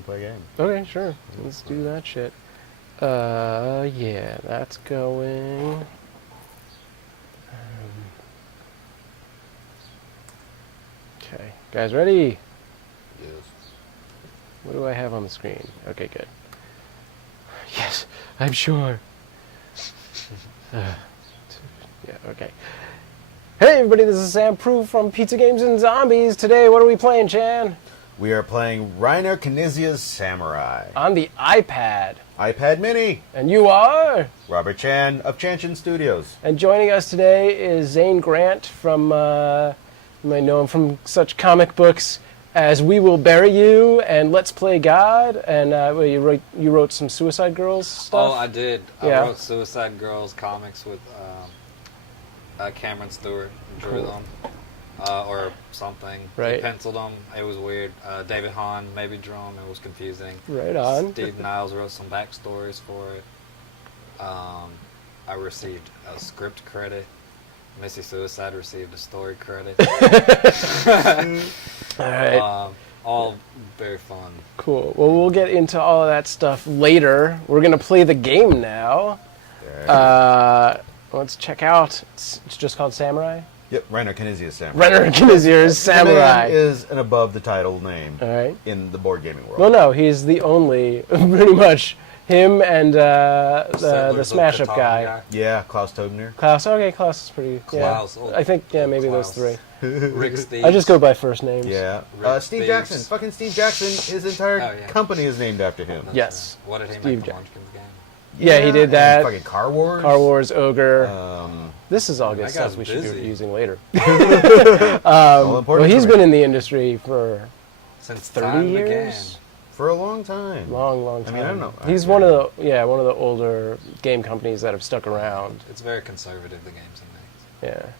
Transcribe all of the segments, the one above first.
and play a game. Okay, sure. Let's do that shit. Yeah, that's going. Okay, guys, ready? Yes. What do I have on the screen? Okay, good. Yes, I'm sure. Yeah, okay. Hey everybody, this is SamProof from Pizza Games and Zombies. Today, what are we playing, Chan? We are playing Reiner Knizia's Samurai. On the iPad. iPad Mini. And you are? Robert Chan of Chanchin Studios. And joining us today is Zane Grant from, you might know him from such comic books as We Will Bury You and Let's Play God. And you wrote some Suicide Girls stuff? Oh, I did. Yeah. I wrote Suicide Girls comics with Cameron Stewart, drew them. Or something. Right. He penciled them. It was weird. David Hahn maybe drew them. It was confusing. Right on. Steve Niles wrote some backstories for it. I received a script credit. Missy Suicide received a story credit. All right. All very fun. Cool. Well, we'll get into all of that stuff later. We're going to play the game now. Let's check out. It's just called Samurai. Yep, Reiner Knizia's Samurai. Reiner Knizia's Samurai. The man is an above the title name All right. in the board gaming world. Well, no, he's the only, pretty much, him and the Settlers of Smash Up Catan guy. Yeah, Klaus Tobner. Klaus. Okay, Klaus is pretty. Klaus, Yeah. old- I think maybe Klaus. those three. Rick Steves. I just go by first names. Yeah. Rick Steve Steves. Jackson. Fucking Steve Jackson. His entire Oh, yeah. company is named after him. That's Yes. right. What did he Steve make Jackson. the Munchkins game? Yeah, he did and that. Fucking Car Wars. Car Wars, Ogre. Um, This is all good That stuff guy's we should be busy. using later. all important Well, he's information. been in the industry for Since 30 time years. for a long time. Long time. I mean, I don't know. He's one of the older game companies that have stuck around. began. It's very conservative, the games he makes. Yeah.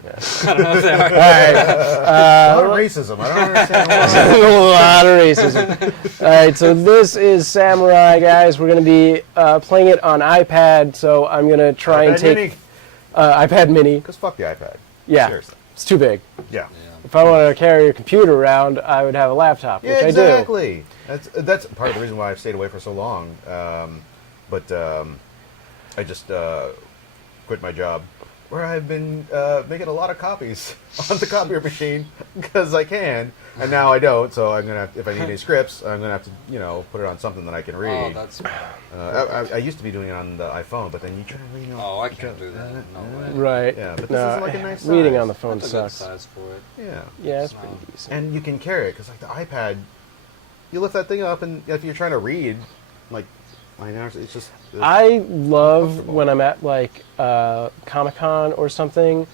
I don't know if they are. All right. A lot of racism. I don't understand why. A lot of racism. All right, so this is Samurai, guys. We're going to be playing it on iPad, so I'm going to try and iPad take Mini. iPad Mini. Because fuck the iPad. Yeah, Seriously. it's too big. Yeah. Yeah. If I wanted to carry a computer around, I would have a laptop, which Yeah, I do. exactly. That's part of the reason why I've stayed away for so long. But I just quit my job, where I've been making a lot of copies on the copier machine because I can, and now I don't. So I'm gonna have, if I need any scripts, I'm gonna have to put it on something that I can Oh, read. that's. I used to be doing it on the iPhone, but then you try to read. Oh, I can't do that. No way. Right. Yeah, but this No, is like a nice reading size. on the phone That's a good sucks. size for it. Yeah. Yeah, it's No. pretty decent. And you can carry it because like the iPad, you lift that thing up, and if you're trying to read, like 9 hours, it's just. I love comfortable. when I'm at like Comic-Con or something,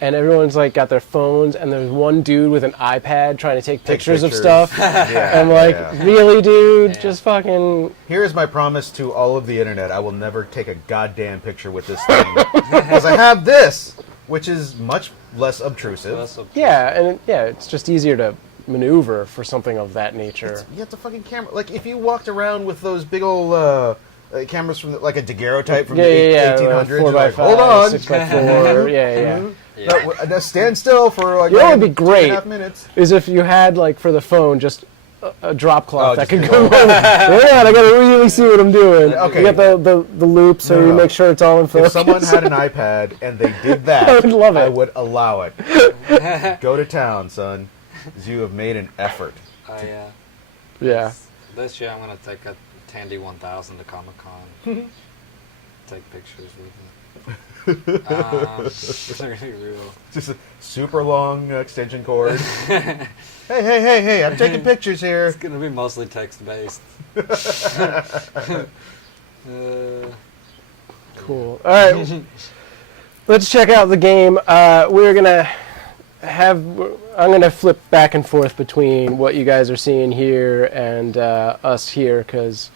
and everyone's like got their phones, and there's one dude with an iPad trying to take pictures of stuff. Yeah, I'm like, yeah. really, dude? Yeah. Just fucking. Here is my promise to all of the internet: I will never take a goddamn picture with this thing because I have this, which is much less obtrusive. That's a- Yeah, and it's just easier to maneuver for something of that nature. You have the fucking camera. Like if you walked around with those big old cameras from like a Daguerreotype from the 1800s, you're like, 4x5, hold on, 6x4, yeah. Yeah. Just stand still for like You know what would be 2.5 great? minutes. Is if you had like for the phone just a drop cloth Oh, that just could a go. little- Yeah, I gotta really see what I'm doing. Okay. You got the loop, so you No. make sure it's all in If focus. someone had an iPad and they did that, I would love it. I would allow it. Go to town, son, 'cause you have made an effort. Yeah. This year I'm gonna take a Tandy 1000 to Comic Con. Take pictures with it. They're gonna be real. Just a super long extension cord. hey, I'm taking pictures here. It's gonna be mostly text based. Cool. All right. Let's check out the game. We're gonna I'm gonna flip back and forth between what you guys are seeing here and us here, because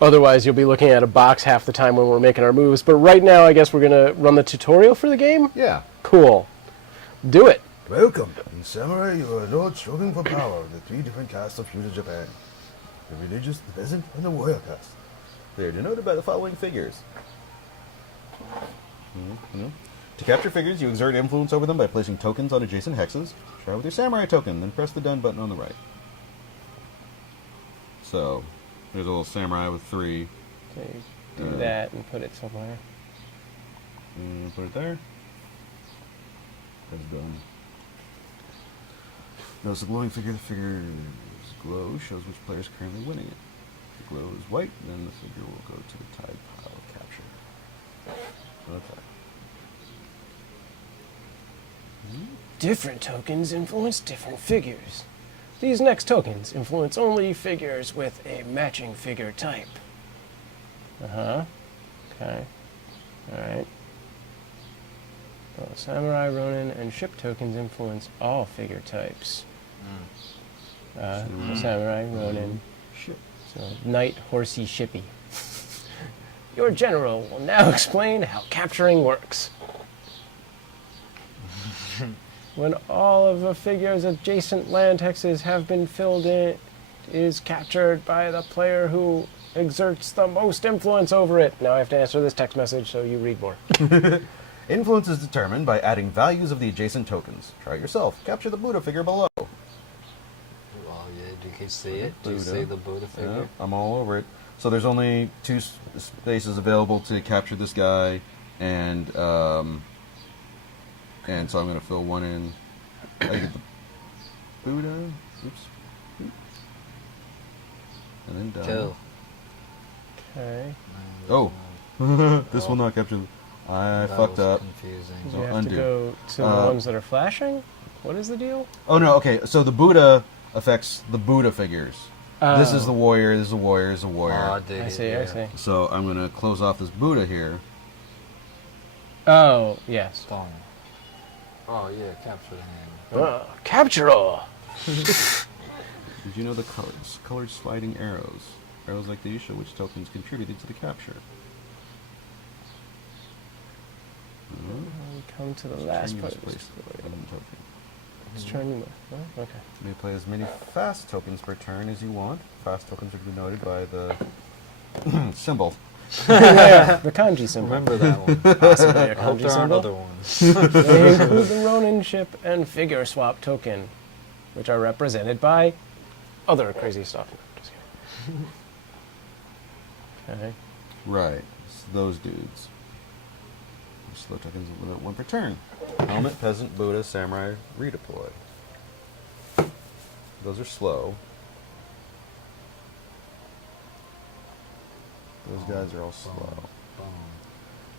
otherwise you'll be looking at a box half the time when we're making our moves. But right now, I guess we're gonna run the tutorial for the game. Yeah. Cool. Do it. Welcome. In Samurai, you are a lord struggling for power of the 3 different castes of feudal Japan: the religious, the peasant, and the warrior caste. They are denoted by the following figures. To capture figures, you exert influence over them by placing tokens on adjacent hexes. Try with your samurai token, then press the done button on the right. So, there's a little samurai with 3. So you do that and put it somewhere. And put it there. That's done. Notice the glowing figure. The figure's glow shows which player is currently winning it. If the glow is white, then the figure will go to the tide pile of capture. Okay. Different tokens influence different figures. These next tokens influence only figures with a matching figure type. Okay. Alright. Well, Samurai, Ronin, and ship tokens influence all figure types. Samurai, Ronin, Ship. so Knight, Horsey, Shippy. Your general will now explain how capturing works. When all of a figure's adjacent land hexes have been filled in, it is captured by the player who exerts the most influence over it. Now I have to answer this text message, so you read more. Influence is determined by adding values of the adjacent tokens. Try it yourself. Capture the Buddha figure below. Oh yeah, do you see it? Do you Buddha. see the Buddha figure? Yeah, I'm all over it. So there's only 2 spaces available to capture this guy, and so I'm going to fill one in. I get the Buddha. Oops. And then done. Kill. Okay. Oh, this will not capture. I That fucked was up. confusing. You So have undo. to go to the ones that are flashing? What is the deal? Oh no. Okay, so the Buddha affects the Buddha figures. This is the warrior. This is a warrior. This is a warrior. Oh, I dig I it, see, yeah. I see. So I'm going to close off this Buddha here. Oh, yes. Stone. Oh yeah, capture the hand. Capture all! Did you know the colors? Colored sliding arrows. Arrows like these show which tokens contributed to the capture. We come to the last Turn you part. displace one token. Let's turn you. Oh, okay. You may play as many fast tokens per turn as you want. Fast tokens are denoted by the symbol. Yeah, the kanji symbol. Remember that one. Possibly a I hope kanji there aren't symbol. other ones. They include the Ronin ship and figure swap token, which are represented by other crazy stuff. No, just kidding. Okay. Right. It's those dudes. Slow tokens limit 1 per turn. Helmet, peasant, Buddha, samurai, redeploy. Those are slow. Those guys are all slow. Boom.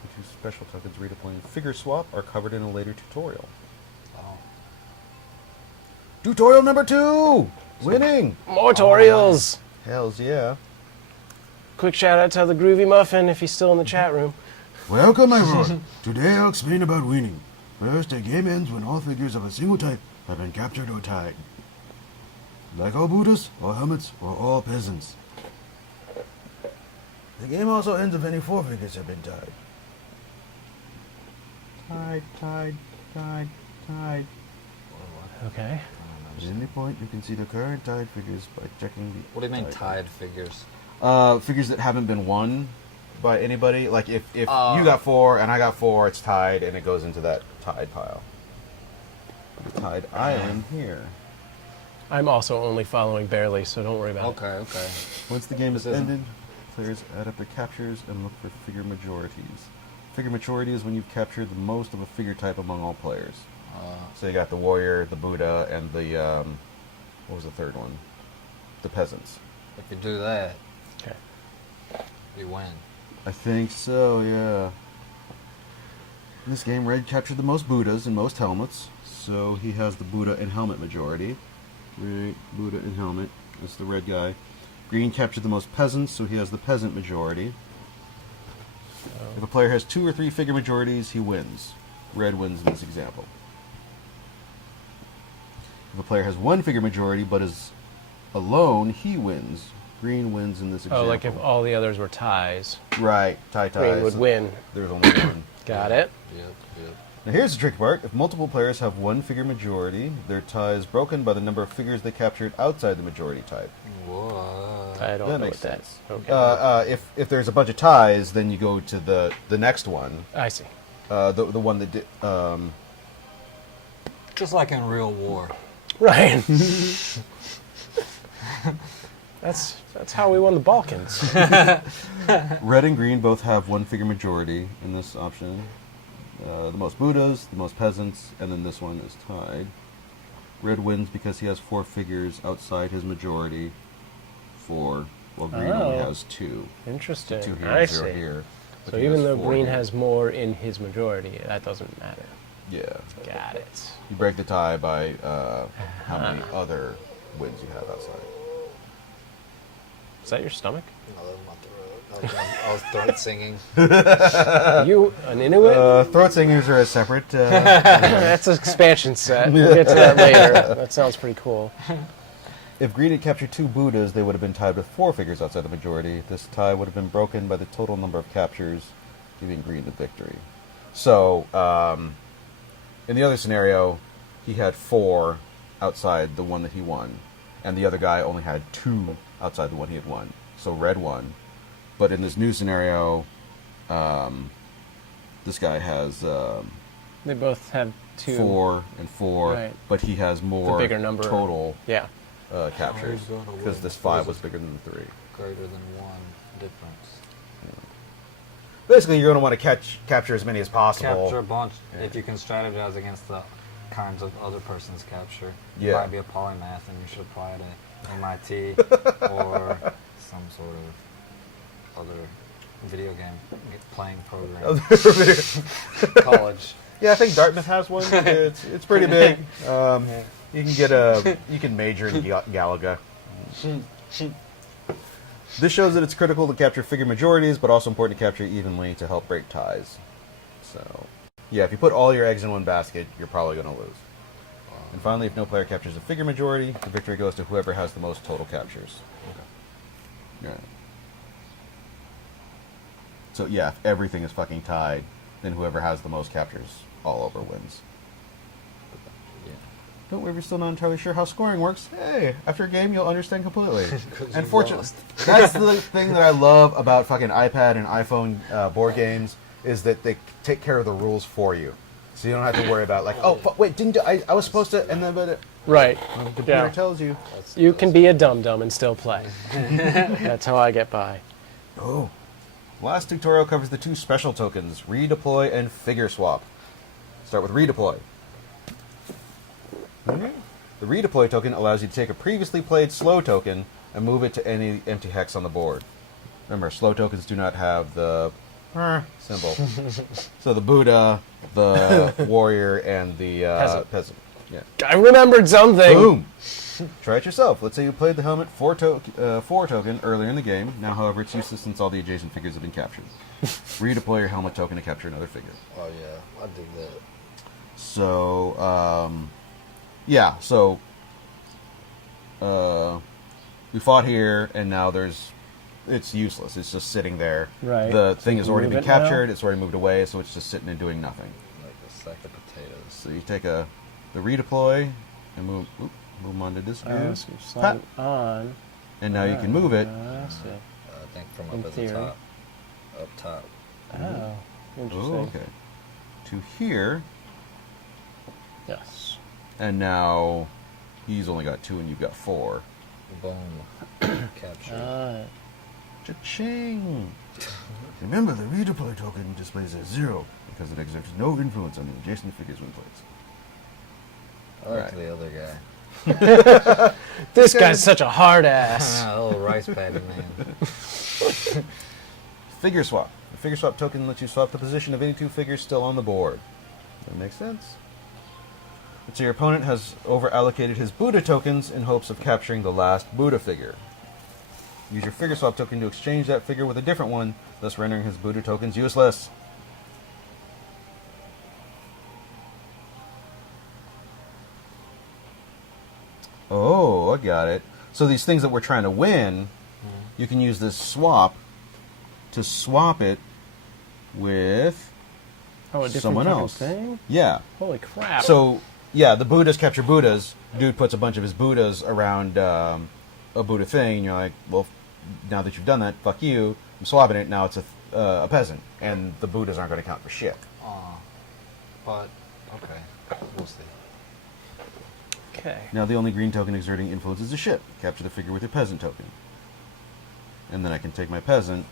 The 2 special tokens redeploying figure swap are covered in a later tutorial. Oh. Tutorial number 2! Winning! Mortorials! Hells yeah. Quick shout out to the Groovy Muffin if he's still in the chat room. Welcome everyone. Today I'll explain about winning. First, a game ends when all figures of a single type have been captured or tied. Like all Buddhas, all helmets, or all peasants. The game also ends if any 4 figures have been tied. Tied. Okay. At any point, you can see the current tied figures by checking the... What do you mean tied figures? Figures that haven't been won by anybody. Like if you Oh. got 4 and I got 4, it's tied and it goes into that tied pile. The tied island here. I'm also only following barely, so don't worry about it. Okay. Once the game is This isn't- ended, players add up their captures and look for figure majorities. Figure majority is when you've captured the most of a figure type among all players. So you got the warrior, the Buddha, and the what was the third one? The peasants. If you do that, Okay. you win. I think so, yeah. In this game, Red captured the most Buddhas and most helmets, so he has the Buddha and helmet majority. Right, Buddha and helmet. That's the red guy. Green captured the most peasants, so he has the peasant majority. If a player has 2 or 3 figure majorities, he wins. Red wins in this example. If a player has 1 figure majority but is alone, he wins. Green wins in this example. Oh, like if all the others were ties, Right, tie. Green would win. There's only one. Got it? Yep. Now here's the tricky part. If multiple players have 1 figure majority, their tie is broken by the number of figures they captured outside the majority type. What? I don't That know makes what that's. sense. Okay. If there's a bunch of ties, then you go to the next one. I see. The one that did. Just like in real war. Right. That's how we won the Balkans. Red and green both have one figure majority in this option. The most Buddhas, the most peasants, and then this one is tied. Red wins because he has 4 figures outside his majority. 4, while green only has 2. Interesting. 2 here I and 0 see. here. but So he even has though 4 green here. has more in his majority, that doesn't matter. Yeah. Got it. You break the tie by how many other wins you have outside. Is that your stomach? No, that was my throat. I was throat singing. You an Inuit? Throat singers are a separate. That's an expansion set. We'll get to that later. That sounds pretty cool. If green had captured 2 Buddhas, they would have been tied with 4 figures outside the majority. This tie would have been broken by the total number of captures, giving green the victory. So, in the other scenario, he had 4 outside the one that he won, and the other guy only had 2 outside the one he had won. So red won. But in this new scenario, this guy has They both have 2. 4 and 4, Right. but he has more bigger number. total Yeah. captures Who's gonna because win? this 5 Who's was bigger than the 3. Greater than 1 difference. Basically, you're going to want to capture as many as possible. Capture a bunch. Yeah. If you can strategize against the kinds of other person's capture, Yeah. you might be a polymath and you should apply to MIT or some sort of other video game playing program. College. Yeah, I think Dartmouth has one. It's pretty big. You can get you can major in Galaga. This shows that it's critical to capture figure majorities, but also important to capture evenly to help break ties. So, yeah, if you put all your eggs in one basket, you're probably going to lose. And finally, if no player captures a figure majority, the victory goes to whoever has the most total captures. Okay. Right. So yeah, if everything is fucking tied, then whoever has the most captures all over wins. Don't worry if you're still not entirely sure how scoring works. Hey, after a game, you'll understand completely. And fortunately, that's the thing that I love about fucking iPad and iPhone board games is that they take care of the rules for you. So you don't have to worry about like, oh, wait, didn't I was supposed to, and then but Right. the computer Yeah. tells you. You can be a dum-dum and still play. That's how I get by. Oh. Last tutorial covers the 2 special tokens, redeploy and figure swap. Start with redeploy. The redeploy token allows you to take a previously played slow token and move it to any empty hex on the board. Remember, slow tokens do not have the symbol. So the Buddha, the warrior, and the peasant. Yeah. I remembered something. Boom! Try it yourself. Let's say you played the helmet 4 token earlier in the game. Now, however, it's useless since all the adjacent figures have been captured. Redeploy your helmet token to capture another figure. Oh yeah, I dig that. So, yeah, so we fought here, and now it's useless. It's just sitting there. Right. The thing you has can already move been it now? captured. It's already moved away, so it's just sitting and doing nothing. Like a sack of potatoes. So you take the redeploy and move them onto this groove, So you slide it on. and now you can move it. I see. I think from In up at theory. the top. Up top. Oh, interesting. Oh, okay. To here, Yes. and now he's only got 2 and you've got 4. Boom. Capture. Cha-ching! Remember, the redeploy token displays a 0 because it exerts no influence on the adjacent figures when placed. I like Right. the other guy. This guy's such a hard ass. Ah, little rice paddy man. Figure swap. The figure swap token lets you swap the position of any 2 figures still on the board. That makes sense. So your opponent has over-allocated his Buddha tokens in hopes of capturing the last Buddha figure. Use your figure swap token to exchange that figure with a different one, thus rendering his Buddha tokens useless. Oh, I got it. So these things that we're trying to win, you can use this swap to swap it with Oh, a different someone fucking else. thing? Yeah. Holy crap. So, yeah, the Buddhas capture Buddhas. Dude puts a bunch of his Buddhas around a Buddha thing, and you're like, well, now that you've done that, fuck you. I'm swapping it. Now it's a peasant, and the Buddhas aren't going to count for shit. But, okay. We'll see. Okay. Now the only green token exerting influence is a ship. Capture the figure with your peasant token. and then I can take my peasant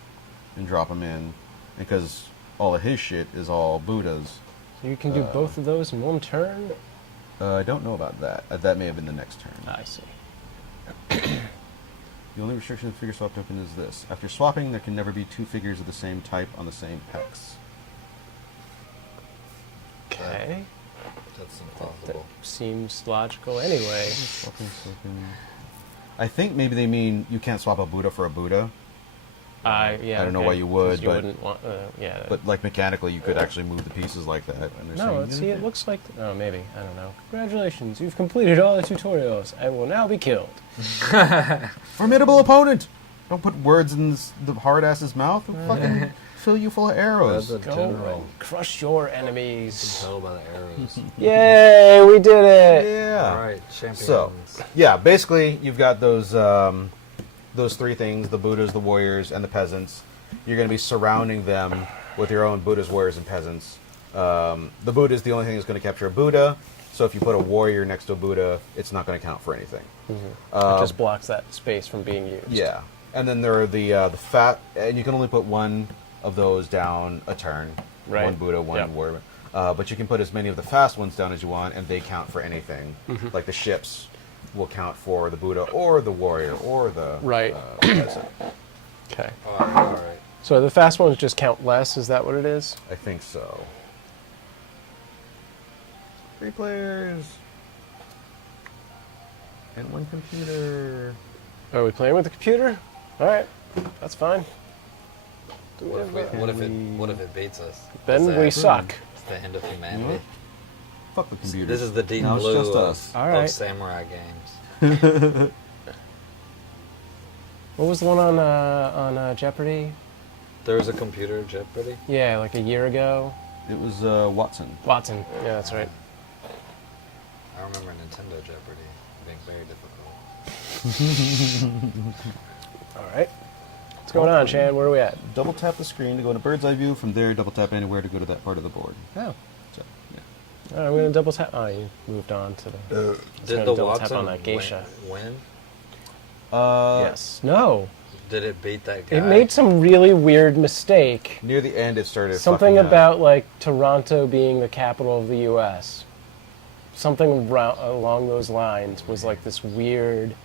and drop him in, because all of his shit is all Buddhas. So you can do both of those in one turn? I don't know about that. That may have been the next turn. I see. The only restriction of the figure swap token is this. After swapping, there can never be two figures of the same type on the same hex. Okay. That's That impossible. seems logical anyway. Swapping token. I think maybe they mean you can't swap a Buddha for a Buddha. Yeah, I don't know okay, why you would, 'cause you but- wouldn't want, yeah. But like mechanically, you could actually move the pieces like that. And they're No, saying, let's see, it looks like... Oh, maybe. I don't know. Congratulations, you've completed all the tutorials and will now be killed. Formidable opponent! Don't put words in the hard ass's mouth. They'll fucking fill you full of arrows. That's a Go general. and crush your You can enemies. tell by the arrows. Yay, we did it! Yeah. All right, champions. So, yeah, basically, you've got those three things: the Buddhas, the warriors, and the peasants. You're going to be surrounding them with your own Buddhas, warriors, and peasants. The Buddha is the only thing that's going to capture a Buddha. So if you put a warrior next to a Buddha, it's not going to count for anything. It just blocks that space from being used. Yeah, and then there are the fat, and you can only put one of those down a turn. Right. One Buddha, one Yep. warrior. But you can put as many of the fast ones down as you want, and they count for anything. Like the ships will count for the Buddha or the warrior or the Right. peasant. Okay. All right. So the fast ones just count less, is that what it is? I think so. 3 players and 1 computer. Are we playing with the computer? Alright, that's fine. What if it beats us? Then Is we that- suck. It's the end of humanity. Fuck the computer. This is the deep No, it's blue just of, us. All of right. samurai games. What was the one on Jeopardy? There was a computer Jeopardy. Yeah, like a year ago. It was Watson. Watson. Yeah, that's right. I remember Nintendo Jeopardy being very difficult. Alright. What's going on, Shan? Where are we at? Double tap the screen to go into bird's eye view. From there, double tap anywhere to go to that part of the board. Oh. So, yeah. Alright, I'm going to double tap. Oh, you moved on to the... Did gonna the double tap Watson on that geisha. win? Yes. No. Did it beat that guy? It made some really weird mistake. Near the end, it started Something fucking up. about, like, Toronto being the capital of the U.S. Something along those lines was, like, this weird...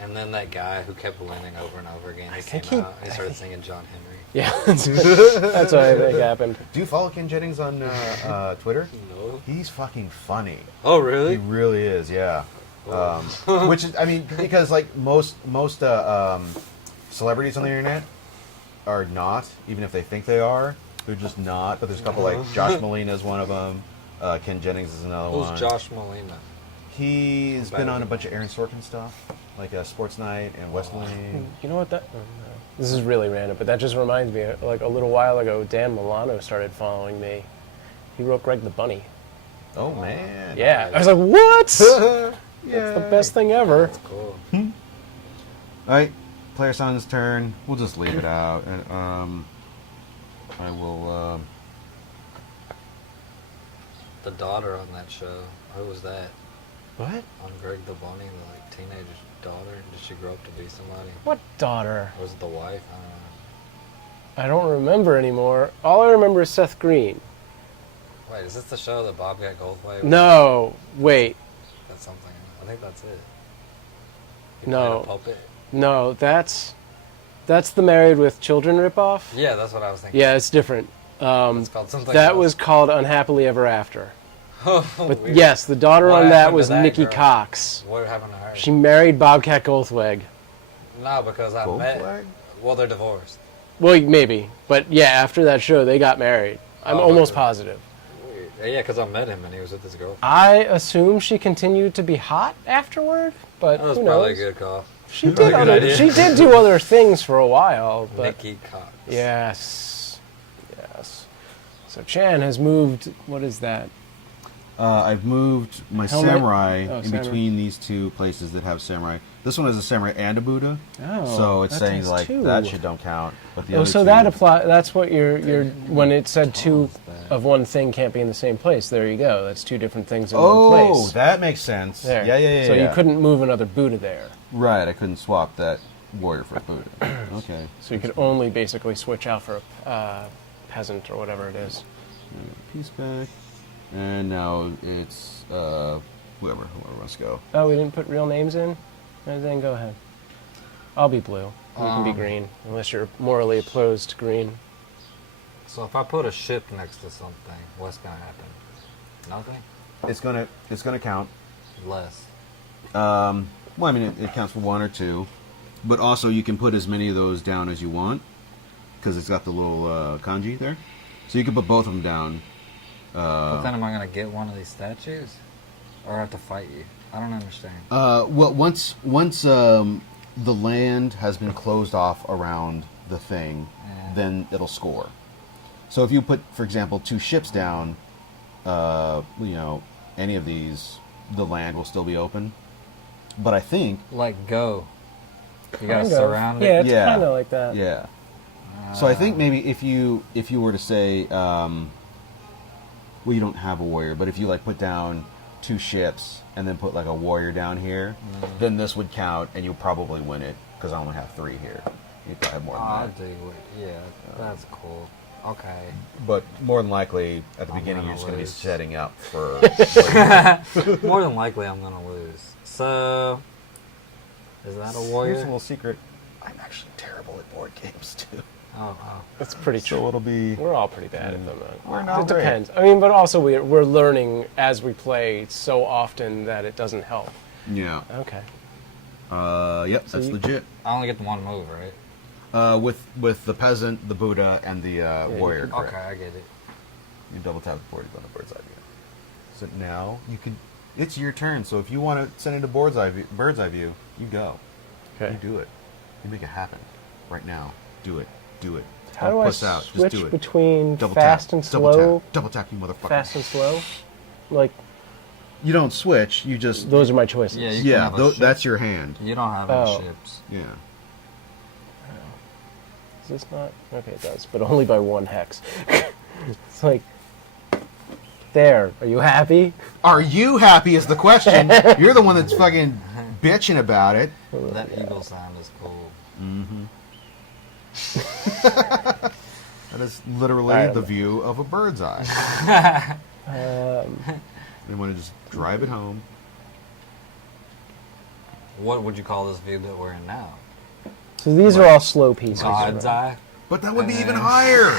And then that guy who kept winning over and over again, he think came he- out and he started singing John Henry. Yeah, that's what I think happened. Do you follow Ken Jennings on Twitter? No. He's fucking funny. Oh, He really? really is, yeah. Which is, I mean, because like most celebrities on the internet are not, even if they think they are, they're just not. But there's a couple like Josh Molina is one of them. Ken Jennings is another one. Who's Josh Molina? He's been on a bunch of Aaron Sorkin stuff, like Sports Night and West Wing. You know what that... This is really random, but that just reminds me, like a little while ago, Dan Milano started following me. He wrote Greg the Bunny. Oh man. Yeah, I was like, what? That's the best thing ever. Cool. All right, player son's turn. We'll just leave it out. And I will. The daughter on that show. Who was that? What? On Greg the Bunny, the like teenage daughter. Did she grow up to be somebody? What daughter? Or was it the wife? I I don't remember anymore. All I remember is Seth Green. don't know. Wait, is this the show that Bobcat Goldthwait? No, wait. That's something. I think that's it. He No. played a puppet. No, that's the Married with Children ripoff. Yeah, that's what I was thinking. Yeah, it's different. It's called something. That else. was called Unhappily Ever After. But Weird. yes, the daughter What on that happened to was that Nikki girl? Cox. What happened to her? She married Bobcat Goldthwait. No, because I met. Goldflag? Well, they're divorced. Well, maybe, but yeah, after that show, they got married. I'm Oh, almost okay. positive. Weird. Yeah, because I met him and he was with his girlfriend. I assume she continued to be hot afterward, but That was who probably knows? a good call. She did Good other. idea. She did do other things for a while, but Nikki Cox. yes. So Chan has moved. What is that? I've moved my Helmet? samurai Oh, in samurai. between these two places that have samurai. This one has a samurai and a Buddha, Oh, so it's that saying does like two. that shit don't count. But the Oh, other so two, that apply. That's what you're. When it said two of one thing can't be in the same place. There you go. That's two different things in one Oh, place. that makes sense. There. Yeah. So yeah. you couldn't move another Buddha there. Right, I couldn't swap that. warrior for a Buddha. Okay. So you could only basically switch out for a peasant or whatever it is. Piece back. And now it's whoever wants to go. Oh, we didn't put real names in? Then go ahead. I'll be blue. You can be green, unless you're morally opposed to green. So if I put a ship next to something, what's gonna happen? Nothing? It's gonna count. Less. Well, I mean, it counts for 1 or 2, but also you can put as many of those down as you want because it's got the little kanji there. So you can put both of them down. But then am I gonna get one of these statues, or have to fight you? I don't understand. Well, once the land has been closed off around the thing, then it'll score. So if you put, for example, 2 ships down, any of these, the land will still be open. But I think... Like Go. You gotta Kind of. surround Yeah, it? it's kind of like that. Yeah. So I think maybe if you were to say, well, you don't have a warrior, but if you like put down 2 ships and then put like a warrior down here, then this would count and you'll probably win it because I only have 3 here. You probably have more than I that. dig it. Yeah, that's cool. Okay. But more than likely, at the I'm beginning, gonna you're just going to be lose. setting up for... More than likely, I'm gonna lose. So, is that a warrior? Here's a little secret. I'm actually terrible at board games, too. Oh, That's pretty true. So it'll be... We're all pretty bad at them. We're not It great. depends. I mean, but also we're learning as we play so often that it doesn't help. Yeah. Okay. Yep, So that's you- legit. I only get the 1 move, right? With the peasant, the Buddha, and the warrior. you Okay, correct. I get it. You double tap the board, you go on the bird's eye view. So now you can. It's your turn. So if you want to send it to bird's eye view, you go. Okay. You do it. You make it happen right now. Do it. Do it. How Don't do I puss out. Just switch do it. between Double fast tap. and Double slow? tap. Double tap, you motherfucker. Fast and slow? Like, You don't switch. You just. those are my choices. Yeah, you can Yeah, have a ship. that's your hand. You don't have Oh. any ships. Yeah. Is this not? Okay, it does, but only by 1 hex. It's like, there. Are you happy? Are you happy? Is the question. You're the one that's fucking bitching about it. That eagle sound is cool. That is literally Alright. the view of a bird's eye. Um, You want to just drive it home. What would you call this view that we're in now? so these are all slow pieces. God's right? eye? But that would be even higher.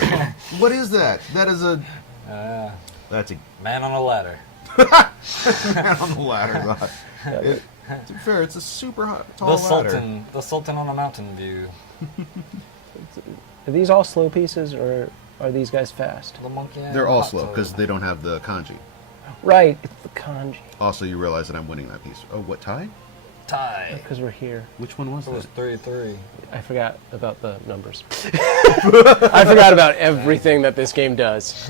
What is that? That is a. That's a Man on a ladder. man on the ladder. To be fair, it's a super tall ladder. The Sultan on a mountain view. Are these all slow pieces, or are these guys fast? The monkey. and They're all hot slow tub. because they don't have the kanji. Right, it's the kanji. Also, you realize that I'm winning that piece. Oh, what tie? tie. Because we're here. Which one was It was that? 3-3. I forgot about the numbers. I forgot about everything that this game does.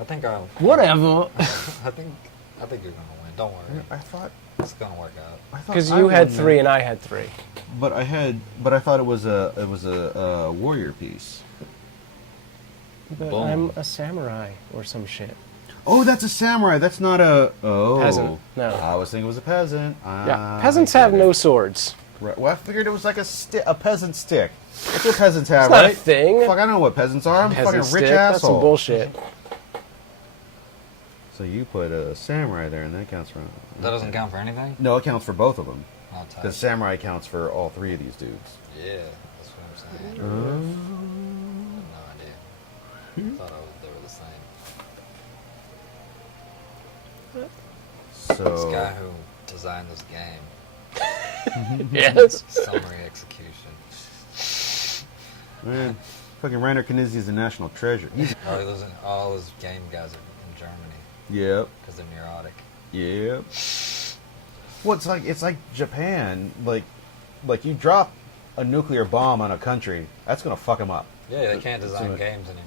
I think I'll. Whatever. I think you're gonna win. Don't worry. I thought. It's gonna work out. Because you had 3 and I had 3. But I thought it was a warrior piece. But Boom. I'm a samurai or some shit. Oh, that's a samurai. That's not a Peasant, no. I was thinking it was a peasant. Yeah, peasants have no swords. Right. Well, I figured it was like a peasant stick. That's what peasants have, It's not a right? thing. Fuck, I don't know what peasants are. I'm a Peasant fucking rich stick, that's some asshole. bullshit. So you put a samurai there, and that counts for. That doesn't count for anything. No, it counts for both of them. I'll tie. Because samurai counts for all 3 of these dudes. Yeah, that's what I'm saying. I had no idea. Thought they were the same. This So guy who designed this game, Yes. summary execution. man, fucking Reiner Knizia is a national treasure. All those game guys are in Germany Yep. because they're neurotic. Yep. Well, it's like Japan. Like you drop a nuclear bomb on a country, that's gonna fuck them up. Yeah, they can't design right. games anymore.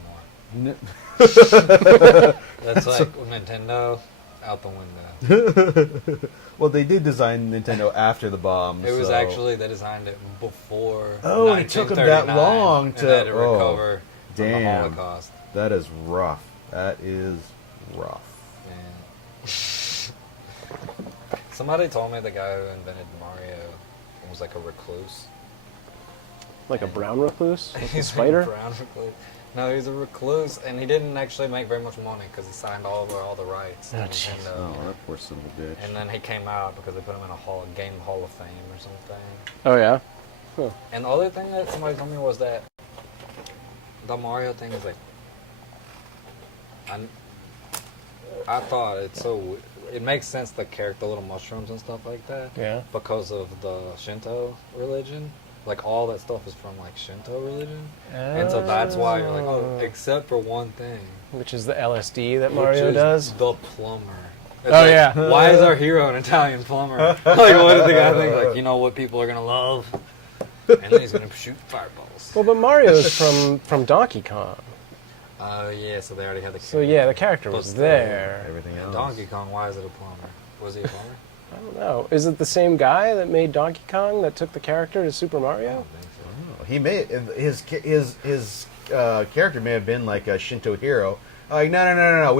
N- That's like Nintendo out the window. Well, they did design Nintendo after the bomb. It was so- actually they designed it before. Oh, it took 'em that 1939, long and to- they had to oh, recover from the damn. Holocaust. That is rough. That is rough. Somebody told me the guy who invented Mario was like a recluse. Like a brown recluse? Like a He's spider? a brown recluse. No, he's a recluse, and he didn't actually make very much money because he signed all the rights to Oh, jeez. Nintendo. Oh, that poor son of a bitch. And then he came out because they put him in a game hall of fame or something. Oh, yeah? Huh. And the other thing that somebody told me was that the Mario thing is like, I thought it's so, it makes sense, the character, little mushrooms and stuff like that. Yeah. Because of the Shinto religion. Like, all that stuff is from, like, Shinto religion. And so that's why you're like, oh, except for one thing. Which is the LSD that which Mario is does? the plumber. It's Oh, like, yeah. Why is our hero an Italian plumber? Like, what did the guy think? Like, you know what people are going to love? And then he's going to shoot fireballs. Well, but Mario's from Donkey Kong. Oh, yeah, so they already had the character. So, yeah, the character was Plus there. Everything And else. Donkey Kong, why is it a plumber? Was he a plumber? I don't know. Is it the same guy that made Donkey Kong that took the character to Super I Mario? don't think so. He made his character may have been like a Shinto hero. Like no.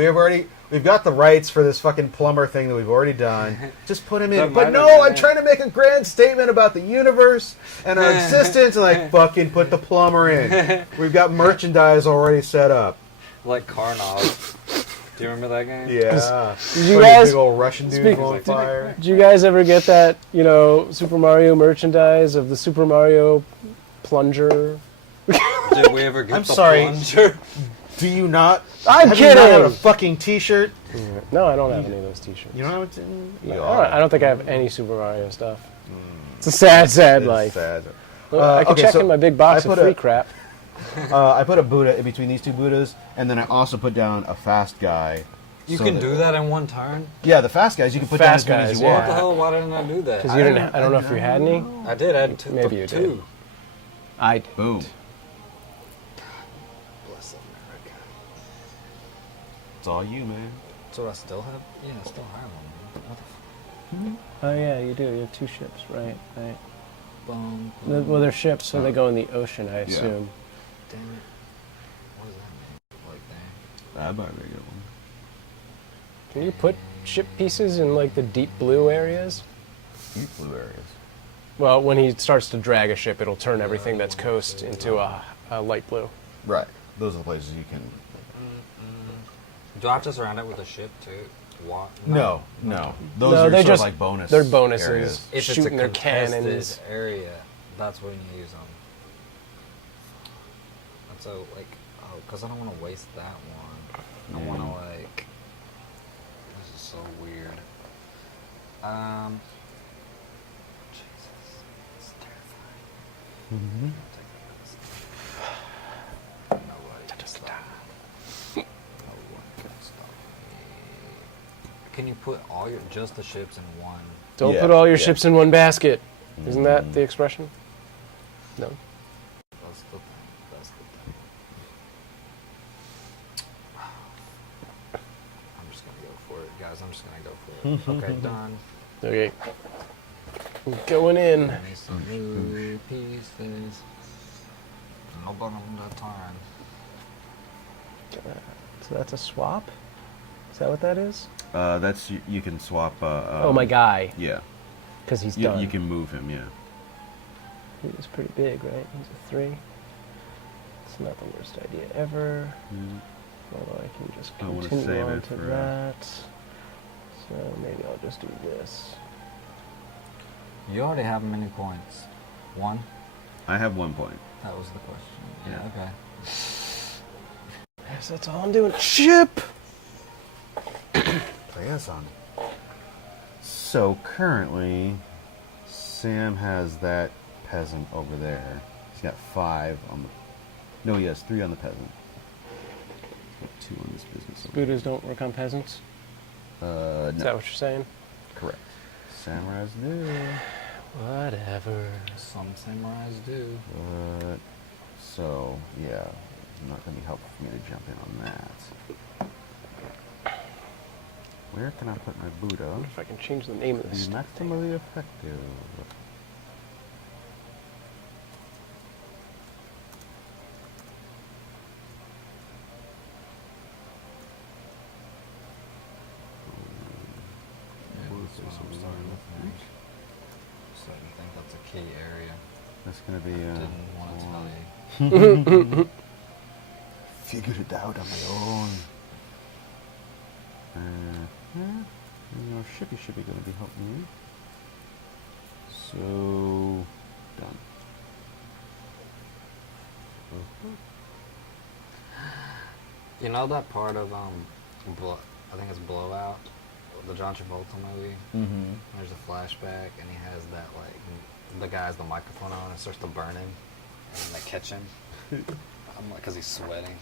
We've got the rights for this fucking plumber thing that we've already done. Just put him That in. might But have no, been I'm it. trying to make a grand statement about the universe and our existence. And like fucking put the plumber in. We've got merchandise already set up. Like Karnov. Do you remember that game? Yeah. Did you Putting guys- big old Russian dude speak- on fire. Did you guys ever get that, Super Mario merchandise of the Super Mario plunger? Did we ever get I'm the sorry. plunger? Do you not? I'm have you not had a kidding! fucking T-shirt? No, I don't have any of those t-shirts. You don't have it? No, I don't think I have any Super Mario stuff. It's a sad, sad life. Sad. Look, I can okay, check so in my big box I of put free a- crap. I put a Buddha in between these two Buddhas, and then I also put down a fast guy. You so can that- do that in one turn? Yeah, the fast guys you can put down as Fast many as guys, you What want. the hell? Why didn't I do that? Because you didn't. I don't know if you had any. I did. I had two. Maybe you did. two. I Boom. Bless America. It's all you, man. So I still have? Yeah, I still have one. What the Oh yeah, you do. You have two ships, right? Right. Boom. Well, they're ships, so they go in the ocean, I assume. Damn it. What does that mean? Like that. I might make it one. Can you put ship pieces in like the deep blue areas? Deep blue areas. Well, when he starts to drag a ship, it'll turn everything that's coast into a light blue. Right. Those are the places you can. Do I have to surround it with a ship too? What? No. Those No, are they sort just- of like bonus. They're bonuses. areas. If shooting it's a their contested cannons. area, that's when you use them. And so, like, because I don't want to waste that one. I want to, like, this is so weird. Jesus, it's terrifying. Nobody can stop me. No one can stop me. Can you put just the ships in one? Don't Yeah, put all your yeah. ships in one basket. Isn't that the expression? No. That's the thing. That's the thing. I'm just gonna go for it, guys. I'm just gonna go for it. Okay, done. Okay. Going in. Give me some new pieces. No bottom that time. So that's a swap? Is that what that is? That's you can swap. Oh, my guy. Yeah. Because he's done. You can move him. Yeah. He was pretty big, right? He's a 3. It's not the worst idea ever. Although I can just I wanna continue save on it to for, that. So maybe I'll just do this. You already have many points. One? I have 1 point. That was the question. Yeah, okay. Yes, that's all I'm doing. Ship! Play us on. So currently, Sam has that peasant over there. He's got 5 on the. No, he has 3 on the peasant. 2 on this business. Buddhas don't work on peasants? Is that No. what you're saying? Correct. Samurais do. Whatever. Some samurais do. So yeah, it's not gonna be helpful for me to jump in on that. Where can I put my I Buddha? wonder if I can change the name of Be this. maximally effective. Yeah, that's what I'm starting to think. So you think that's a key area? That's gonna be. Didn't want to tell you. Figured it out on my own. Shippy gonna be helping me. So done. You know that part of I think it's Blowout, the John Travolta movie. Mm-hmm. There's a flashback, and he has that the guy has the microphone on, and it starts to burn him, and they catch him. I'm like, because he's sweating,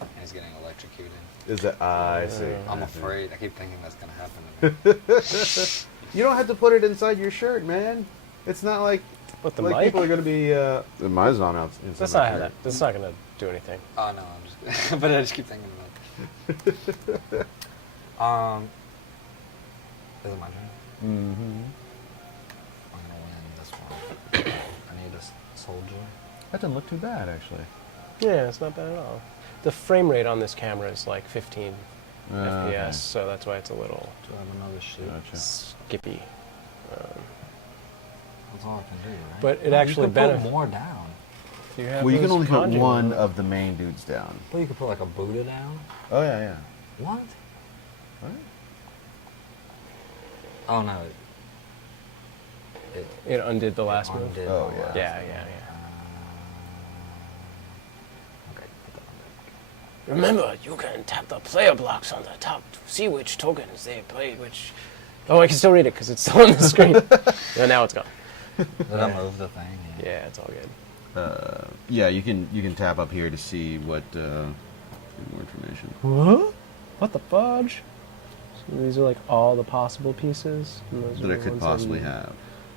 and he's getting electrocuted. Is that? I see. I'm afraid. I keep thinking that's gonna happen to me. You don't have to put it inside your shirt, man. It's not like What, the like mic? people are gonna be. Mine's on out. That's not how that. That's not gonna do anything. Oh no, I'm just. But I just keep thinking about it. Is it my turn? Mm-hmm. I'm gonna win this one. I need a soldier. That didn't look too bad, actually. Yeah, it's not bad at all. The frame rate on this camera is like 15 FPS, Okay. so that's why it's a little Do I have another shoot? Gotcha. skippy. That's all I can do, right? But it Oh, actually you could put benef- more down. Do you have Well, you can those only put conjugal one ones? of the main dudes down. Well, you could put like a Buddha down. Oh yeah, yeah. What? What? Oh no. It undid the last move. undid Oh, the yeah. last Yeah, move. yeah, Okay, put that on there. Remember, you can tap the player blocks on the top to see which tokens they play, which... Oh, I can still read it because it's still on the screen. And now it's gone. Did I move the thing? Yeah, it's all good. Yeah, you can tap up here to see what more information. What? What the fudge? So these are like all the possible pieces? And those That are I the could ones possibly have,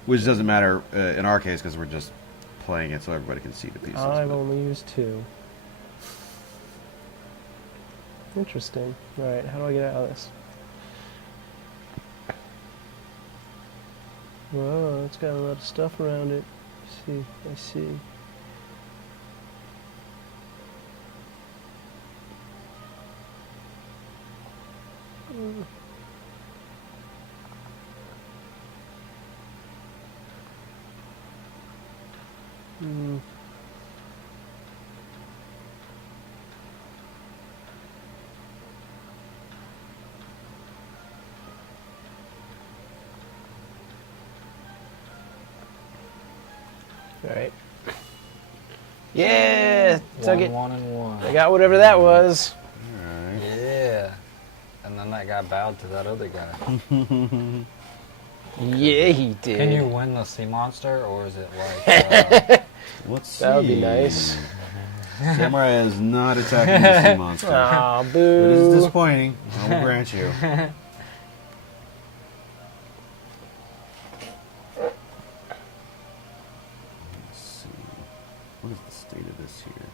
which doesn't matter in our case because we're just playing it so everybody can see the pieces. I've but- only used 2. Interesting. Alright, how do I get out of this? Whoa, it's got a lot of stuff around it. I see. Hmm. Alright. Yeah! Took it. 1 and 1. I got whatever that was. Alright. Yeah. And then that guy bowed to that other guy. Yeah, he did. Can you win the sea monster, or is it like? Let's see. That would be nice. Samurai is not attacking the sea monster. Aw, But it boo. is disappointing. I will grant you. Let's see. What is the state of this here?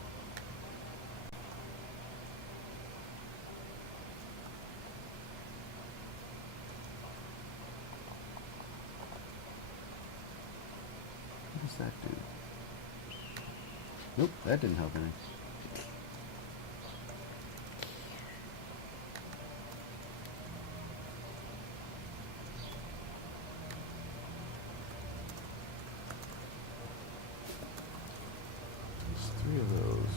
What does that do? Nope, that didn't help any. There's 3 of those.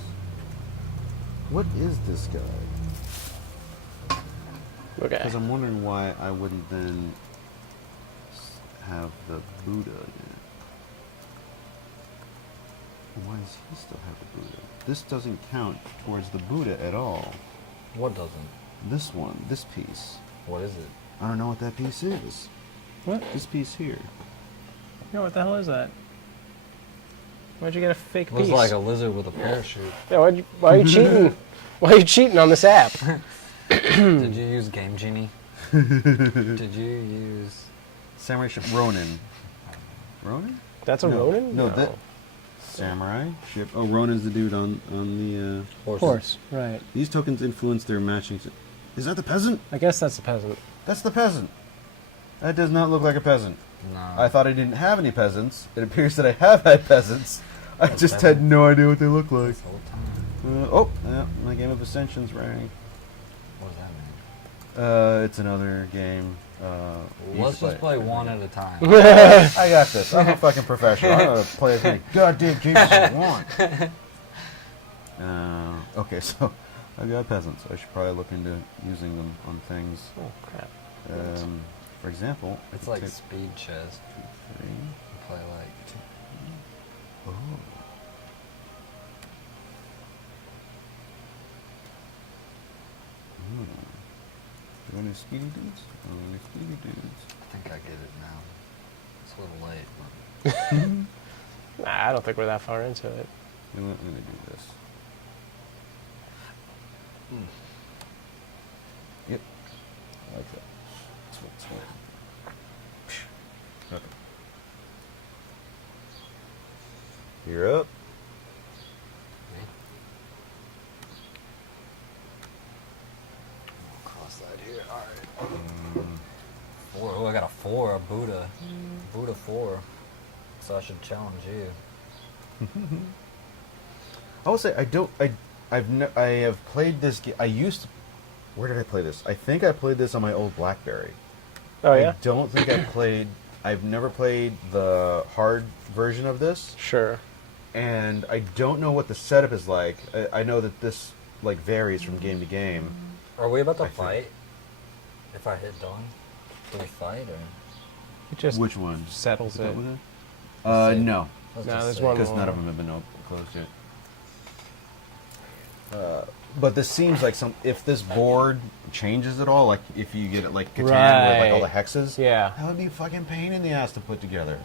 What is this guy? Okay. Because I'm wondering why I wouldn't then have the Buddha in it. Why does he still have the Buddha? This doesn't count towards the Buddha at all. What doesn't? This one, this piece. What is it? I don't know what that piece is. What? This piece here. No, what the hell is that? Why'd you get a fake It looks piece? like a lizard with a parachute. Yeah, why are you cheating? Why are you cheating on this app? Did you use Game Genie? Did you use? Samurai ship Ronin. Ronin? That's a No. Ronin? No, that Samurai ship. Oh, Ronin's the dude on the. Horse, right. These tokens influence their matching. Is that the peasant? I guess that's a peasant. That's the peasant. That does not look like a peasant. No. I thought I didn't have any peasants. It appears that I have had peasants. I just had no idea what they look like. This whole time. Yeah, my Game of Ascension's rank. What does that mean? It's another game. Let's just play one at a time. I got this. I'm a fucking professional. I'm gonna play as many goddamn games as I want. Okay, so I've got peasants. I should probably look into using them on things. Oh crap! For example, I It's could like take speed chess. 3. You play like Oh. Do you want any speedy dudes? Oh, any speedy dudes. I think I get it now. It's a little late, but Nah, I don't think we're that far into it. You know what? I'm gonna do this. Yep. I like that. That's what. Okay. You're up. cross that here. All right. 4. Oh, I got a 4, a Buddha. Buddha 4. So I should challenge you. I will say I have played this game. I used to. Where did I play this? I think I played this on my old BlackBerry. Oh yeah. I don't think I played. I've never played the hard version of this, Sure. and I don't know what the setup is like. I know that this like varies from game to game. Are we about to I think- fight? If I hit done, do we fight or? It just Which one? settles it. Save. No, Let's No, just there's save. one because more. none of them have been closed yet. But this seems like if this board changes at all, like if you get it like Catan with like all the Right. hexes, Yeah. that would be a fucking pain in the ass to put together.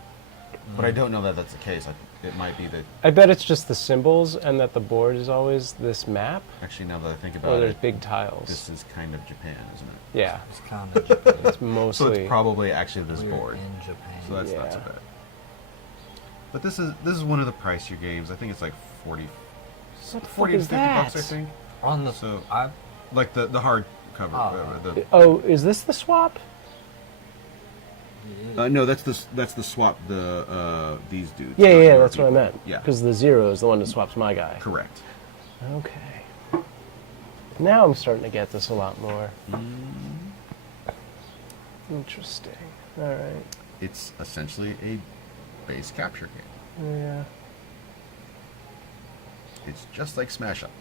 But I don't know that that's the case. It might be that. I bet it's just the symbols and that the board is always this map. Actually, now that I think Or about there's it, big tiles. this is kind of Japan, isn't it? Yeah. It's kind of It's So mostly. it's probably actually this we're board. in Japan. So that's not so Yeah. bad. But this is one of the pricier games. I think it's like 40, What the 40 fuck to is 50 bucks, I that? think. On the So- I Like the hard cover. Oh. Oh, is this the swap? No, that's the swap. These dudes. Yeah, not yeah, your that's what I people. meant. Yeah, Because the 0 is the one that swaps my guy. correct. Okay. Now I'm starting to get this a lot more. Interesting. All right. It's essentially a base capture game. Yeah. It's just like Smash Up,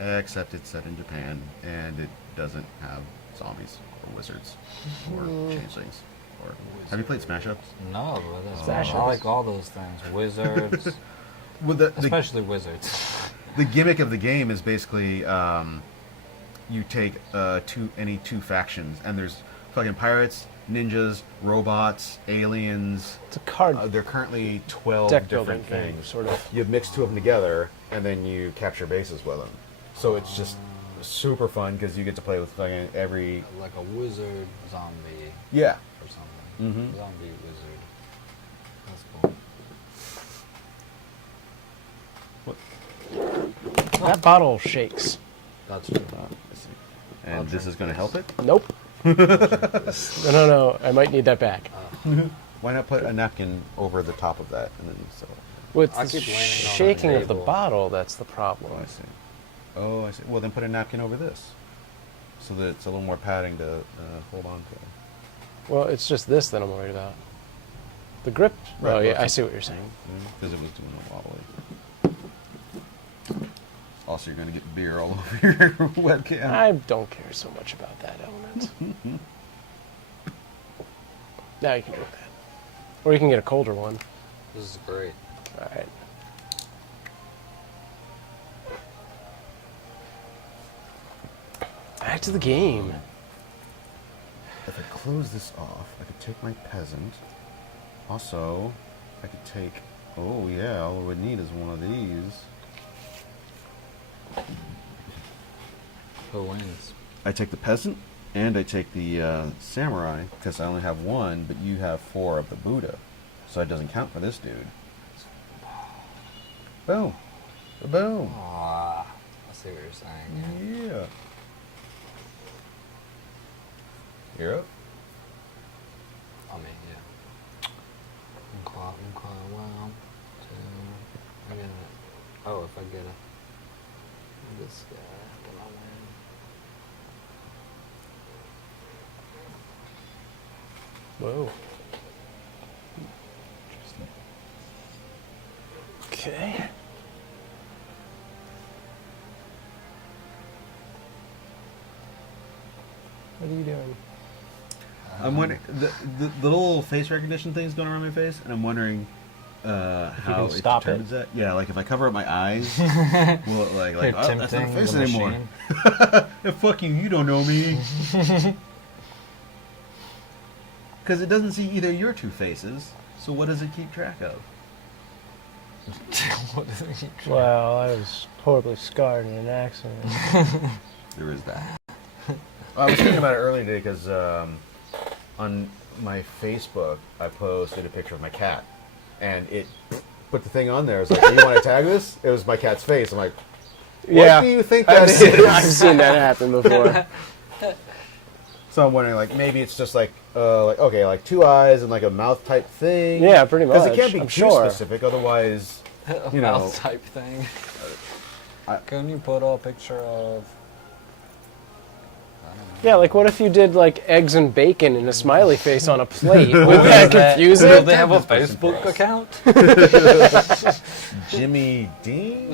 except it's set in Japan and it doesn't have zombies or wizards or changelings. Or have you played Smash Up? no, but that's Smash I Ups. like all those things. Wizards, Well, the especially wizards. the gimmick of the game is basically you take any two factions, and there's fucking pirates, ninjas, robots, aliens. It's a card There are currently 12 deck different building game, things. sort of. You mix two of them together, and then you capture bases with them. So it's just super fun because you get to play with fucking every. Like a wizard zombie Yeah. or something. Mhm. Zombie wizard. That's cool. That bottle shakes. That's true. And this is going to help it? Nope. No. I might need that back. Why not put a napkin over the top of that? And then With I the keep laying it on the shaking of the table. bottle, that's the problem. Oh, I see. Oh, I see. Well, then put a napkin over this. So that it's a little more padding to hold on to. Well, it's just this that I'm worried about. The grip. Right, Oh, yeah, well, I see what you're saying. Because it was doing it wobbly. Also, you're going to get beer all over your webcam. I don't care so much about that element. Now you can drink that. Or you can get a colder one. This is great. All right. Back to the game. If I close this off, I could take my peasant. Also, I could take... Oh, yeah, all I would need is one of these. Who wins? I take the peasant, and I take the samurai, because I only have one, but you have 4 of the Buddha. So it doesn't count for this dude. Boom. Boom. Ah, I see what you're saying. Yeah. Yeah. You're up. I mean, yeah. Inquire well. I get it. Oh, if I get this guy, then I win. Whoa. Okay. What are you doing? I'm wondering the little face recognition thing's going around my face, and I'm wondering how can it stop determines that. Yeah, like if I cover up my eyes, will it like You're oh, that's not a tempting face the anymore? machine. Fuck you don't know me. Because it doesn't see either your two faces, so what does it keep track of? What is it? Well, I was horribly scarred in an accident. There is that. I was thinking about it earlier today because on my Facebook I posted a picture of my cat, and it put the thing on there. It's like, "Do you want to tag this?" It was my cat's face. I'm like, "What do you think that is?" I've seen that happen before. So I'm wondering, like, maybe it's just like okay, like two eyes and like a mouth type thing. Yeah, pretty much. Because it can't be I'm too sure. specific, otherwise, you know. Mouth type thing. Can you put a picture of? I don't know. Yeah, like what if you did like eggs and bacon and a smiley face on a plate? Would that confuse Do it? they have a Facebook account? Jimmy Dean?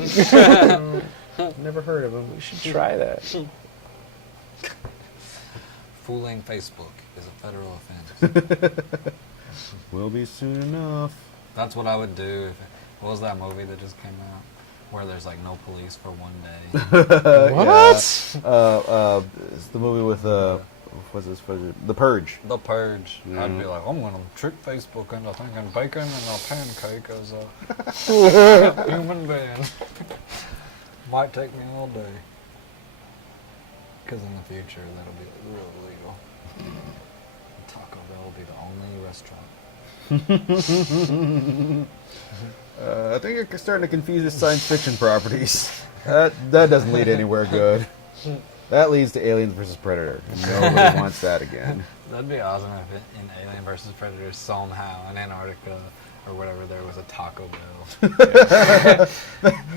Never heard of him. We should try that. Fooling Facebook is a federal offense. Will be soon enough. That's what I would do. What was that movie that just came out? Where there's like no police for one day. What? It's the movie with what's this? The Purge. The Purge. I'd be like, I'm gonna trick Facebook into thinking bacon and a pancake is a human being. Might take me all day. Because in the future that'll be real illegal. Taco Bell will be the only restaurant. I think you're starting to confuse the science fiction properties. That doesn't lead anywhere good. That leads to Aliens versus Predator. Nobody wants that again. That'd be awesome if in Alien vs. Predator somehow in Antarctica or whatever there was a Taco Bell.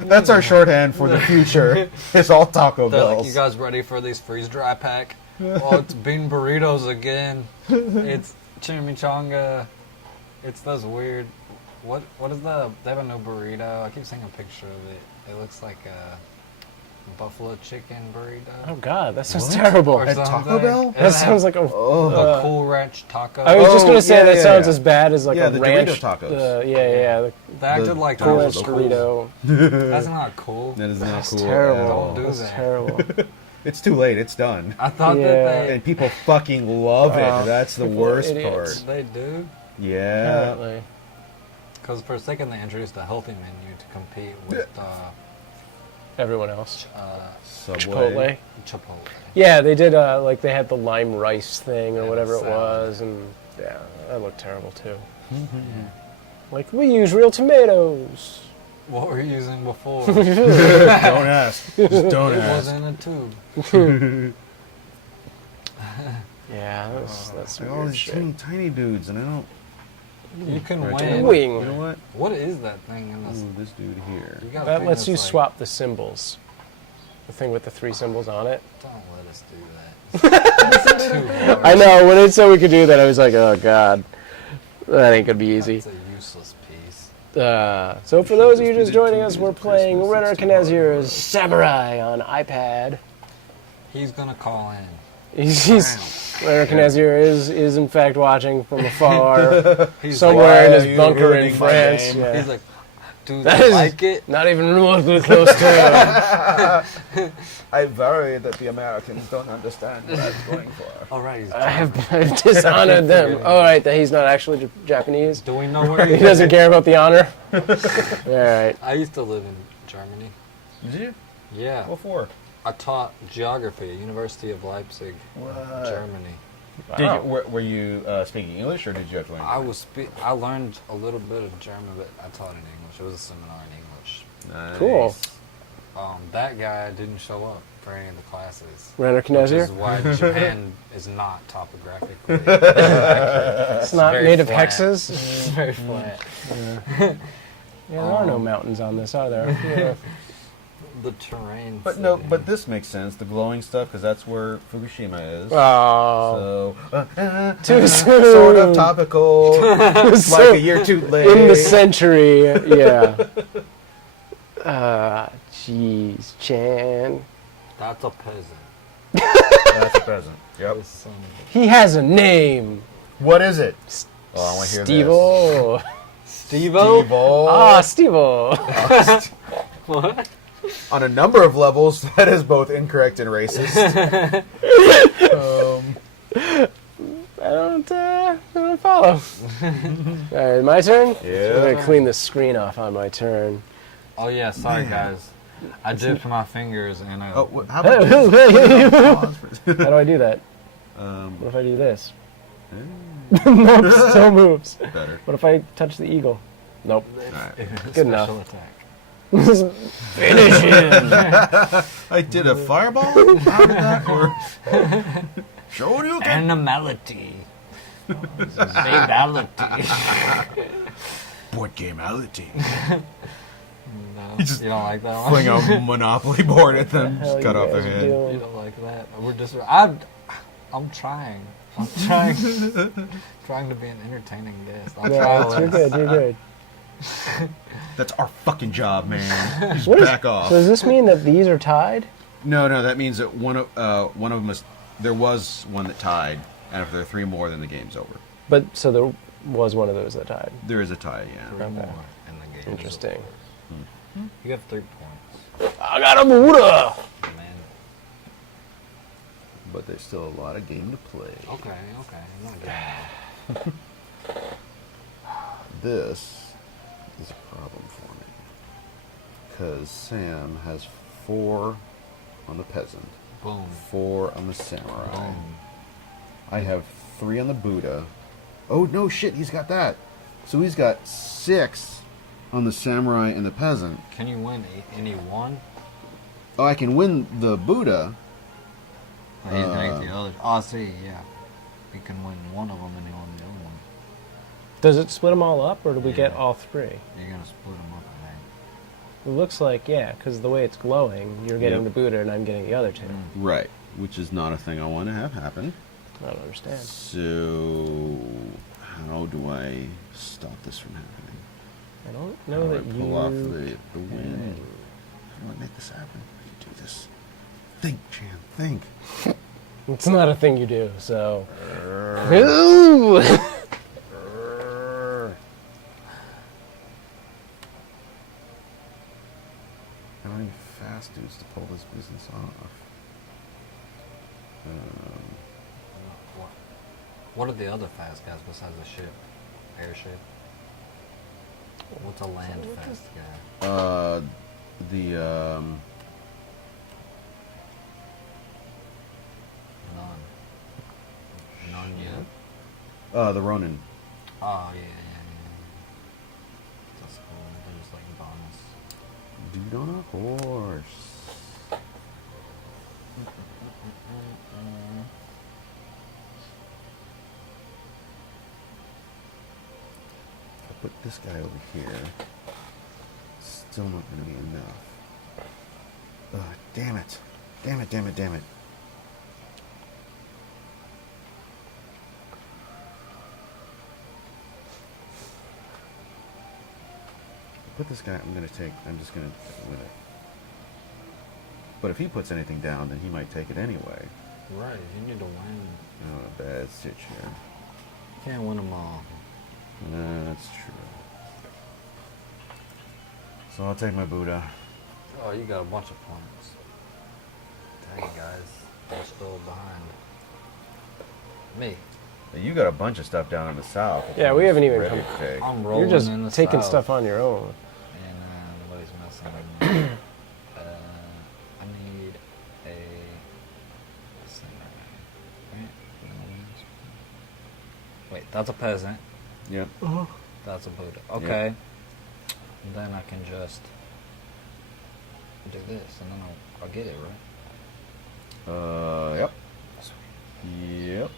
That's our shorthand for the future. It's all Taco They're Bells. like, you guys ready for these freeze dry pack? Oh, it's bean burritos again. It's chimichanga. It's those weird. What is the? They have a new burrito. I keep seeing a picture of it. It looks like a buffalo chicken burrito. Oh God, that sounds What? terrible. Or At something. Taco Bell? That sounds like a. a Cool Ranch taco. I was just Oh, gonna say yeah, that yeah, sounds yeah. as bad as like Yeah, a the ranch. Dorito tacos. The They acted the like Cool that Ranch was cool. Dorito. That's not cool. That is not That's cool. terrible. at all. Don't do That's that. terrible. It's too late. It's done. I thought Yeah. that And people fucking love it. That's the people are worst idiots. part. they do. Yeah. Apparently. Because for a second they introduced a healthy menu to compete with Everyone else. Subway. Chipotle. Yeah, they did. Like they had the lime rice thing or Yeah, whatever the it salad. was, and yeah, that looked terrible too. Like we use real tomatoes. What were you using before? Don't ask. Just don't It ask. was in a tube. Yeah, that's some All weird these shit. tiny dudes, and I don't. You can Right, win. Wing. You know what? What is that thing in this? Ooh, this dude here. You got a That thing lets that's you like, swap the symbols. The thing with the 3 symbols on it. Don't let us do that. It's too hard. I know, when it said we could do that, I was like, oh god. That ain't gonna be easy. It's a useless piece. So for those of you just joining us, we're playing Reiner Knizia's Samurai on iPad. He's gonna call in. Reiner Knizia is in fact watching from afar, He's somewhere Why in are his you bunker in ruining my France. game? Yeah. He's like, do That they is- like it? Not even remotely close to him. I worry that the Americans don't understand what I'm going for. All right. He's I've dishonored them. All right, that he's not actually Japanese. Do we know where He he doesn't care about the honor. All right. I used to live in Germany. Did you? Yeah. What for? I taught geography at University of Leipzig, Germany. Did you, were you speaking English, or did you have to learn? I learned a little bit of German, but I taught in English. It was a seminar in English. Nice. Cool. That guy didn't show up for any of the classes. Reiner Which is Knizia. why Japan is not topographically accurate. It's not very made of flat. hexes. It's very flat. Yeah, there are no mountains on this, are there? Yeah. The terrain. But no, but this makes sense. The glowing stuff, because that's where Fukushima is. Oh. So, Too soon. sort of topical. Like a year too late. In the century, yeah. Jeez, Chan. That's a peasant. That's a present. Yep. This son of He has a name. What is it? Oh, I want to hear Steve-O. Steve-O? Ah, Steve-O. What? On a number of levels, that is both incorrect and racist. I don't follow. All right, my turn? Yeah. I'm going to clean the screen off on my turn. Oh yeah, sorry guys. I dipped my fingers in a... Oh, how How about do I do that? um, What if I do this? Nope, still moves. better. What if I touch the eagle? Nope. Good Good enough. attack. Finish him. I did a fireball? How did that work? Show you can. Animality. Babality. Board gameality. No, just you don't like that one? Fling a Monopoly board at them. Hell Just cut you off their guys are head. doing? You don't like that? We're just... I'm trying. I'm trying. Trying to be an entertaining guest. I'll try No, you're less. good, you're good. That's our fucking job, man. Just What is- back off. So does this mean that these are tied? No, that means that one of them is. There was one that tied, and if there are three more, then the game's over. But, so there was one of those that tied. There is a tie, yeah. Three more in the game. Interesting. You have 3 points. I got a Buddha! Man. But there's still a lot of game to play. Okay. I'm not doing that. This is a problem for me. Because Sam has 4 on the peasant, Boom. 4 on the samurai. Boom. I have 3 on the Buddha. Oh, no shit, he's got that. So he's got 6 on the samurai and the peasant. Can you win any one? Oh, I can win the Buddha. Or you can take the others. Oh, I see, yeah. You can win one of them and you win the other one. Does it split them all up, or do we get Yeah. all 3? You're going to split them up, I think. It looks like, yeah, because the way it's glowing, you're getting Yep. the Buddha and I'm getting the other 2. Right, which is not a thing I want to have happen. I don't understand. So, how do I stop this from happening? I don't How know do I that pull you... off the win? How do I make this happen? How do you do this? Think, Chan, think. It's not a thing you do, so... Ooh! I don't need fast dudes to pull this business off. What are the other fast guys besides the ship? Airship? What's a land fast guy? None yet? The Ronin. Oh, yeah. That's cool. They're just like bonus. Dude on a horse. If I put this guy over here, still not going to be enough. Ugh, damn it. Damn it. Put this guy, I'm just gonna win it. But if he puts anything down, then he might take it anyway. Right, you need to win. Oh, a bad stitch here. Can't win them all. That's true. So I'll take my Buddha. Oh, you got a bunch of points. Dang, guys. You're still behind me. You got a bunch of stuff down in the south. Yeah, we haven't even Ready come- to take. I'm rolling You're just in the taking south. stuff on your own. And nobody's messing with me. I need a samurai. Wait, that's a peasant. Yep. That's a Buddha. Okay. And then I can just do this, and then I'll get it, right? Yep. Yep.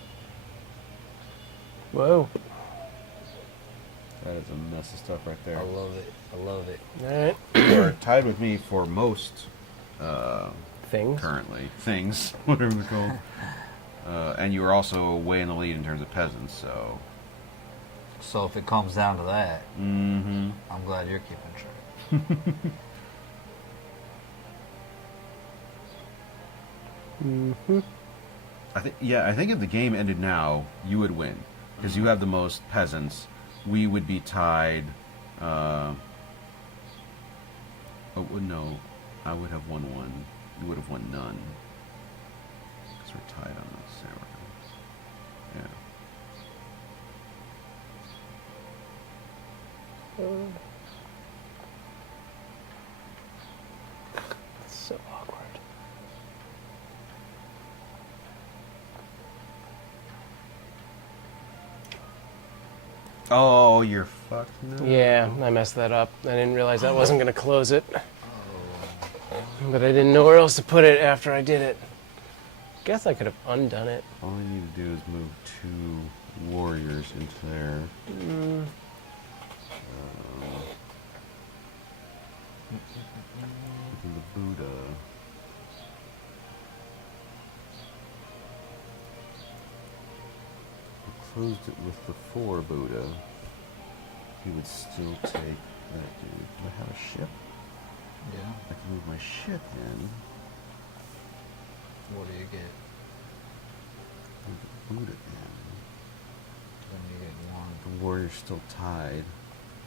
Whoa. That is a mess of stuff right there. I love it. I love it. All right. You are tied with me for most Things. currently. Things, whatever they're called. And you were also way in the lead in terms of peasants, so... So if it comes down to that, Mm-hmm. I'm glad you're keeping track. Mm-hmm. I think if the game ended now, you would win. Because you have the most peasants. We would be tied... oh, no. I would have won one. You would have won none. Because we're tied on the samurai. Yeah. It's so awkward. Oh, you're fucked now. Yeah, I messed that up. I didn't realize I wasn't going to close it. But I didn't know where else to put it after I did it. Guess I could have undone it. All I need to do is move 2 warriors into there. The Buddha. I closed it with the 4 Buddha. He would still take that dude. Do I have a ship? Yeah. I can move my ship in. What do you get? Move the Buddha in. Then you get 1. The warrior's still tied.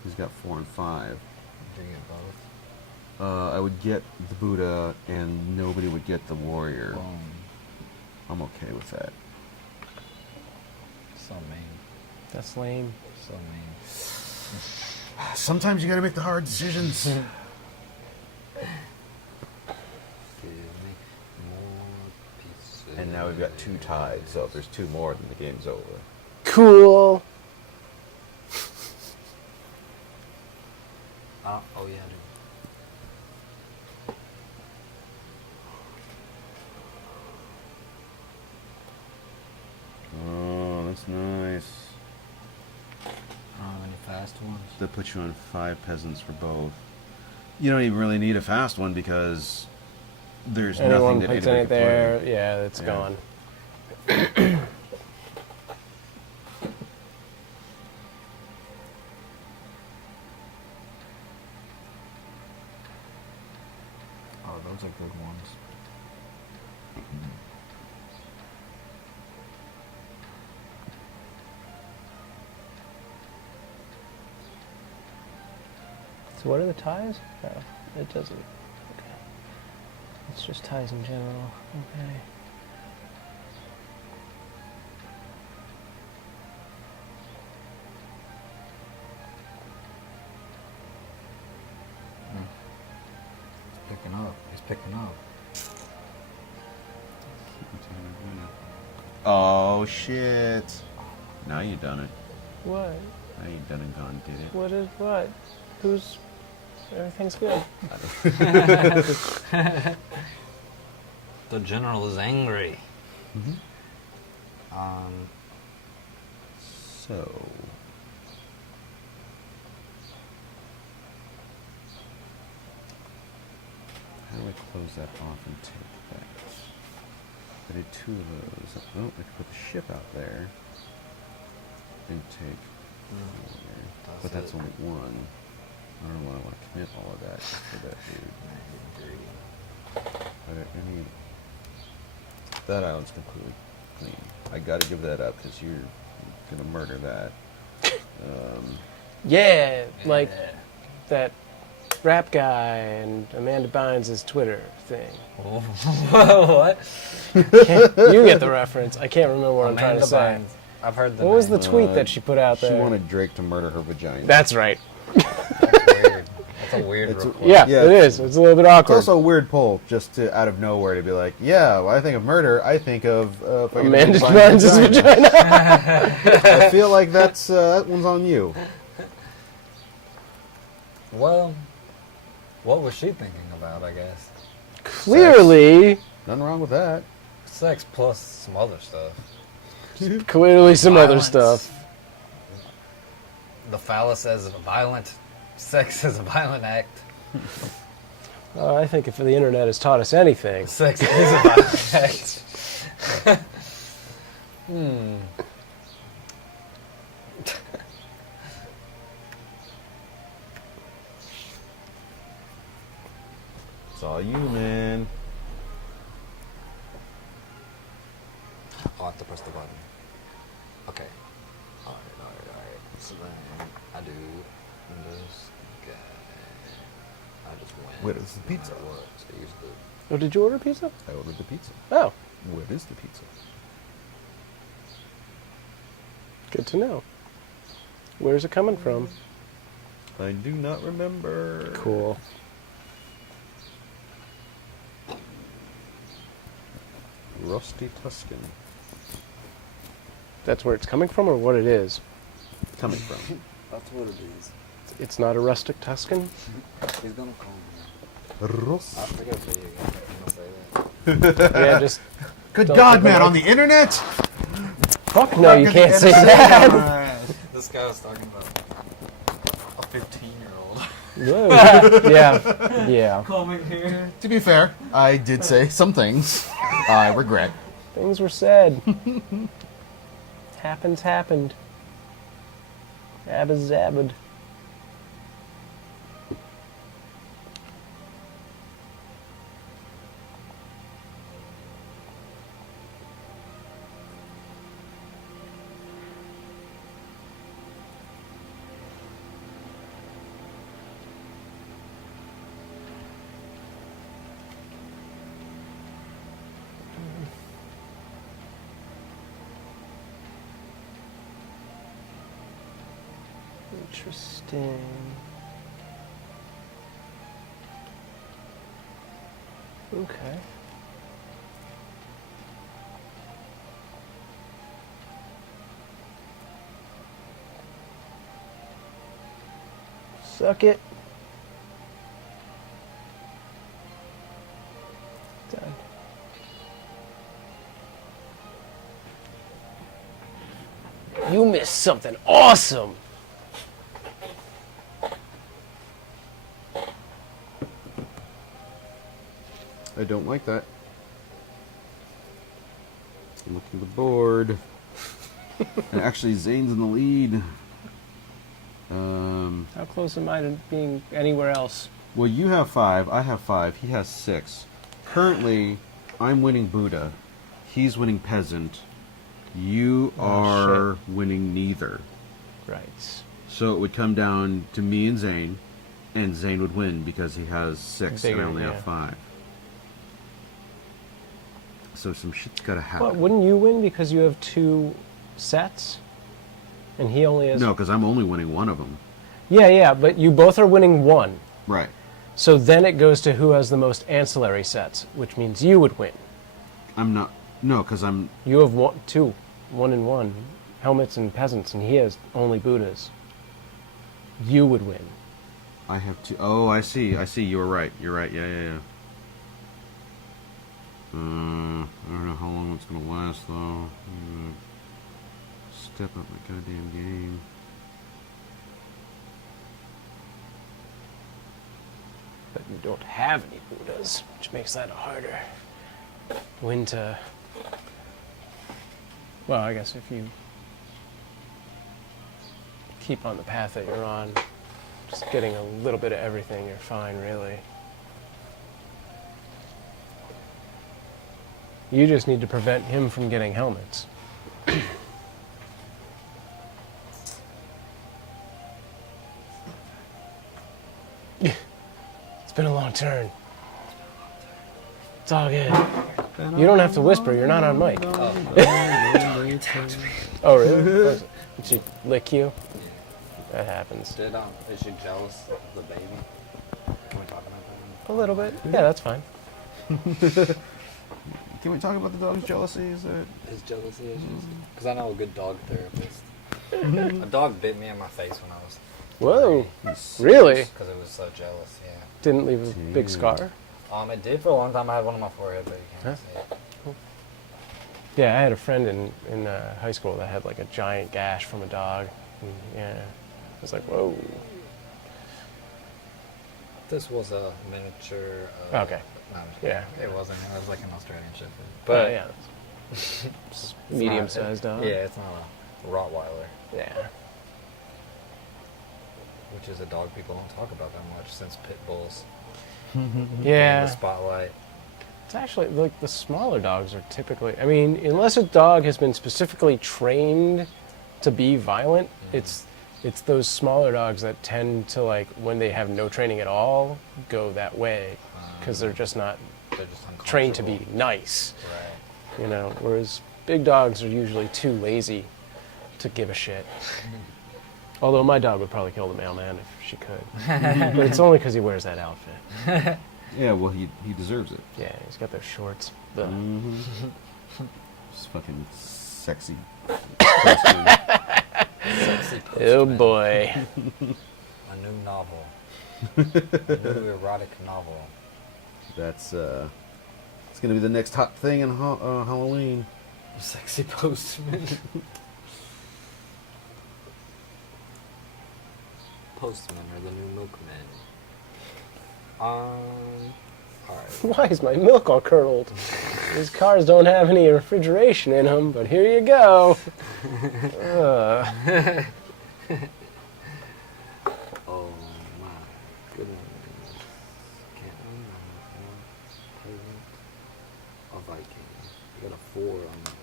He's got 4 and 5. Do you get both? I would get the Buddha, and nobody would get the warrior. Boom. I'm okay with that. So mean. That's lame. So mean. Sometimes you gotta make the hard decisions. Give me more pieces. And now we've got 2 tied, so if there's 2 more, then the game's over. Cool. Oh yeah, dude. Oh, that's nice. I don't have any fast ones. That puts you on 5 peasants for both. You don't even really need a fast one because there's Anyone nothing that puts anybody in it can there, play. yeah, it's Yeah. gone. Oh, those are good ones. So what are the ties? No, it doesn't. Okay. It's just ties in general. Okay. He's picking up. He's picking up. Oh, shit. Now you done it. What? Now you done and gone did it. What is what? Who's... Everything's good. The general is angry. Mm-hmm. So... How do I close that off and take that? I did 2 of those. Oh, I could put the ship out there. And take... That's but that's it. only 1. I don't know why I want to commit all of that for that dude. Are there any... That island's completely clean. I gotta give that up because you're gonna murder that. Yeah, like that rap guy and Amanda Bynes' Twitter thing. What? You get the reference. I can't remember what I'm trying to Amanda say. Bynes. I've heard the What was the name. tweet that she put out She there? wanted Drake to murder her vagina. That's right. That's weird. That's a weird It's a- request. Yeah, Yeah, it is. It's a little bit awkward. It's also a weird poll, just to, out of nowhere, to be like, yeah, when I think of murder, I think of fucking Amanda Bynes' Bynes' vagina. I feel like that's that one's on you. Well, what was she thinking about, I guess? Clearly, Nothing wrong with that. Sex plus some other stuff. clearly some other Violence. stuff. The phallus as a violent, sex as a violent act. I think if the internet has taught us anything, Sex is about sex. It's all you, man. Oh, I have to press the button. Okay. Alright. So then I do this guy. I just went. Where is the pizza? What? So use the. oh, did you order pizza? I ordered the pizza. Oh, Where is the pizza? good to know. Where's it coming from? I do not remember. Cool. Rusty Tuscan. That's where it's coming from, or what it is? Coming from. That's what it is. It's not a rustic Tuscan? He's gonna call me. Rus. I forget what you gonna say that. Yeah, just... Good Don't God, think man, about on the internet? Fuck no, you can't say that! This guy was talking about a 15-year-old. Whoa. Yeah. Comment here. To be fair, I did say some things I regret. Things were said. Happened. Abba zabbed. Interesting. Okay. Suck it. Done. You missed something awesome. I don't like that. I'm looking at the board. And actually, Zane's in the lead. How close am I to being anywhere else? Well, you have 5, I have 5, he has 6. Currently, I'm winning Buddha. He's winning Peasant. You are winning neither. Right. So it would come down to me and Zane would win because he has 6 and I Bigger, only yeah. have 5. So some shit's gotta But happen. wouldn't you win because you have 2 sets? And he only has... No, because I'm only winning one of them. Yeah, but you both are winning 1. Right. So then it goes to who has the most ancillary sets, which means you would win. I'm not... No, because I'm... You have 2, 1 and 1, helmets and peasants, and he has only Buddhas. You would win. I have 2... Oh, I see. You were right. You're right. Yeah. I don't know how long it's going to last, though. Step up my goddamn game. But you don't have any Buddhas, which makes that harder win to... Well, I guess if you keep on the path that you're on, just getting a little bit of everything, you're fine, really. You just need to prevent him from getting helmets. It's been a long turn. It's all good. You don't have to whisper, you're not on mic. Oh, really? Did she lick you? That happens. Is she jealous of the baby? Can we talk about that? A little bit. Yeah, that's fine. Can we talk about the dog's jealousies? His jealousy issues? Because I know a good dog therapist. A dog bit me in my face when I was... Whoa. Really? Because it was so jealous, yeah. Didn't leave a big scar? It did for a long time. I had one on my forehead, but you can't see it. Yeah, I had a friend in high school that had like a giant gash from a dog. And, yeah, I was like, whoa. This was a miniature. Okay. No, Yeah. it wasn't. It was like an Australian Shepherd. But But yeah, it's medium-sized not, dog. Yeah, it's not a Rottweiler, Yeah. which is a dog people don't talk about that much since pit bulls. Yeah. In the spotlight. It's actually like the smaller dogs are typically. I mean, unless a dog has been specifically trained to be violent, it's those smaller dogs that tend to, like, when they have no training at all, go that way because they're just not They're just trained to be uncomfortable. nice. Right. You know, whereas big dogs are usually too lazy to give a shit. Although my dog would probably kill the mailman if she could, but it's only because he wears that outfit. Yeah, well, he deserves it. Yeah, he's got those shorts. The It's fucking sexy. Sexy Oh postman. boy. A new novel. A new erotic novel. That's it's gonna be the next hot thing in Halloween. Sexy postman. Postman or the new milkman. Alright. Why is my milk all curdled? These cars don't have any refrigeration in them, but here you go. Ugh. Oh my goodness. Can't present a Viking. You got a 4 on that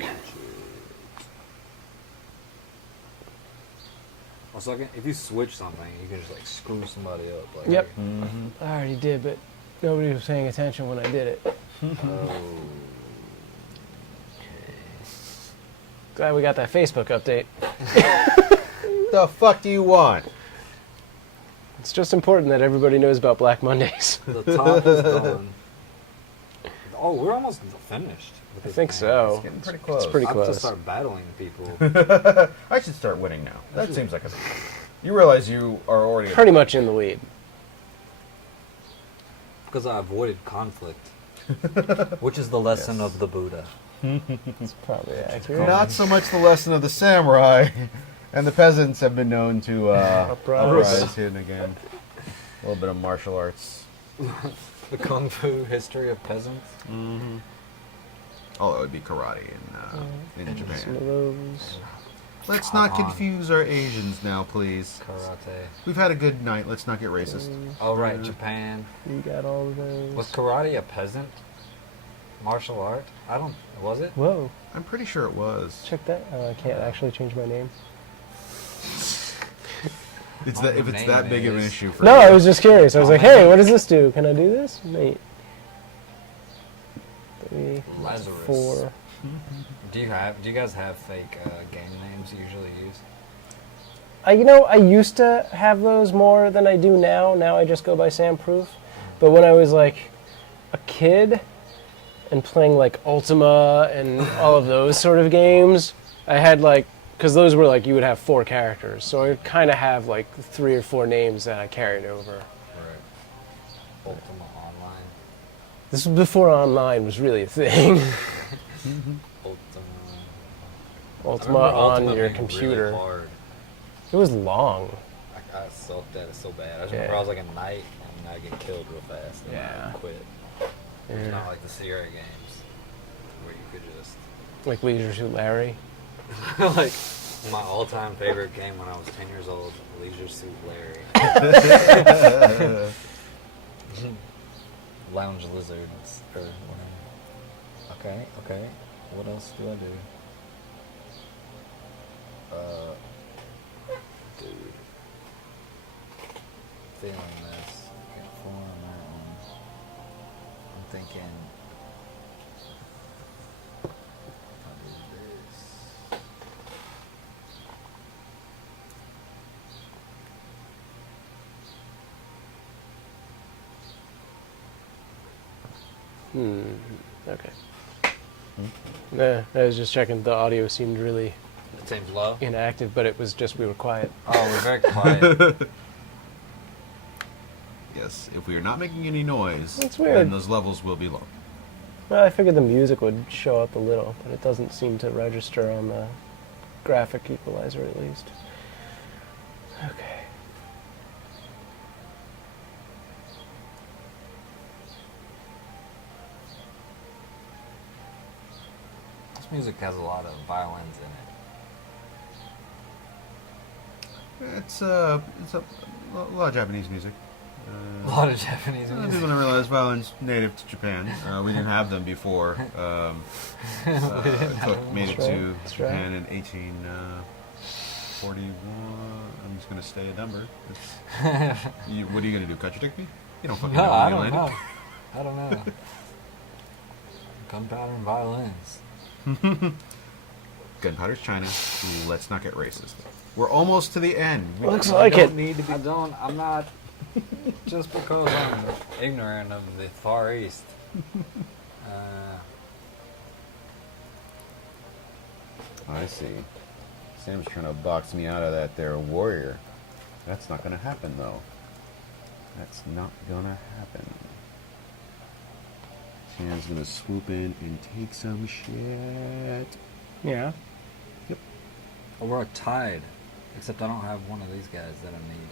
one. Also, if you switch something, you can just like screw somebody up. Like, Yep. I already did, but nobody was paying attention when I did it. Oh. Glad we got that Facebook update. The fuck do you want? It's just important that everybody knows about Black Mondays. The top is done. Oh, we're almost finished. With I this think game. so. It's getting pretty close. It's pretty I have to close. start battling people. I should start winning now. That seems like a. You realize you are already. Pretty much in the lead. Because I avoided conflict. Which is the lesson Yes. of the Buddha. It's probably accurate. Not so much the lesson of the samurai, and the peasants have been known to uprise here and again. A little bit of martial arts. The Kung Fu history of peasants. Oh, it would be karate in Some Japan. of those. Let's not confuse our Asians now, please. Karate. We've had a good night. Let's not get racist. Oh, right, Japan. You got all of those. Was karate a peasant martial art? I don't. Was it? Whoa. I'm pretty sure it was. Check that. I can't actually change my name. It's What that if the it's that name big of an is. issue for No, you. I was just curious. I was like, hey, what does this do? Can I do this? Mate. 3, Lazarus. 4. Do you guys have fake game names you usually use? I used to have those more than I do now. Now I just go by SamProof. But when I was like a kid and playing like Ultima and all of those sort of games, I had like, because those were like, you would have 4 characters. So I kind of have like 3 or 4 names that I carried over. Right. Ultima Online. This was before online was really a thing. Ultima. Ultima I remember on Ultima your being computer. Really hard. It was long. I sucked at it so bad. I just Yeah. remember I was like a knight and I get killed real fast. And Yeah. I quit. It's not like the Sierra games where you could just Like Leisure Suit Larry. like my all-time favorite game when I was 10 years old, Leisure Suit Larry. Lounge Lizards or whatever. Okay. What else do I do? Dude. Feeling this. Got 4 on that one. I'm thinking if I do this. Okay. Nah, I was just checking. The audio seemed really It seems low. inactive, but it was just we were quiet. Oh, we're very quiet. Yes, if we are not making any noise, That's weird. then those levels will be low. Well, I figured the music would show up a little, but it doesn't seem to register on the graphic equalizer at least. Okay. This music has a lot of violins in it. It's a lot of Japanese music. A lot of Japanese People music. don't realize violins native to Japan. We didn't have them before. Cook made it to That's right. Japan in 1841. I'm just gonna say a number. What are you gonna do? Contradict me? You don't fucking No, know. I when don't you know. I don't know. Gunpowder and violins. landed. Gunpowder's China. Let's not get racist. We're almost to the end. Looks We like don't it. Need to be. I'm not, just because I'm ignorant of the Far East. I see. Sam's trying to box me out of that there warrior. That's not gonna happen though. That's not gonna happen. Sam's gonna swoop in and take some shit. Yeah. Oh, we're tied. Except I don't have one of these guys that I need.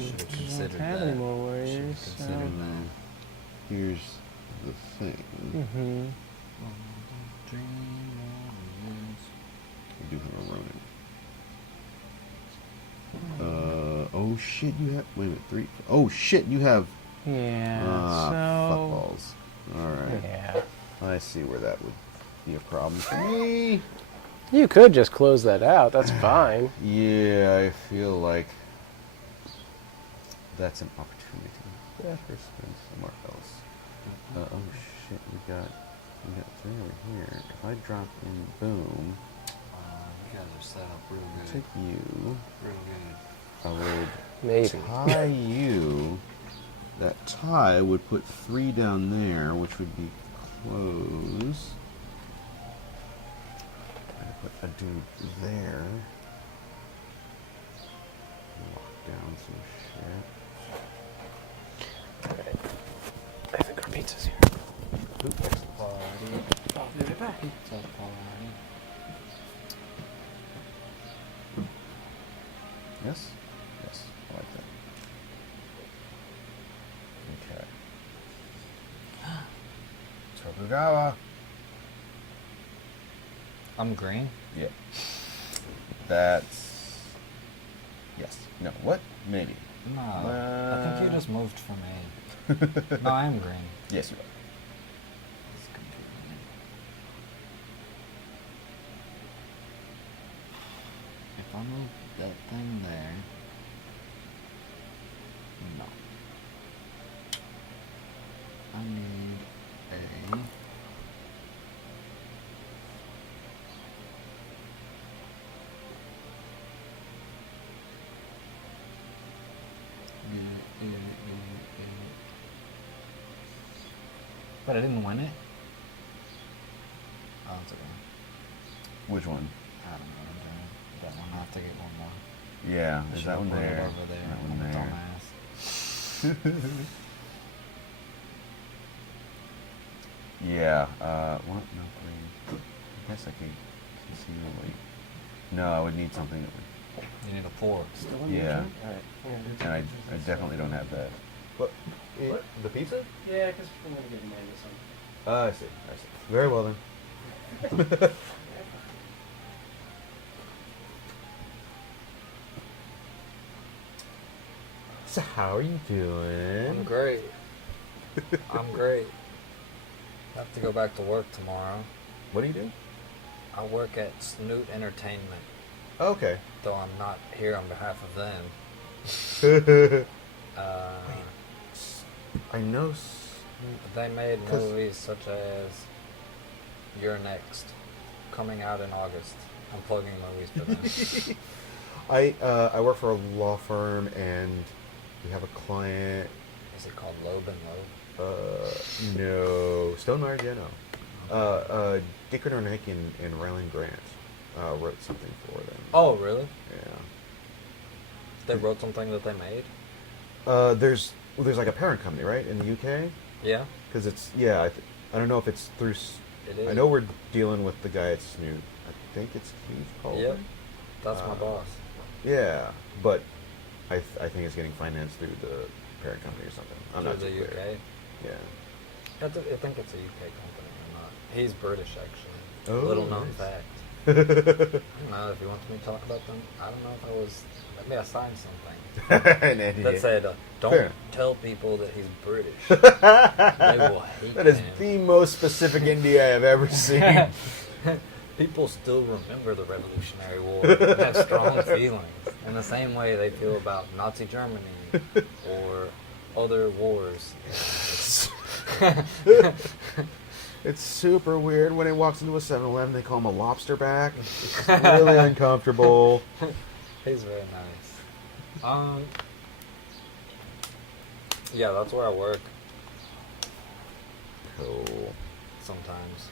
Should have considered Don't have that. any more Should warriors. have considered that. Here's the thing. Mm-hmm. We do have a Ronin. Oh shit, you have. Wait a minute, 3. Oh shit, you have. Yeah. Ah, so. fuckballs. Alright. Yeah. I see where that would be a problem for me. You could just close that out. That's fine. Yeah, I feel like that's an opportunity. Yeah. First spend somewhere else. Oh shit, we got 3 over here. If I drop in boom, You guys are set up real good. take you, Real good. I would Maybe. tie you. That tie would put 3 down there, which would be close. I put a dude there. Lock down some shit. I think our pizza's here. Party. I'll be right back. Pizza party. Yes? Yes, I like that. Okay. Tokugawa. I'm green. Yeah. That's. Yes. No. What? Maybe. No, I think you just moved for me. No, I am green. Yes, you are. It's confusing. If I move that thing there, no. I need a. But I didn't win it. Oh, it's okay. Which one? I don't know what I'm doing. That one, I have to get one more. Yeah. Is Should've that one put it there? over there. That I'm one a there. dumbass. Yeah. What? No, 3. I guess I could conceivably. No, I would need something that would. You need a 4. Yeah. Alright. And I definitely don't have that. What? The pizza? Yeah, because I'm going to get Amanda some. I see. I see. Very well then. So how are you I'm doing? great. I'm great. I have to go back to work tomorrow. What do you do? I work at Snoot Entertainment, Okay. though I'm not here on behalf of them. I know. They made 'Cause- movies such as You're Next, coming out in August. I'm plugging movies for them. I work for a law firm and we have a client. Is it called Loeb and Loeb? No. Stonemaier, yeah, no. Dickard Ornick and Ryland Grant wrote something for them. Oh, really? Yeah. They wrote something that they made? There's like a parent company, right, in the UK? Yeah, Because it's, yeah, I don't know if it's through. it is. I know we're dealing with the guy at Snoot. I think it's Keith Calder. Yep. That's my boss. Yeah, but I think it's getting financed through the parent company or something. I'm not Through too the clear. UK. Yeah. I think it's a UK company or not. He's British, actually. Oh, Little known nice. fact. I don't know if you want me to talk about them. I don't know if I was. Maybe I signed something An NDA. that said, "Don't Fair. tell people that he's British. They will hate That is him." the most specific NDA I've ever seen. People still remember the Revolutionary War and have strong feelings in the same way they feel about Nazi Germany or other wars. It's super weird when he walks into a 7-Eleven. They call him a lobster back. It's really uncomfortable. He's very nice. Yeah, that's where I work Cool. sometimes.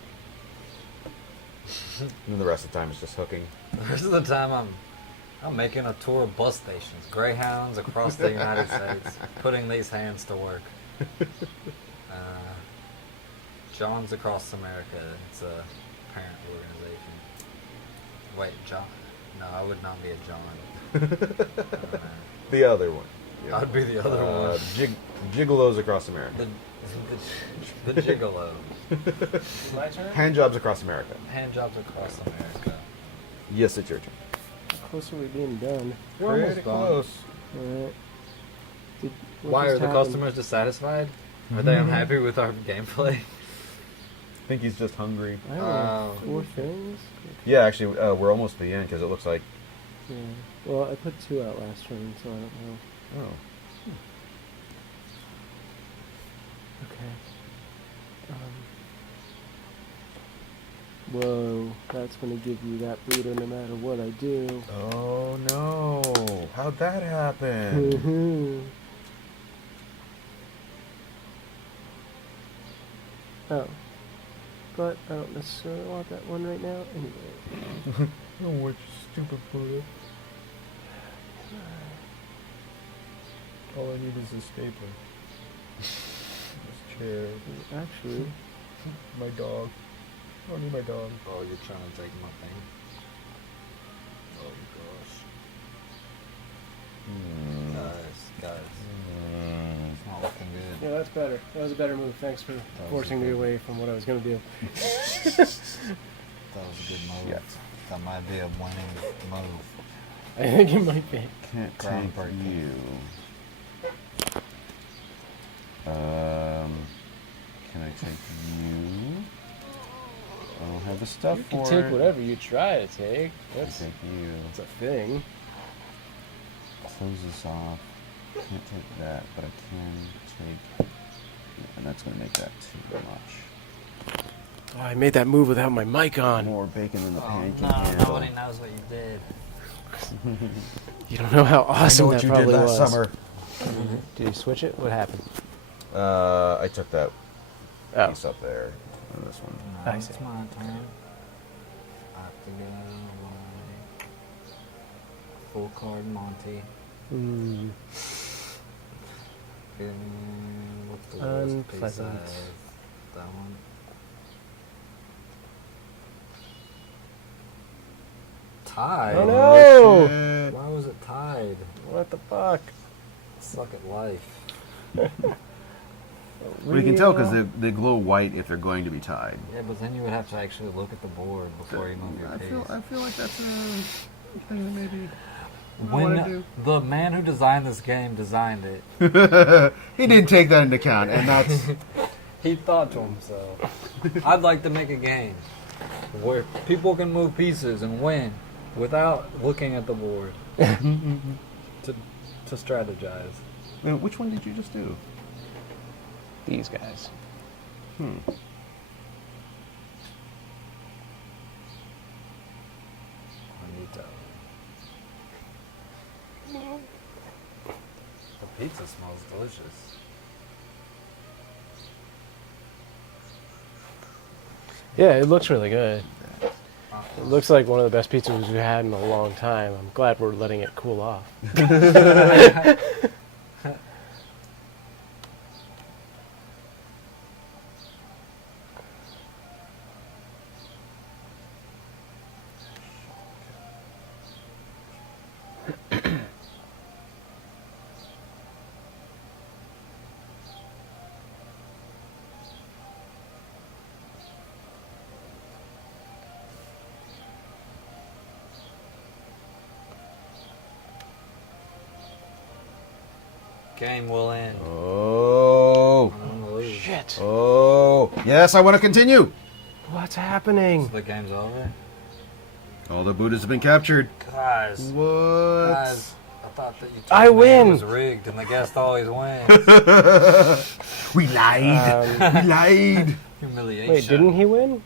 And then the rest of the time it's just hooking. The rest of the time I'm making a tour of bus stations, Greyhounds across the United States, putting these hands to work. John's Across America. It's a parent organization. Wait, John? No, I would not be a John. The other one. Yeah. I'd be the other one. Gigolos across America. The gigolo. My turn? Hand jobs across America. Hand jobs across America. Yes, it's your turn. How close are we being done? We're almost Pretty done. close. Alright. Why are the customers dissatisfied? Are they unhappy with our gameplay? I think he's just hungry. I don't know. 4 things? Yeah, actually, we're almost at the end because it looks like. Yeah. Well, I put 2 out last turn, so I don't know. Oh. Okay. Whoa, that's going to give you that Buddha no matter what I do. Oh no! How'd that happen? Oh. But I don't necessarily want that one right now. Anyway. Oh, what stupid photo. All I need is a stapler. This chair. Actually, My dog. I don't need my dog. Oh, you're trying to take my thing? Oh gosh. Guys. It's not looking good. yeah, that's better. That was a better move. Thanks for forcing me away from what I was going to do. That was a good move. Yeah. That might be a winning move. I think it might be. Can't take take you. Can I take you? I don't have the stuff You for can take it. whatever you try to take. I'll That's take you. a thing. Close this off. Can't take that, but I can take. And that's going to make that too much. Oh, I made that move without my mic on. More bacon than the Oh pancake no, handle. nobody knows what you did. You don't know how awesome I know what that you probably did last was. summer. Did you switch it? What happened? I took that Oh. piece up there. And this one. No, I it's see. my turn. I have to go my full card Monty. Hmm. And what's the worst piece I Unpleasant. have? That one. Tied? Oh no! Shit. Why was it tied? What the fuck? Suck at life. Well, you can tell because they glow white if they're going to be tied. Yeah, but then you would have to actually look at the board before you move your I piece. feel like that's a thing that maybe. When the man who designed this game designed it, He didn't take that into account, and that's. he thought to himself, I'd like to make a game where people can move pieces and win without looking at the board to strategize. Which one did you just do? These guys. Juanito. The pizza smells delicious. Yeah, it looks really good. It looks like one of the best pizzas we've had in a long time. I'm glad we're letting it cool off. Game will end. Oh. I'm gonna lose. Shit. Oh. Yes, I want to continue. What's happening? So the game's over? All the Buddhas have been captured. Guys. What? Guys, I thought that you told I me win. it was rigged and the guest always wins. We lied. We lied. Humiliation. Wait, didn't he win?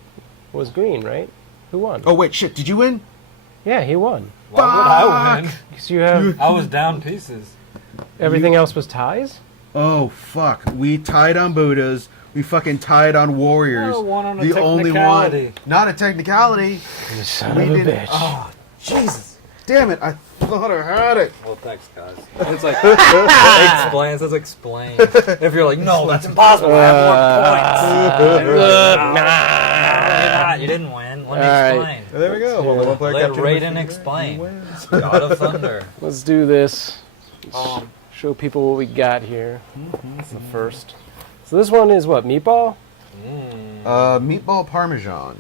It was green, right? Who won? Oh, wait, shit. Did you win? Yeah, he won. Why would I win? Because you have I was down pieces. everything else was ties. Oh, fuck. We tied on Buddhas. We fucking tied on warriors. No, one on a the only technicality. one. Not a technicality. You son We of a didn't- bitch. Oh, Jesus. Damn it. I thought I had it. Well, thanks, guys. It's like, explain. It says explain. If you're like, no, that's impossible. I have more points. You didn't win. Let me explain. There we go. Well, one player Let captured Raiden my explain. wins. God of Thunder. Let's do this. Show people what we got here. That's the first. So this one is what, meatball? Meatball Parmesan.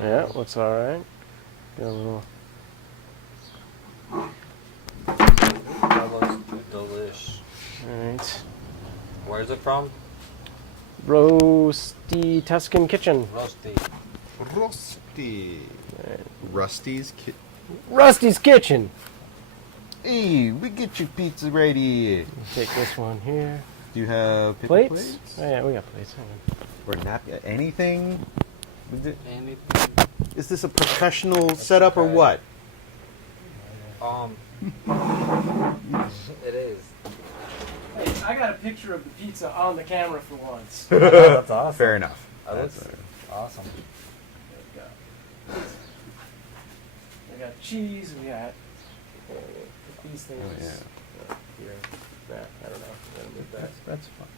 Yeah, looks alright. Got a little. That looks delish. Alright. Where's it from? Roasty Tuscan Kitchen. Rusty. Rusty. Rusty's kit. Rusty's Kitchen! Hey, we get your pizza ready. Take this one here. Do you have paper Plates? Oh, yeah, we got plates. Hang on. Or napkin? Anything? Anything. Is this a professional setup or what? It is. Hey, I got a picture of the pizza on the camera for once. That's awesome. Fair enough. That looks awesome. We got cheese, we got these things. Oh, yeah. Here. That, I don't know. I'm gonna move that. That's fine.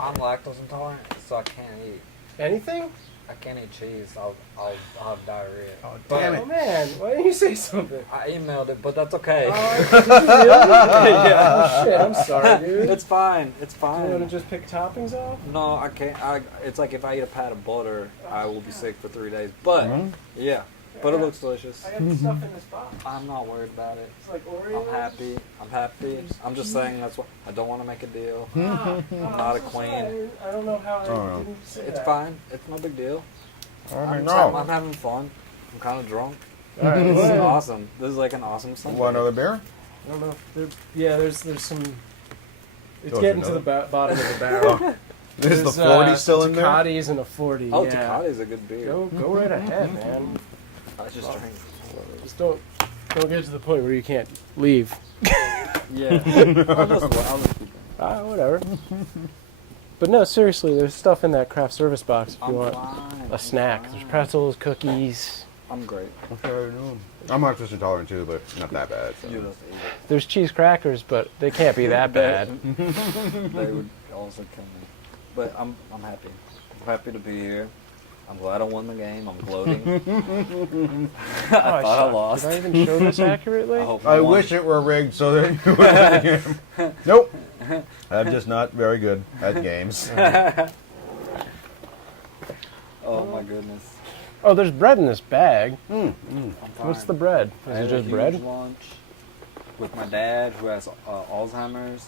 I'm lactose intolerant, so I can't eat. Anything? I can't eat cheese. I'll have diarrhea. Oh, But damn Oh it. man, why didn't you say something? I emailed it, but that's okay. Did you really? Yeah. Oh shit, I'm sorry, dude. It's fine. It's Do you want to fine. just pick toppings off? No, I can't. It's like if I eat a pat of butter, I will be sick for 3 days. But yeah, but it looks delicious. I got the stuff in this box. I'm not worried about it. It's like Oreos. I'm happy. I'm happy. I'm just saying that's what I don't want to make a deal. I'm not a queen. I don't know how I Oh. didn't say It's that. fine. It's no big deal. I'm having fun. I'm kind of drunk. All right, This is well, awesome. This is like an awesome Sunday. Want another beer? I don't know. Yeah, there's some. It's Oh, getting to the another? bottom of the barrel. Is the 40 still in there? Ducatis and a 40. Oh, yeah. Tecate a good beer. Go right ahead, man. I just drank. Just don't get to the point where you can't leave. Yeah. I'll just keep it. Whatever. But no, seriously, there's stuff in that craft service box if you I'm want fine. a snack. There's pretzels, cookies. I'm great. I'm lactose intolerant too, but not that bad. So. You just eat There's cheese crackers, but they can't be that bad. it. They would also kill me. But I'm happy. I'm happy to be here. I'm glad I won the game. I'm gloating. I thought I lost. Did I even show this accurately? I hope I won. wish it were rigged so that you would win the game. Nope. I'm just not very good at games. Oh my goodness. Oh, there's bread in this bag. I'm What's fine. the bread? I Is had it a just huge bread? lunch with my dad, who has Alzheimer's.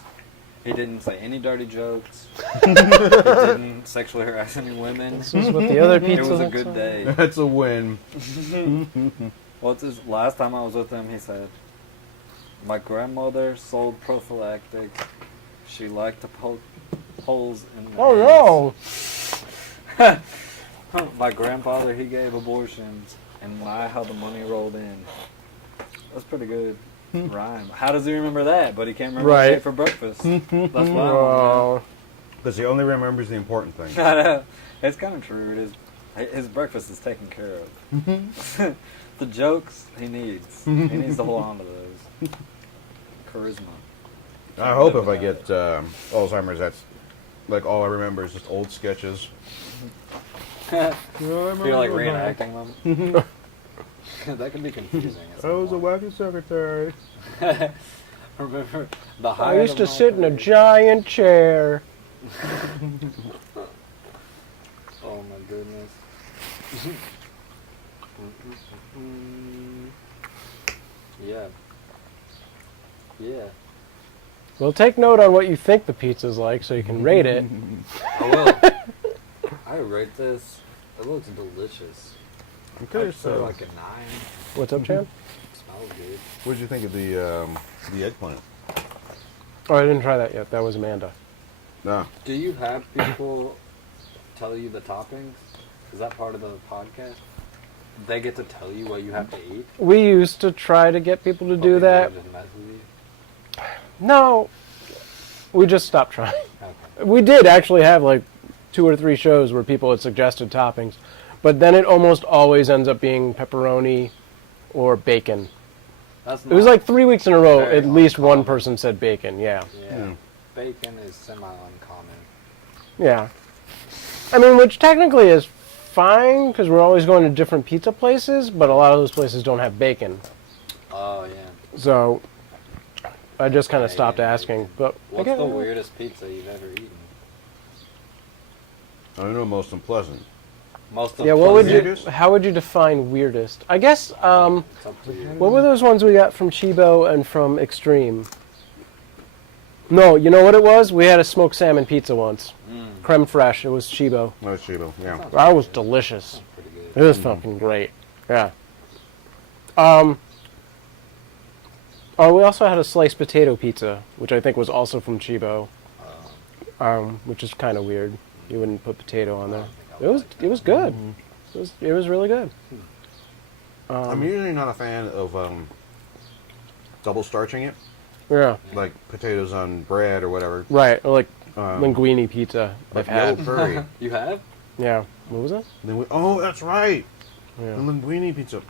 He didn't say any dirty jokes. He didn't sexually harass any women. This is what the other It pizza was a looks good like. day. That's a win. Well, it's his, last time I was with him, he said, "My grandmother sold prophylactic. She liked to poke holes in the Oh no! My grandfather, he gave abortions, and my how the money rolled in." That's pretty good rhyme. How does he remember that? But he can't remember what he Right. ate for breakfast. That's what I want Oh, Because he only remembers the important things. to know. It's kind of true. It is. His breakfast is taken care of. The jokes he needs. He needs to hold on to those. Charisma. I hope if I get Alzheimer's, that's like all I remember is just old sketches. Feel like reenacting them. That can be confusing. at some point. wacky secretary. Remember the I height used of to my sit in a face? giant chair. Oh my goodness. Yeah. Yeah. Well, take note on what you think the pizza's like so you can rate it. I will. I rate this. It looks delicious. I'm I'd curious. say like a 9. What's up, Chan? Smells good. What did you think of the eggplant? Oh, I didn't try that yet. That was Amanda. No. Do you have people tell you the toppings? Is that part of the podcast? They get to tell you what you have to eat? We used to try to get people to do Or that. people just mess with you? No, we just stopped trying. Okay. We did actually have like 2 or 3 shows where people had suggested toppings, but then it almost always ends up being pepperoni or bacon. That's It was not like 3 weeks in a row, very at least one uncommon. person said bacon, yeah. Yeah. Yeah. Bacon is semi-uncommon. Yeah. I mean, which technically is fine, because we're always going to different pizza places, but a lot of those places don't have bacon. Oh, yeah. So, I just kind of Yeah, stopped yeah, asking. yeah. But What's again, the weirdest pizza you've ever eaten? I don't know, most unpleasant. Most Yeah, what would unpleasant? you? How would you define weirdest? I guess. It's up to you. What were those ones we got from Chibo and from Extreme? No, you know what it was? We had a smoked salmon pizza once, creme fraiche. It was Chibo. No, it's Chibo, yeah. That was delicious. Pretty It good. was fucking great. Yeah. Oh, we also had a sliced potato pizza, which I think was also from Chibo. Which is kind of weird. You wouldn't put potato on there. It was good. It was really good. I'm usually not a fan of double starching it, Yeah. like potatoes on bread or whatever. Right. Or like Um, linguine pizza Like I've yellow had. curry. You have? Yeah. What was it? Oh, that's right. Yeah. The linguine pizza.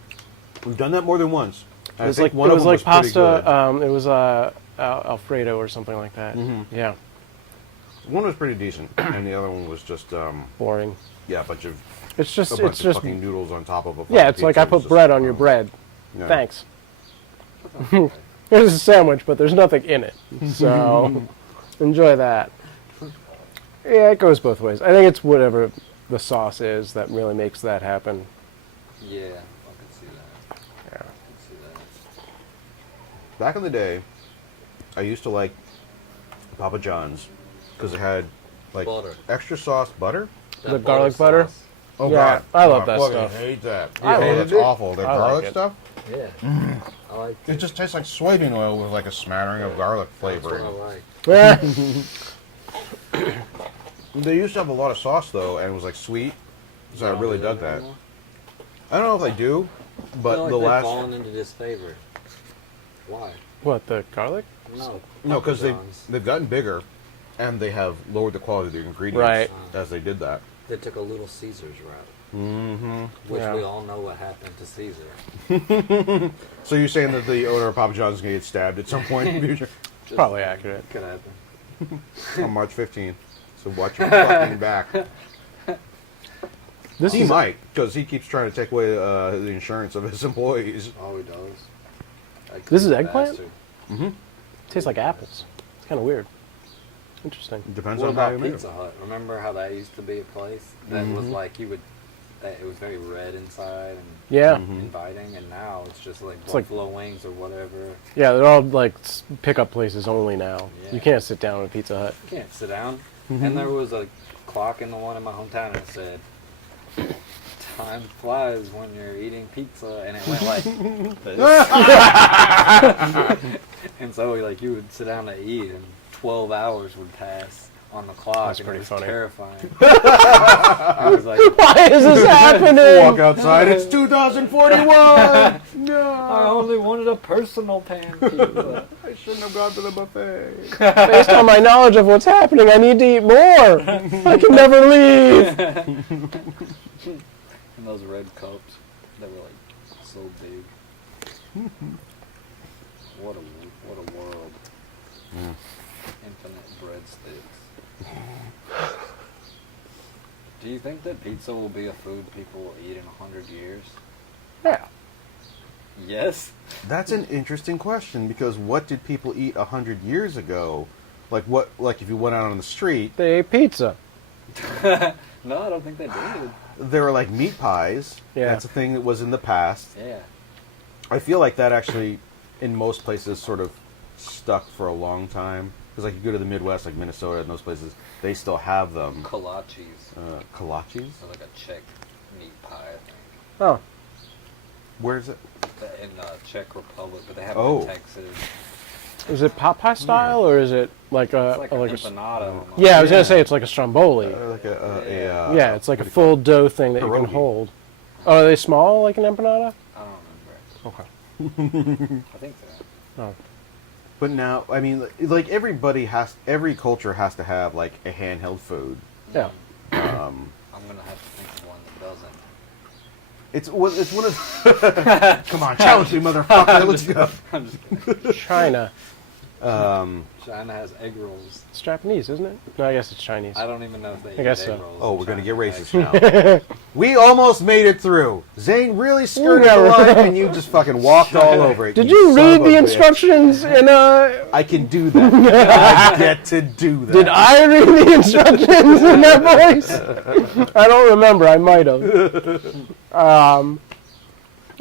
We've done that more than once. It was like one it of was them like was pretty pasta. good. It was Alfredo or something like that. Mhm. Yeah. One was pretty decent, and the other one was just Boring. yeah, a bunch of It's just fucking noodles on top of a. yeah. fucking It's like pizza. I It's put just, bread on your bread. yeah. Thanks. There's a sandwich, but there's nothing in it. So enjoy that. Yeah, it goes both ways. I think it's whatever the sauce is that really makes that happen. Yeah, I can see that. Yeah. I can see that. Back in the day, I used to like Papa John's because it had like Butter. extra sauce butter. The That garlic butter? sauce. Oh Yeah, God, I love Oh, that fucking stuff. hate that. I Oh, hated that's it. awful. The I like garlic it. stuff. Yeah. I like It just tastes like soybean oil with like a smattering of garlic That's what flavoring. I like. Yeah. They used to have a lot of sauce though, and it was like sweet, so I Don't really do dug that that. anymore? I don't know if they do, I but feel like the they've last fallen into disfavor. Why? What, the garlic? No. no, because Papa John's. they've gotten bigger, and they have lowered the quality of the ingredients Right. as they did that. They took a Little Caesars route, Mm-hmm. which Yeah. we all know what happened to Caesar. So you're saying that the owner of Papa John's is gonna get stabbed at some point in the future Just Probably accurate. Could happen. on March 15th? So watch your fucking back. This He is might, because he keeps trying to take away the insurance of his employees. Oh, he does. That This is greedy eggplant? bastard. Mm-hmm. tastes like apples. It's kind of weird. Interesting. Depends What on how you about make Pizza it. Hut? Remember how that used to be a place that was like you would, that it was very red inside and Yeah. inviting, and now it's just like It's like- buffalo wings or whatever. Yeah, they're all like pickup places only now. Yeah. You can't sit down at Pizza Hut. You can't sit down. And there was a clock in the one in my hometown, and it said, "Time flies when you're eating pizza," and it went like this. And so like you would sit down to eat, and 12 hours would pass on the clock. That's and pretty it was funny. terrifying. It was like, Why is this happening? Walk outside, it's 2041! No! I only wanted a personal pan pizza. I shouldn't have gone to the buffet. Based on my knowledge of what's happening, I need to eat more. I can never leave. And those red cups, they were like so big. What a world. Infinite breadsticks. Do you think that pizza will be a food people will eat in 100 years? Yeah. Yes. That's an interesting question, because what did people eat 100 years ago? Like what? Like if you went out on the street, They ate pizza. No, I don't think they did. there were like meat pies. Yeah. That's a thing that was in the past. Yeah. I feel like that actually, in most places, sort of stuck for a long time. Because like you go to the Midwest, like Minnesota and those places, they still have them. Kolaches. Kolaches? So like a Czech meat pie, I think. Oh, Where is it? In Czech Republic, but they have Oh. it in Texas. is it pot pie style or is it like a It's like an like a? empanada. almost. Yeah, I was gonna Yeah. say it's like a stromboli. Like Yeah, it's like a full dough thing that you can pierogi. hold. Oh, are they small like an empanada? I don't remember. Okay. I think so. Oh. But now, I mean, like every culture has to have like a handheld food. Yeah. Um, I'm gonna have to think of one that doesn't. it's one of. Come on, challenge me, motherfucker! Let's go. I'm just kidding. China. China has egg rolls. It's Japanese, isn't it? No, I guess it's Chinese. I don't even know if they I guess eat so. egg rolls. Oh, in we're gonna China, get racist actually. now. We almost made it through. Zane really skirted Yeah, the right. line, and you just fucking walked all over it. Did you son read of a the bitch. instructions in I can do that. I get to do that. Did I read the instructions in that voice? I don't remember. I might have. All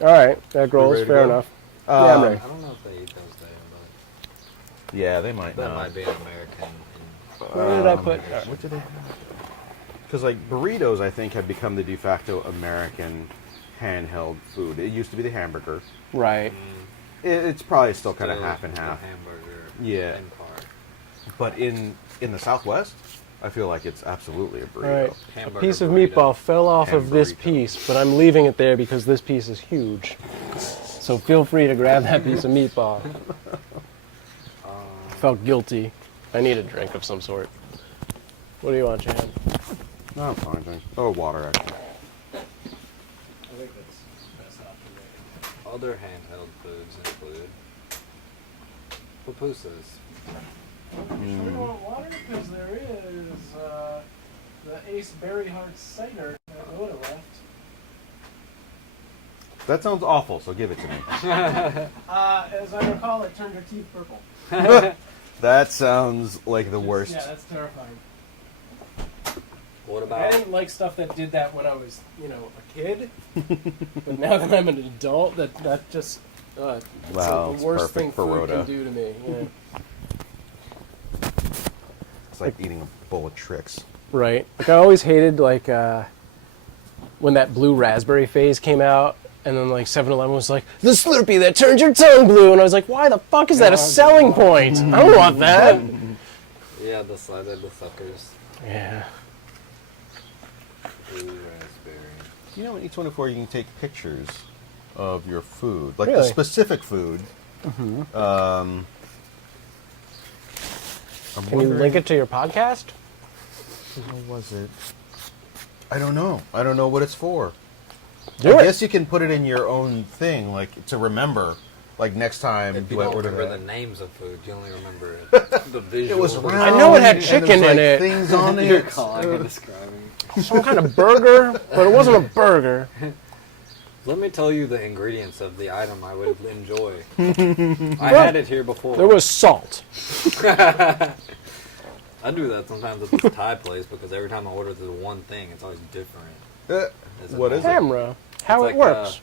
right, egg rolls, ready to fair go? enough. Yeah, I'm ready. I don't know if they eat those there, Yeah, they might but that not. might be an American. Where did I put? What did they? Because like burritos, I think have become the de facto American handheld food. It used to be the hamburger. Right. It's probably still kind of Still half and the half. Hamburger. Yeah. Empire. But in the Southwest, I feel like it's absolutely a All burrito. right. A Hamburger piece of burrito. meatball fell off of this Hamburrito. piece, but I'm leaving it there because this piece is huge. So feel free to grab that piece of meatball. Felt guilty. I need a drink of some sort. What do you want, Jan? No, I'm fine, thanks. Oh, water, actually. I think that's best option. Other handheld foods include pupusas. Sure you want water? Because there is the Ace Berry Heart cider that Rhoda left. That sounds awful, so give it to me. As I recall, it turned her teeth purple. That sounds like the worst. Yeah, that's terrifying. What I about didn't like stuff that did that when I was, a kid. But now that I'm an adult, that just it's Wow, the it's worst perfect thing for food Rhoda. can do to me. Yeah. It's like eating a bowl of tricks. Right. Like I always hated when that blue raspberry phase came out, and then 7-Eleven was like, the Slurpee that turns your tongue blue, and I was like, why the fuck is that a selling point? I don't want that. the suckers? Yeah. Blue raspberry. You know, in E24 you can take pictures of your food, like the Really? specific food. I'm Can you link it to your podcast? What was it? I don't know. I don't know what it's for. Do I it. guess you can put it in your own thing, like to remember. Like next time, If you do I don't order remember that? the names of food, you only remember the visual. It was round. I know it had and chicken there was, in it. Things on You're it. calling and describing. Some kind of burger, but it wasn't a burger. Let me tell you the ingredients of the item I would enjoy. I had it here before. There was salt. I do that sometimes at this Thai place because every time I order the one thing, it's always different. What is it? Camera. How It's it like, works.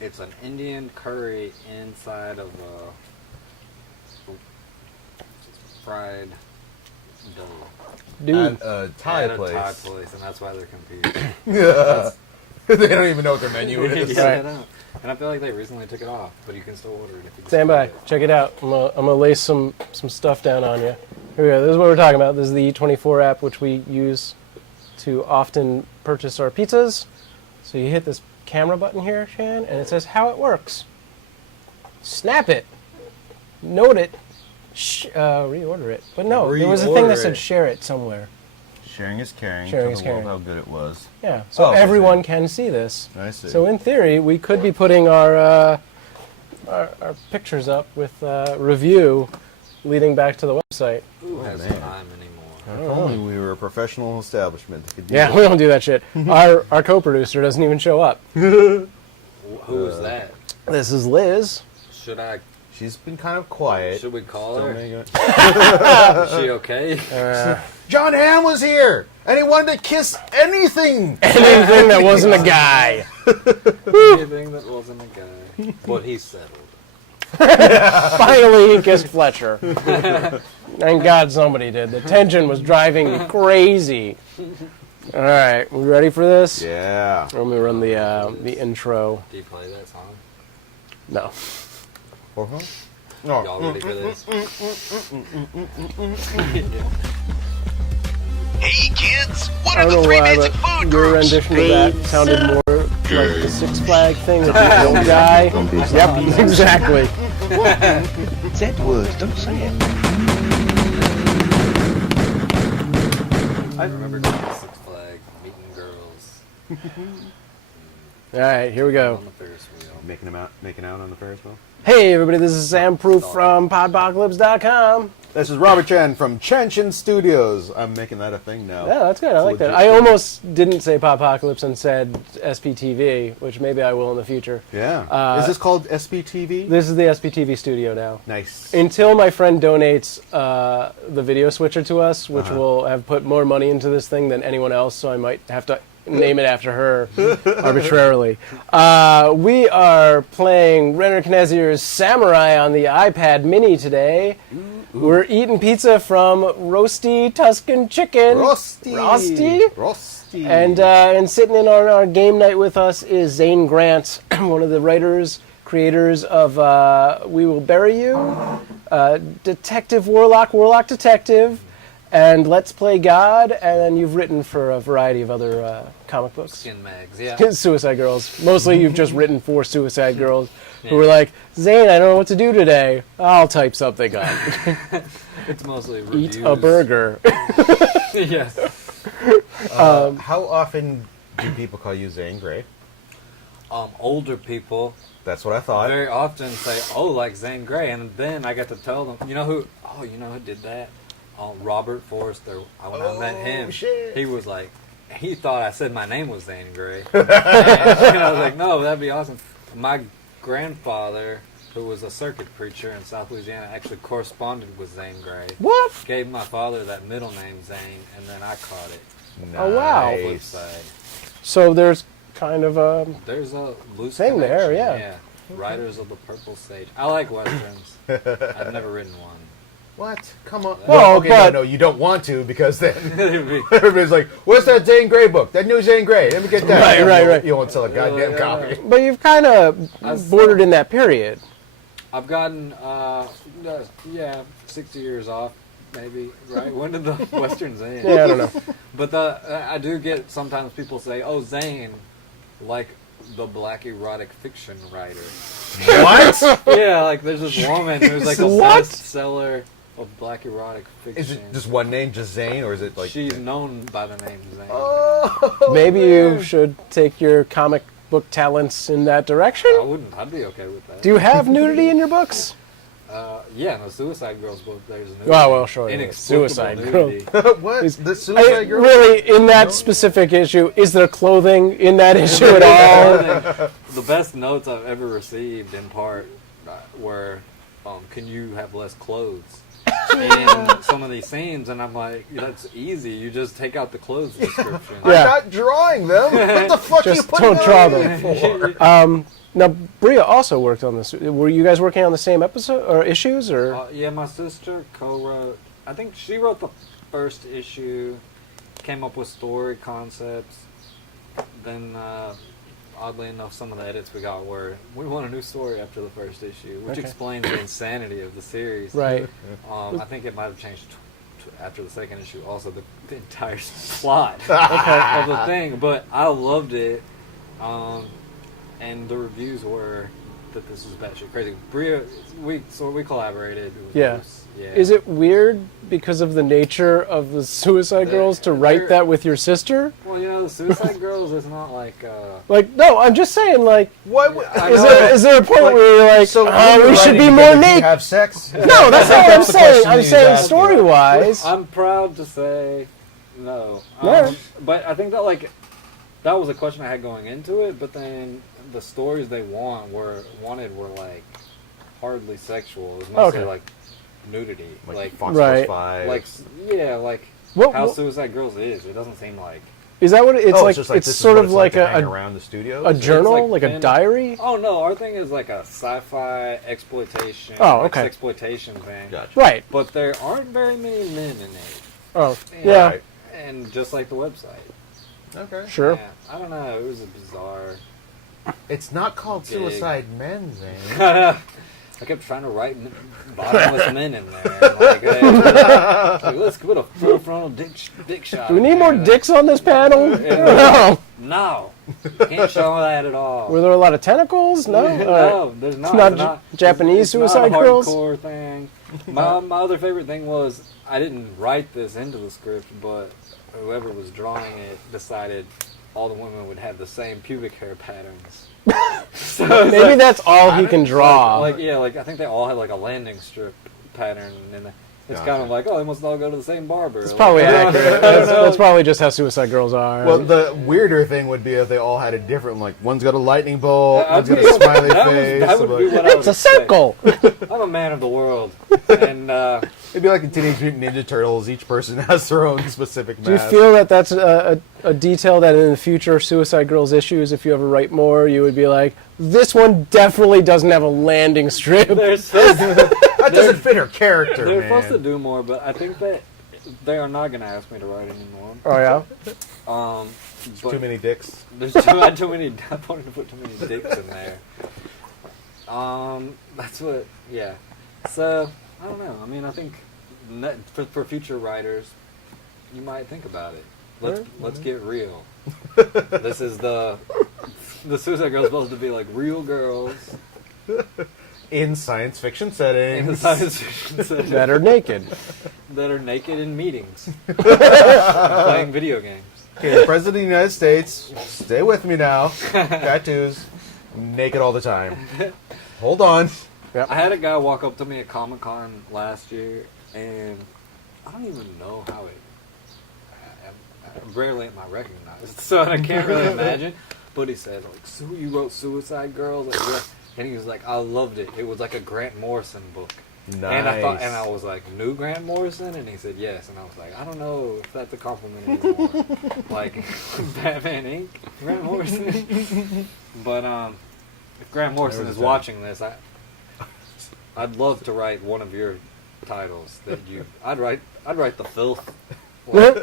It's an Indian curry inside of a fried dough. Dude, At a Thai At a place. Thai place, and that's why they're confused. They don't even know what their menu is. Yeah, I know. And I feel like they recently took it off, but you can still order it if you stand by. Check it out. I'm gonna lay some stuff down on you. Here we go. This is what we're talking about. This is the E24 app, which we use to often purchase our pizzas. So you hit this camera button here, Shan, and it says how it works. Snap it. Note it. Reorder it. But no, there was a thing that Reorder said it. share it somewhere. Sharing is caring. Sharing Tell is the world caring. how good it was. Yeah. So Oh, I see. everyone can see this. I see. So in theory, we could be putting our pictures up with review leading back to the website. Who has man. time anymore? If only we were a professional establishment that could do Yeah, that. we don't do that shit. Our co-producer doesn't even show up. Who is that? This is Liz. She's been kind of quiet. Should we call Don't her? make it- Is she okay? John Hamm was here, and he wanted to kiss anything. Anything that wasn't a guy. Anything that wasn't a guy. But he's settled. Finally, he kissed Fletcher. Thank God somebody did. The tension was driving me crazy. All right, we ready for this? Yeah. Let me run the intro. Do you play that song? No. No. Y'all ready for this? Hey kids, what I are don't the know three why, basic but food your groups? rendition of that sounded more like the Six Flag thing with the old guy. Yep, exactly. Z-words, don't say it. I remember going to Six Flags, meeting girls All right, here we go. on the Ferris wheel. Making out on the Ferris wheel. Hey, everybody, this is SamProof from podpocalypse.com. This is Robert Chen from Chenshin Studios. I'm making that a thing now. Yeah, that's good. I like that. Legit I thing. almost didn't say Podpocalypse and said SPTV, which maybe I will in the future. Yeah. Is this called SBTV? This is the SPTV studio now. Nice. Until my friend donates the video switcher to us, which will have put more money into this thing than anyone else, so I might have to name it after her arbitrarily. We are playing Reiner Knizia's Samurai on the iPad Mini today. We're eating pizza from Roasty Tuscan Chicken. Roasty. And sitting in on our game night with us is Zane Grant, one of the writers, creators of We Will Bury You, Detective Warlock Detective, and Let's Play God, and then you've written for a variety of other comic books. Skin mags, yeah. Suicide Girls. Mostly you've just written for Suicide Girls who were like, Zane, I don't know what to do today. I'll type something up. It's mostly reviews. Eat a burger. Yes. How often do people call you Zane Grey? Older people That's what I thought. very often say, "Oh, like Zane Grey," and then I get to tell them, you know who did that? Robert Forrester. When I met him, shit. he was like, he thought I said my name was Zane Grey. And I was like, no, that'd be awesome. My grandfather, who was a circuit preacher in South Louisiana, actually corresponded with Zane Grey. What? Gave my father that middle name Zane, and then I caught it. Oh, wow. Flip Nice. side. So there's kind of a... There's a loose Thing there, connection, yeah. Riders of the Purple Sage. I like westerns. I've never written one. What? Come on. Well, okay, but- no, you don't want to because then It'd be- everybody's like, "What's that Zane Grey book? That new Zane Grey? Let me get that." Right. You won't sell a goddamn Yeah. copy. But you've kind of bordered in that period. I've gotten, 60 years off, maybe, right? When did the westerns end? Yeah, I don't know. But I do get sometimes people say, "Oh, Zane, like the black erotic fiction writer." What? Yeah, like there's this woman who's like a What? bestseller of black erotic fiction. Is it just one name, just Zane, or is it like? She's known by the name Zane. Oh, Maybe man. you should take your comic book talents in that direction. I'd be okay with that. Do you have nudity in your books? Yeah, in the Suicide Girls book, there's nudity. Well, sure, yeah. Inexplicable Suicide nudity. What? Is- The Suicide Girl? Really, in that specific issue, is there clothing in that issue at all? The best notes I've ever received, in part, were, "Can you have less clothes?" in some of these scenes, and I'm like, that's easy. You just take out the clothes description. Yeah. I'm not drawing them. What the fuck are you Just putting don't that draw on them. me for? Now, Brea also worked on this. Were you guys working on the same episode or issues, or? Yeah, my sister co-wrote. I think she wrote the first issue, came up with story concepts. Then, oddly enough, some of the edits we got were, we want a new story after the first issue, which Okay. explains the insanity of the series. Right. I think it might have changed after the second issue, also the entire plot Okay. of the thing. But I loved it, and the reviews were that this was batshit crazy. Brea, we collaborated. It was Yeah. loose. Yeah. Is it weird because of the nature of the Suicide Girls to write they're- that with your sister? Well, the Suicide Girls is not like. Like, no, I'm just saying, like, What? I is know. there a point Like, where you're like, So we should be writing more because you naked? Have sex? No, that's not what I'm That's the saying. question I'm he's saying asking. story-wise. I'm proud to say no. Yeah. But I think that that was a question I had going into it. But then the stories they wanted were like hardly sexual. It was mostly Okay. like nudity, Like like Fox Right. Plus 5. like What- how what- Suicide Girls is. It doesn't seem like Is that what it's like? just like It's this is sort what of it's like to hang a around the studio. a journal, like a pen- diary. Oh no, our thing is like a sci-fi exploitation. Oh, like okay. exploitation thing. Gotcha. Right. But there aren't very many men in it. Oh, And- yeah. Right. And just like the website. Okay. Sure. Yeah, I don't know. It was a bizarre. It's not called Gig. Suicide Men, Zane. I kept trying to write bottomless men in there. Like, hey, let's put a full frontal dick shot. Do we need in more there. dicks on this panel? Yeah. No. No, can't show that at all. Were there a lot of tentacles? No. All right. No, there's not. It's not It's Japanese it's suicide not a girls? hardcore thing. My other favorite thing was I didn't write this into the script, but whoever was drawing it decided all the women would have the same pubic hair patterns. So it's Maybe like- that's all he can draw. Like I think they all had like a landing strip pattern, and it's kind of like, oh, they must all go to the same barber. It's Like, probably I don't accurate. know. That's probably just how suicide girls are. Well, the weirder thing would be if they all had a different, like, one's got a lightning bolt, I'd one's got be- a smiley that face. That would be like- what I it's a would say. circle. I'm a man of the world, and It'd be like in Teenage Mutant Ninja Turtles. Each person has their own specific mask. Do you feel that that's a detail that in the future Suicide Girls issues, if you ever write more, you would be like, this one definitely doesn't have a landing strip. they're supposed that doesn't fit her character, they're man. supposed to do more, but I think that they are not going to ask me to write anymore. Oh, yeah? But Too many dicks. There's too many. I wanted to put too many dicks in there. That's what. Yeah. So I don't know. I mean, I think for future writers, you might think about it. Let's get real. This is the Suicide Girls supposed to be like real girls In science fiction in settings. the science fiction setting That are naked. that are naked in meetings, playing video games. Okay, the President of the United States, stay with me now. Tattoos, naked all the time. Hold on. I had a guy walk up to me at Comic-Con last year, and I don't even know how it. Rarely am I recognized, so I can't really imagine. But he said, like, so you wrote Suicide Girls? Like, yeah. And he was like, I loved it. It was like a Grant Morrison book. Nice. And I was like, new Grant Morrison? And he said, yes. And I was like, I don't know if that's a compliment anymore. Like, Batman Inc., Grant Morrison? But, if Grant Morrison is watching this, I'd love to write one of your titles that you... I'd write the filth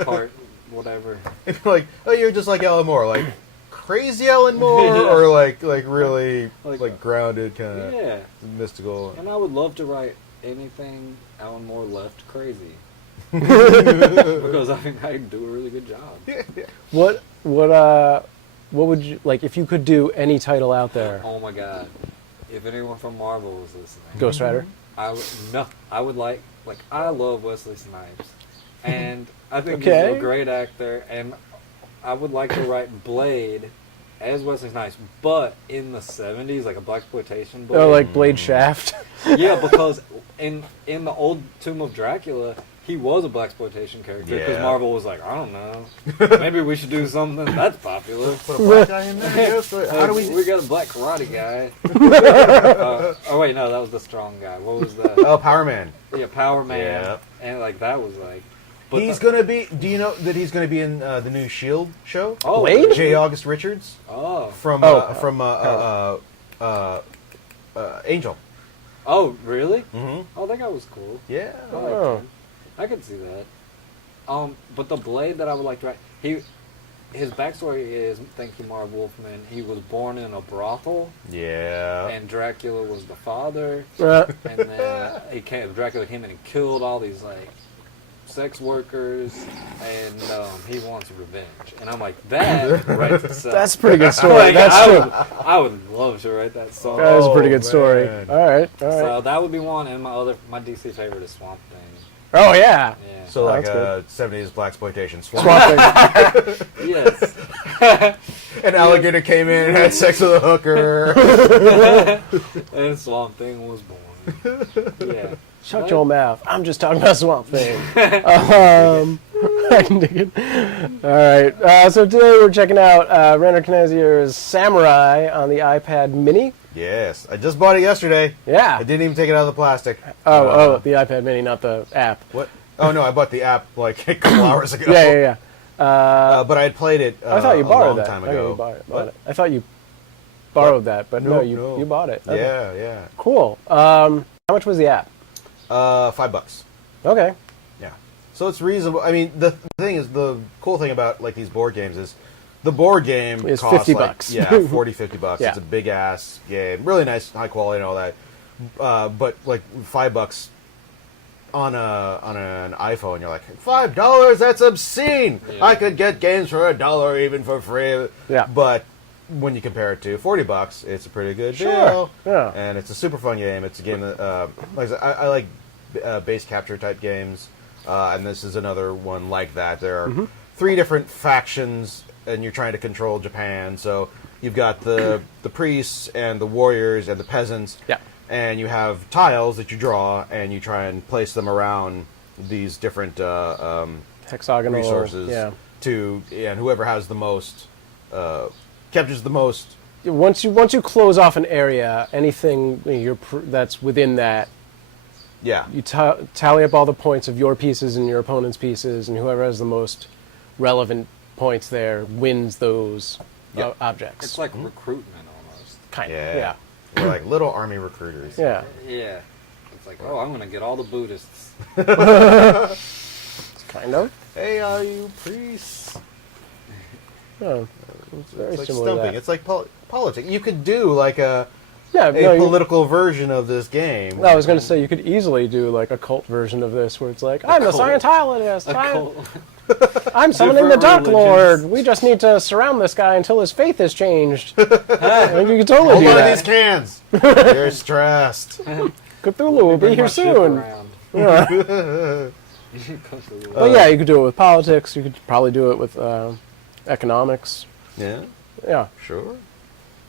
part, whatever. If you're like, oh, you're just like Alan Moore, like crazy Alan Moore, Yeah. or like really Like- grounded kind of Yeah. mystical. And I would love to write anything Alan Moore left crazy. Because I think I do a really good job. What would you, like, if you could do any title out there? Oh my god. If anyone from Marvel was listening, Ghost Rider? I would like I love Wesley Snipes. And I think Okay. he's a great actor, and I would like to write Blade as Wesley Snipes, but in the 70s, like a blaxploitation Blade. Oh, like Blade Shaft? Yeah, because in the old Tomb of Dracula, he was a blaxploitation character because Yeah. Marvel was like, I don't know, maybe we should do something that's popular. Put a black guy in there. Yes. How do we? We got a black karate guy. Oh wait, no, that was the strong guy. What was the? Oh, Power Man. Yeah, Power Man. Yeah. And like that was like. But He's gonna be. Do you know that he's gonna be in the new Shield show? Oh, Blade? J. August Richards Oh. from Angel. Oh, really? Mm-hmm. Oh, that guy was cool. Yeah. I liked Oh. him. I could see that. But the Blade that I would like to write, his backstory is, thank you, Marv Wolfman. He was born in a brothel, Yeah. and Dracula was the father. Uh, And then Dracula came in and killed all these like sex workers, and he wants revenge. And I'm like, that writes itself. that's a pretty good story. Like, That's true. I would love to write that song. That is a pretty Oh, good story. man. All right. So that would be one, and my DC favorite is Swamp Thing. Oh, yeah. Yeah. So like that's 70s blaxploitation. Swamp. Swamp Thing. Yes. An alligator came in and had sex with a hooker. And Swamp Thing was born. Yeah. Shut your mouth. I'm just talking about Swamp Thing. I can dig it. All right. So today we're checking out Reiner Knizia's Samurai on the iPad Mini. Yes, I just bought it yesterday. Yeah. I didn't even take it out of the plastic. The iPad Mini, not the app. What? Oh no, I bought the app like a couple hours ago. Yeah. but I had played it I thought you borrowed a long that. time I thought you ago. bought it. I thought you borrowed that, but No, you bought it. Okay. Yeah, yeah. Cool. How much was the app? $5. Okay. Yeah. So it's reasonable. I mean, the thing is, the cool thing about like these board games is the board game Is costs $50. like, yeah, 40, $50. Yeah. It's a big ass game, really nice, high quality, and all that. But like $5 on an iPhone, you're like $5. That's obscene. Yeah. I could get games for $1 even for free. Yeah. But when you compare it to $40, it's a pretty good Sure. deal. Yeah. And it's a super fun game. It's a game that like I said, I like base capture type games, and this is another one like that. There are 3 different factions, and you're trying to control Japan. So you've got the priests and the warriors and the peasants. Yeah. And you have tiles that you draw, and you try and place them around these different Hexagonal resources. Yeah. And whoever has the most captures the most. Once you close off an area, anything that's within that, Yeah. you tally up all the points of your pieces and your opponent's pieces, and whoever has the most relevant points there wins those Yep. objects. It's like recruitment almost. Kind of. Yeah. Yeah. We're like little army recruiters. Yeah. Yeah. It's like, oh, I'm gonna get all the Buddhists. Kind of. Hey, are you priests? Oh, it's very It's like similar to stumping. that. It's like politics. You could do like a Yeah, no, political version of this game. No, I was going to say you could easily do like a cult version of this, where it's like, I'm the Scientologist. I'm summoning the Different Dark Lord. religions. We just need to surround this guy until his faith is changed. Like, you could totally Hold do on to that. these cans. You're stressed. Cthulhu will be Bring here my ship soon. around. Yeah. Cthulhu. But yeah, you could do it with politics. You could probably do it with economics. Yeah, Yeah, sure.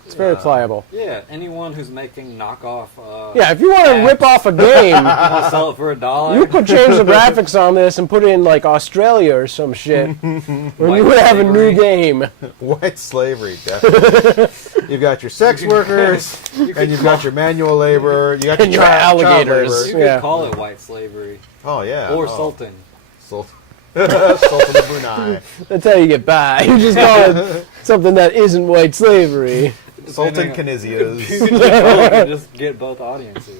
it's very pliable. Yeah, anyone who's making knockoff. Yeah, if you want to rip off a game, I'll sell it for $1. you could change the graphics on this and put it in like Australia or some shit, and you White would have a new slavery. game. White slavery, definitely. You've got your sex workers, and you've got your manual labor. You got And your your child alligators. labor. You could Yeah. call it white slavery Oh yeah. or oh. sultan. Sultan. Sultan of Brunei. That's how you get by. You just call it something that isn't white slavery. Sultan Depending Knizia's. You can just get both audiences.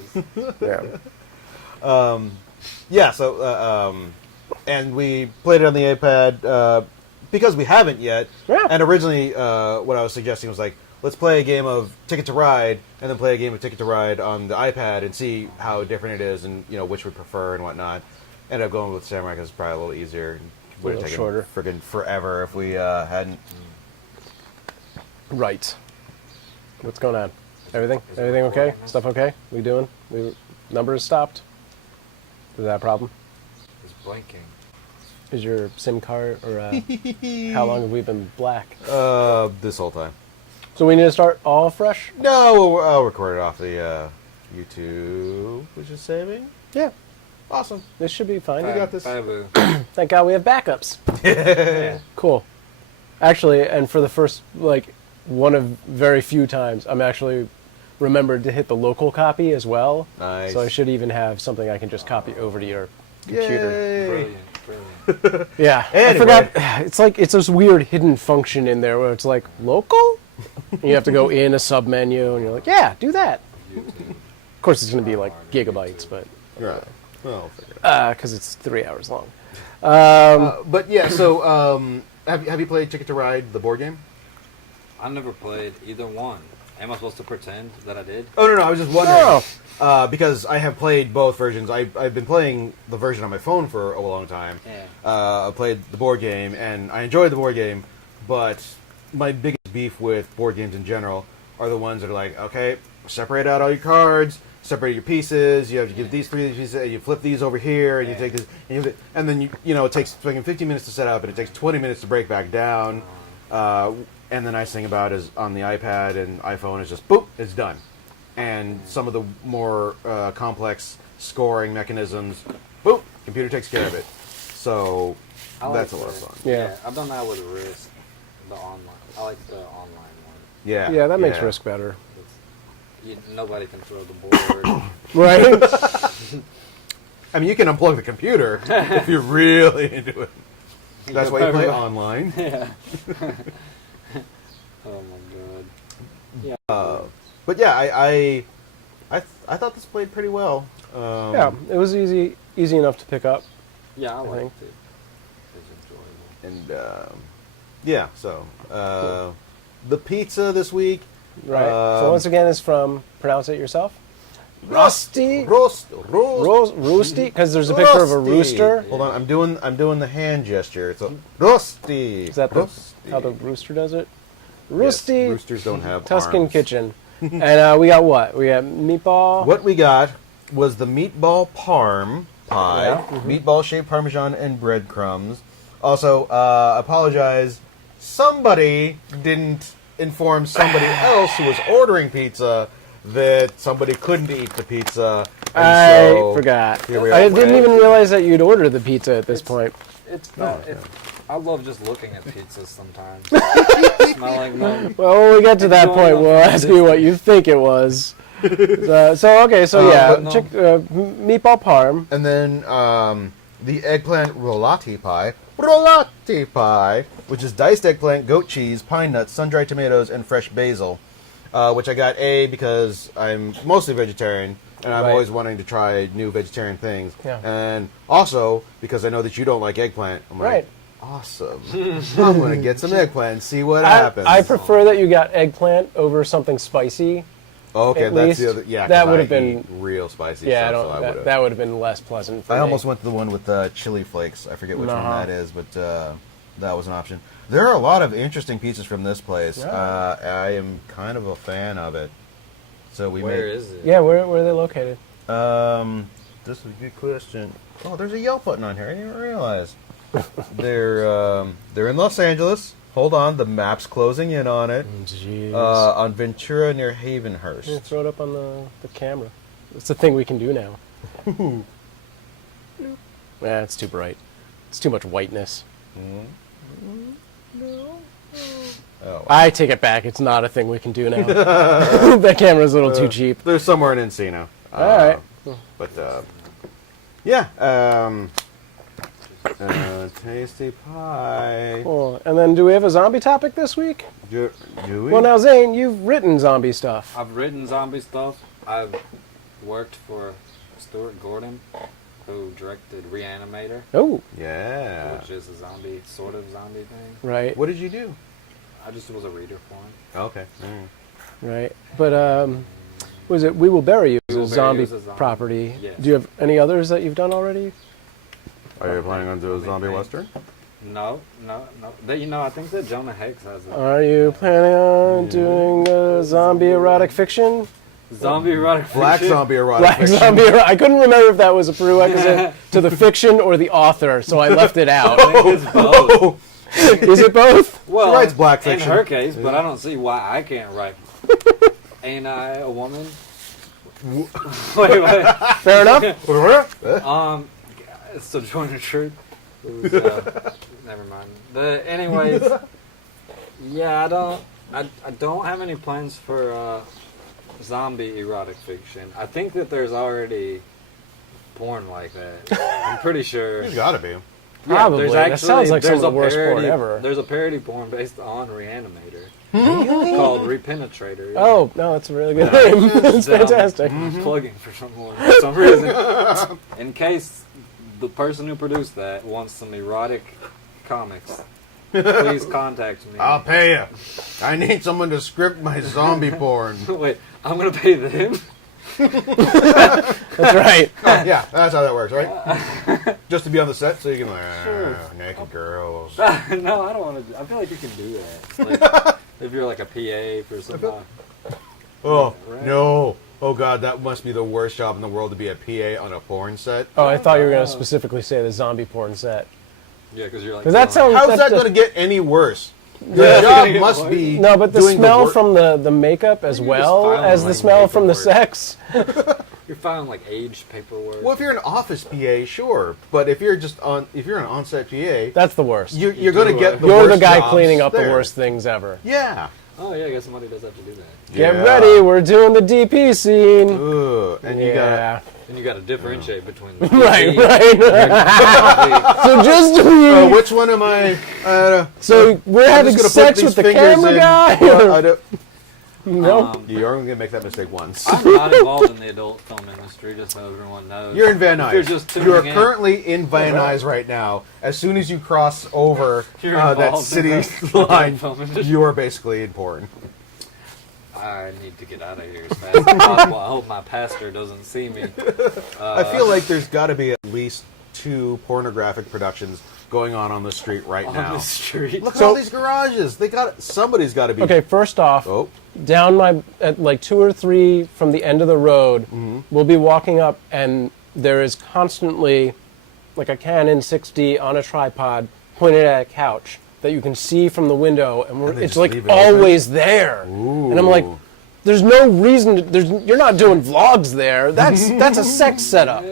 Yeah. Yeah, so, and we played it on the iPad because we haven't yet. Yeah. And originally, what I was suggesting was like, let's play a game of Ticket to Ride, and then play a game of Ticket to Ride on the iPad and see how different it is, and which we prefer and whatnot. Ended up going with Samurai because it's probably a little easier. Would have little taken shorter. friggin' forever if we hadn't. Right. What's going on? Everything? Everything okay? Stuff okay? We doing? Numbers stopped? Is that a problem? It's blinking. Is your SIM card or how long have we been black? This whole time. So we need to start all fresh? No, I'll record it off the YouTube, which is saving. Yeah. Awesome. This should be fine. We got this. Babu. Thank God we have backups. Cool. Actually, and for the first, like, one of very few times, I'm actually remembered to hit the local copy as well. Nice. So I should even have something I can just copy over to your computer. Yay. Brilliant, brilliant. Yeah. Anyway. I forgot. It's this weird hidden function in there where it's like, local? And you have to go in a sub-menu, and you're like, yeah, do that. Of course, it's going to be like gigabytes, but Right. Well, I'll figure it out. because it's 3 hours long. But yeah, so have you played Ticket to Ride, the board game? I never played either one. Am I supposed to pretend that I did? Oh no, I was just wondering No. because I have played both versions. I've been playing the version on my phone for a long time. Yeah. I played the board game, and I enjoyed the board game. But my biggest beef with board games in general are the ones that are like, okay, separate out all your cards, separate your pieces. You have to give these 3 pieces, and you flip these over here, and you take this, and then it takes fucking 15 minutes to set up, and it takes 20 minutes to break back down. And the nice thing about it is on the iPad and iPhone is just boop, it's done. And some of the more complex scoring mechanisms, boop, computer takes care of it. So that's a lot of fun. Yeah. I've done that with Risk, the online. I like the online one. Yeah, Yeah, that makes Risk better. Nobody can throw the board. Right? I mean, you can unplug the computer if you're really into it. That's why you play online. Yeah. Oh my god. But yeah, I thought this played pretty well. Yeah, it was easy enough to pick up. Yeah, I think. liked it. It was enjoyable. And yeah, so the pizza this week. Right. So once again, it's from, pronounce it yourself. Rusty. Roosty, because there's a picture of a rooster. Hold on, I'm doing the hand gesture. It's a Rusty. Is that how the rooster does it? Roosty. Yes, roosters don't have Tuscan arms. Kitchen. And we got what? We got meatball. What we got was the meatball parm pie, Yeah. Mm-hmm. meatball shaped parmesan and breadcrumbs. Also, apologize. Somebody didn't inform somebody else who was ordering pizza that somebody couldn't eat the pizza. And I so forgot. here we I are. didn't even realize that you'd order the pizza at this point. It's not. I love just looking at pizzas sometimes. Smelling them. Well, when we get to that Going point, on we'll from ask you what you think it was. So yeah, but no. meatball parm. And then the eggplant rollati pie, which is diced eggplant, goat cheese, pine nuts, sun-dried tomatoes, and fresh basil. Which I got because I'm mostly vegetarian, and I'm Right. always wanting to try new vegetarian things. Yeah. And also because I know that you don't like eggplant. I'm Right. like, awesome. I'm going to get some eggplant and see what happens. I prefer that you got eggplant over something spicy. Okay, at that's least. the other. Yeah, That 'cause would I have been- eat real spicy Yeah, stuff. So I would've- that would have been less pleasant for I me. almost went to the one with chili flakes. I forget which one Uh-huh. that is, but that was an option. There are a lot of interesting pizzas from this place. Yeah. I am kind of a fan of it. So we Where made. is it? Yeah, where are they located? This is a good question. Oh, there's a Yelp button on here. I didn't even realize. They're in Los Angeles. Hold on, the map's closing in on it. Jeez. On Ventura near Yeah, Havenhurst. throw it up on the camera. It's the thing we can do now. Yeah, it's too bright. It's too much whiteness. Oh, I take it back. It's not a thing we can do now. That camera's a little too cheap. they're somewhere in Encino. All right. But yeah. Tasty pie. Cool. And then do we have a zombie topic this week? Do we? Well, now, Zane, you've written zombie stuff. I've written zombie stuff. I've worked for Stuart Gordon, who directed Reanimator, Oh, Yeah. which is a sort of zombie thing. right, What did you do? I just was a reader for him. Okay. right. But, was it We Will Bury You? We It Will was a Bury You zombie is a zombie. property. Yes. Do you have any others that you've done already? Are you planning on doing a zombie western? No. I think that Jonah Hex has a Are you planning on doing zombie erotic fiction? zombie erotic Black fiction. zombie erotic Black fiction. zombie I couldn't remember if that was a prerequisite to the fiction or the author, so I left it out. I think it's both. Is it both? Well, She writes black fiction. in her case, but I don't see why I can't write. Ain't I a woman? wait. Fair enough. Subjoined truth. It was, never mind. But anyways, yeah, I don't have any plans for zombie erotic fiction. I think that there's already porn like that. I'm pretty sure. There's gotta be. Probably. That sounds like some of there's the a worst porn parody- ever. There's a parody porn based on Reanimator called Repenetrator. Oh, no, that's a really good name. It's fantastic. I'm plugging for some reason. In case the person who produced that wants some erotic comics, please contact me. I'll pay you. I need someone to script my zombie porn. Wait, I'm gonna pay them? That's right. Yeah, that's how that works, right? Just to be on the set, so you can naked girls. No, I don't want to. I feel like you can do that. Like, if you're like a PA for somebody. Oh Right. no! Oh god, that must be the worst job in the world to be a PA on a porn set. Oh, I thought you were going to specifically say the zombie porn set. Yeah, because you're like. Because that sounds... How's that's that just- going to get any worse? The Yeah. job must be No, but the doing smell work. from the makeup as You can well just file as the like smell from the paperwork. sex. You're filing like age paperwork. Well, if you're an office PA, sure, but if you're an on-set PA, That's the worst. you're going to get the You're worst the guy jobs cleaning up there. the worst things ever. Yeah. Oh yeah, I guess somebody does have to do that. Get Yeah. ready, we're doing the DP scene. Ugh. And you got Yeah. And you got to differentiate between the Right, TV right. So just to be, which one am I? so we're I'm having just gonna put sex with these the fingers camera in- guy? Well, I don't- Nope. You're only gonna make that mistake once. I'm not involved in the adult film industry, just so everyone knows. You're in Van If you're Nuys. just tuning You are in. currently in Van Nuys right now. As soon as you cross over You're that involved city in the line, film industry. you are basically in porn. I need to get out of here as fast as possible. I hope my pastor doesn't see me. I feel like there's got to be at least 2 pornographic productions going on the street right On now. the street. Look at So- all these garages. Somebody's got to be. Okay, first off, Oh, down at like 2 or 3 from the end of the road, we'll be walking up, and there is constantly like a Canon 60 on a tripod pointed at a couch that you can see from the window, and And they it's just like leave it open? always there. And I'm like, there's no reason you're not doing vlogs there. That's a sex setup.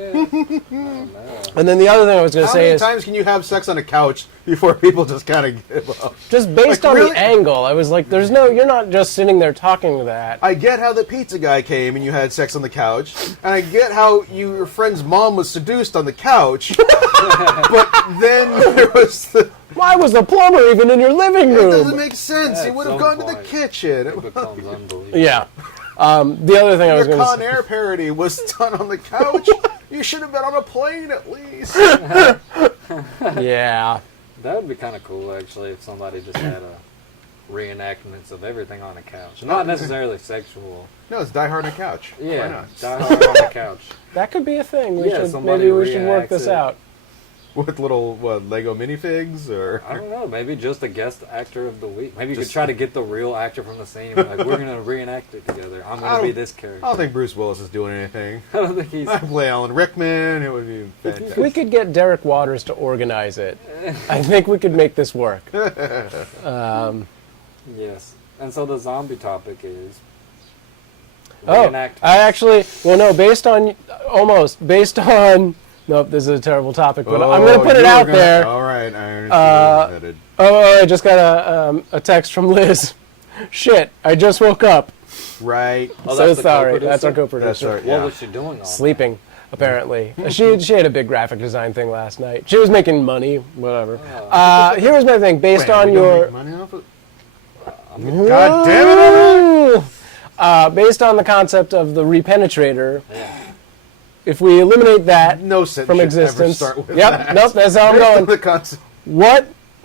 And then the other thing I was going to how say many is times can you have sex on a couch before people just kind of give up? just based Like, on really? the angle. I was like, you're not just sitting there talking to that. I get how the pizza guy came and you had sex on the couch, and I get how your friend's mom was seduced on the couch, but then there was the... Why was the plumber even in your living It room? doesn't make sense. He At would have some gone to the point, kitchen. It becomes unbelievable. Yeah. The other thing I was Your going to Con say. Air parody was done on the couch. You should have been on a plane at least. Yeah. That would be kind of cool, actually, if somebody just had a reenactments of everything on a couch. Not necessarily sexual. No, it's Die Hard on a couch. Why Yeah, not? Die Hard on the couch. That could be a thing. Yeah, somebody Maybe we should work reenacts this it. out. With little Lego minifigs or I don't know. Maybe just a guest actor of the week. Maybe you Just- could try to get the real actor from the scene. Like, we're gonna reenact it together. I'm I gonna don't- be this character. I don't think Bruce Willis is doing anything. I don't think he's. I play Alan Rickman. It would be fantastic. We could get Derek Waters to organize it. I think we could make this work. Yes. And so the zombie topic is. Oh, reenact. I actually, well, no, based on, nope, this is a terrible topic, but I'm going to put it out there. All right, I understand where you're headed. Oh, I just got a text from Liz. Shit, I just woke up. Right. Oh, So that's the sorry, co-producer? that's our That's co-producer. right. What Yeah. was she doing all Sleeping, apparently. She had a big graphic design thing last night. She was making money, whatever. Here was my thing, based Wait, on we don't your... make money off it? God damn it! Based on the concept of the repenetrator, Yeah. if we eliminate that No sentence from should existence, ever start with yep, that. nope, that's how I'm Based on going. the concept.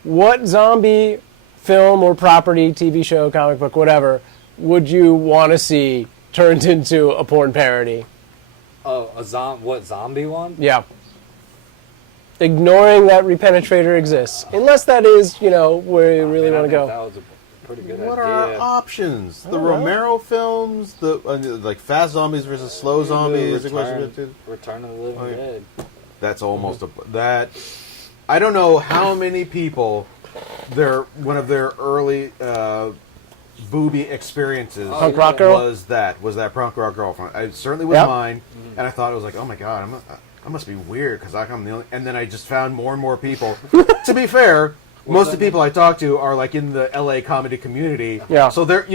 What zombie film or property, TV show, comic book, whatever, would you want to see turned into a porn parody? Oh, what zombie one? Yeah. Ignoring that repenetrator exists, unless that is, where you really want to go. That was a pretty good What idea. are our options? The don't know. Romero films, the like Fast Zombies versus Slow Zombies. Return of the Living Oh, yeah. Dead. That's almost that. I don't know how many people one of their early booby experiences Punk rock girl? was that Punk Rock Girlfriend. It certainly was Yep. mine, and I thought it was like, oh my god, I must be weird because I'm the only. And then I just found more and more people. To be fair, most of the people I talk to are like in the LA comedy community. Yeah. So they're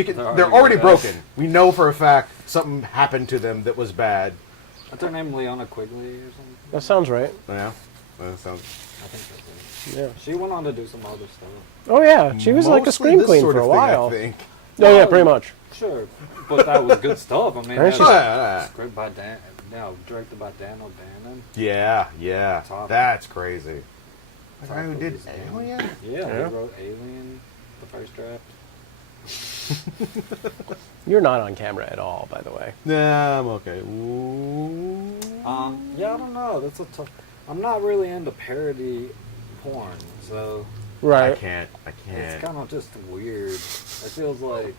already broken. We know for a fact something happened to them that was bad. What's her name? Leona Quigley or something? That sounds right. Yeah. That sounds. I think that's it. Yeah. She went on to do some other stuff. Oh yeah, she was like a Mostly scream this queen sort for a of thing, while. I think. Oh yeah, pretty much. Sure, but that was good stuff. I mean, Right, that she's- was Yeah. script by directed by Dan O'Bannon. Yeah. Top. That's crazy. The Top guy who of did his game. Alien? Yeah, Yeah. he wrote Alien, the first draft. You're not on camera at all, by the way. Nah, I'm okay. Ooh. Yeah, I don't know. That's a tough. I'm not really into parody porn, so I Right. can't. it's kind of just weird. It feels like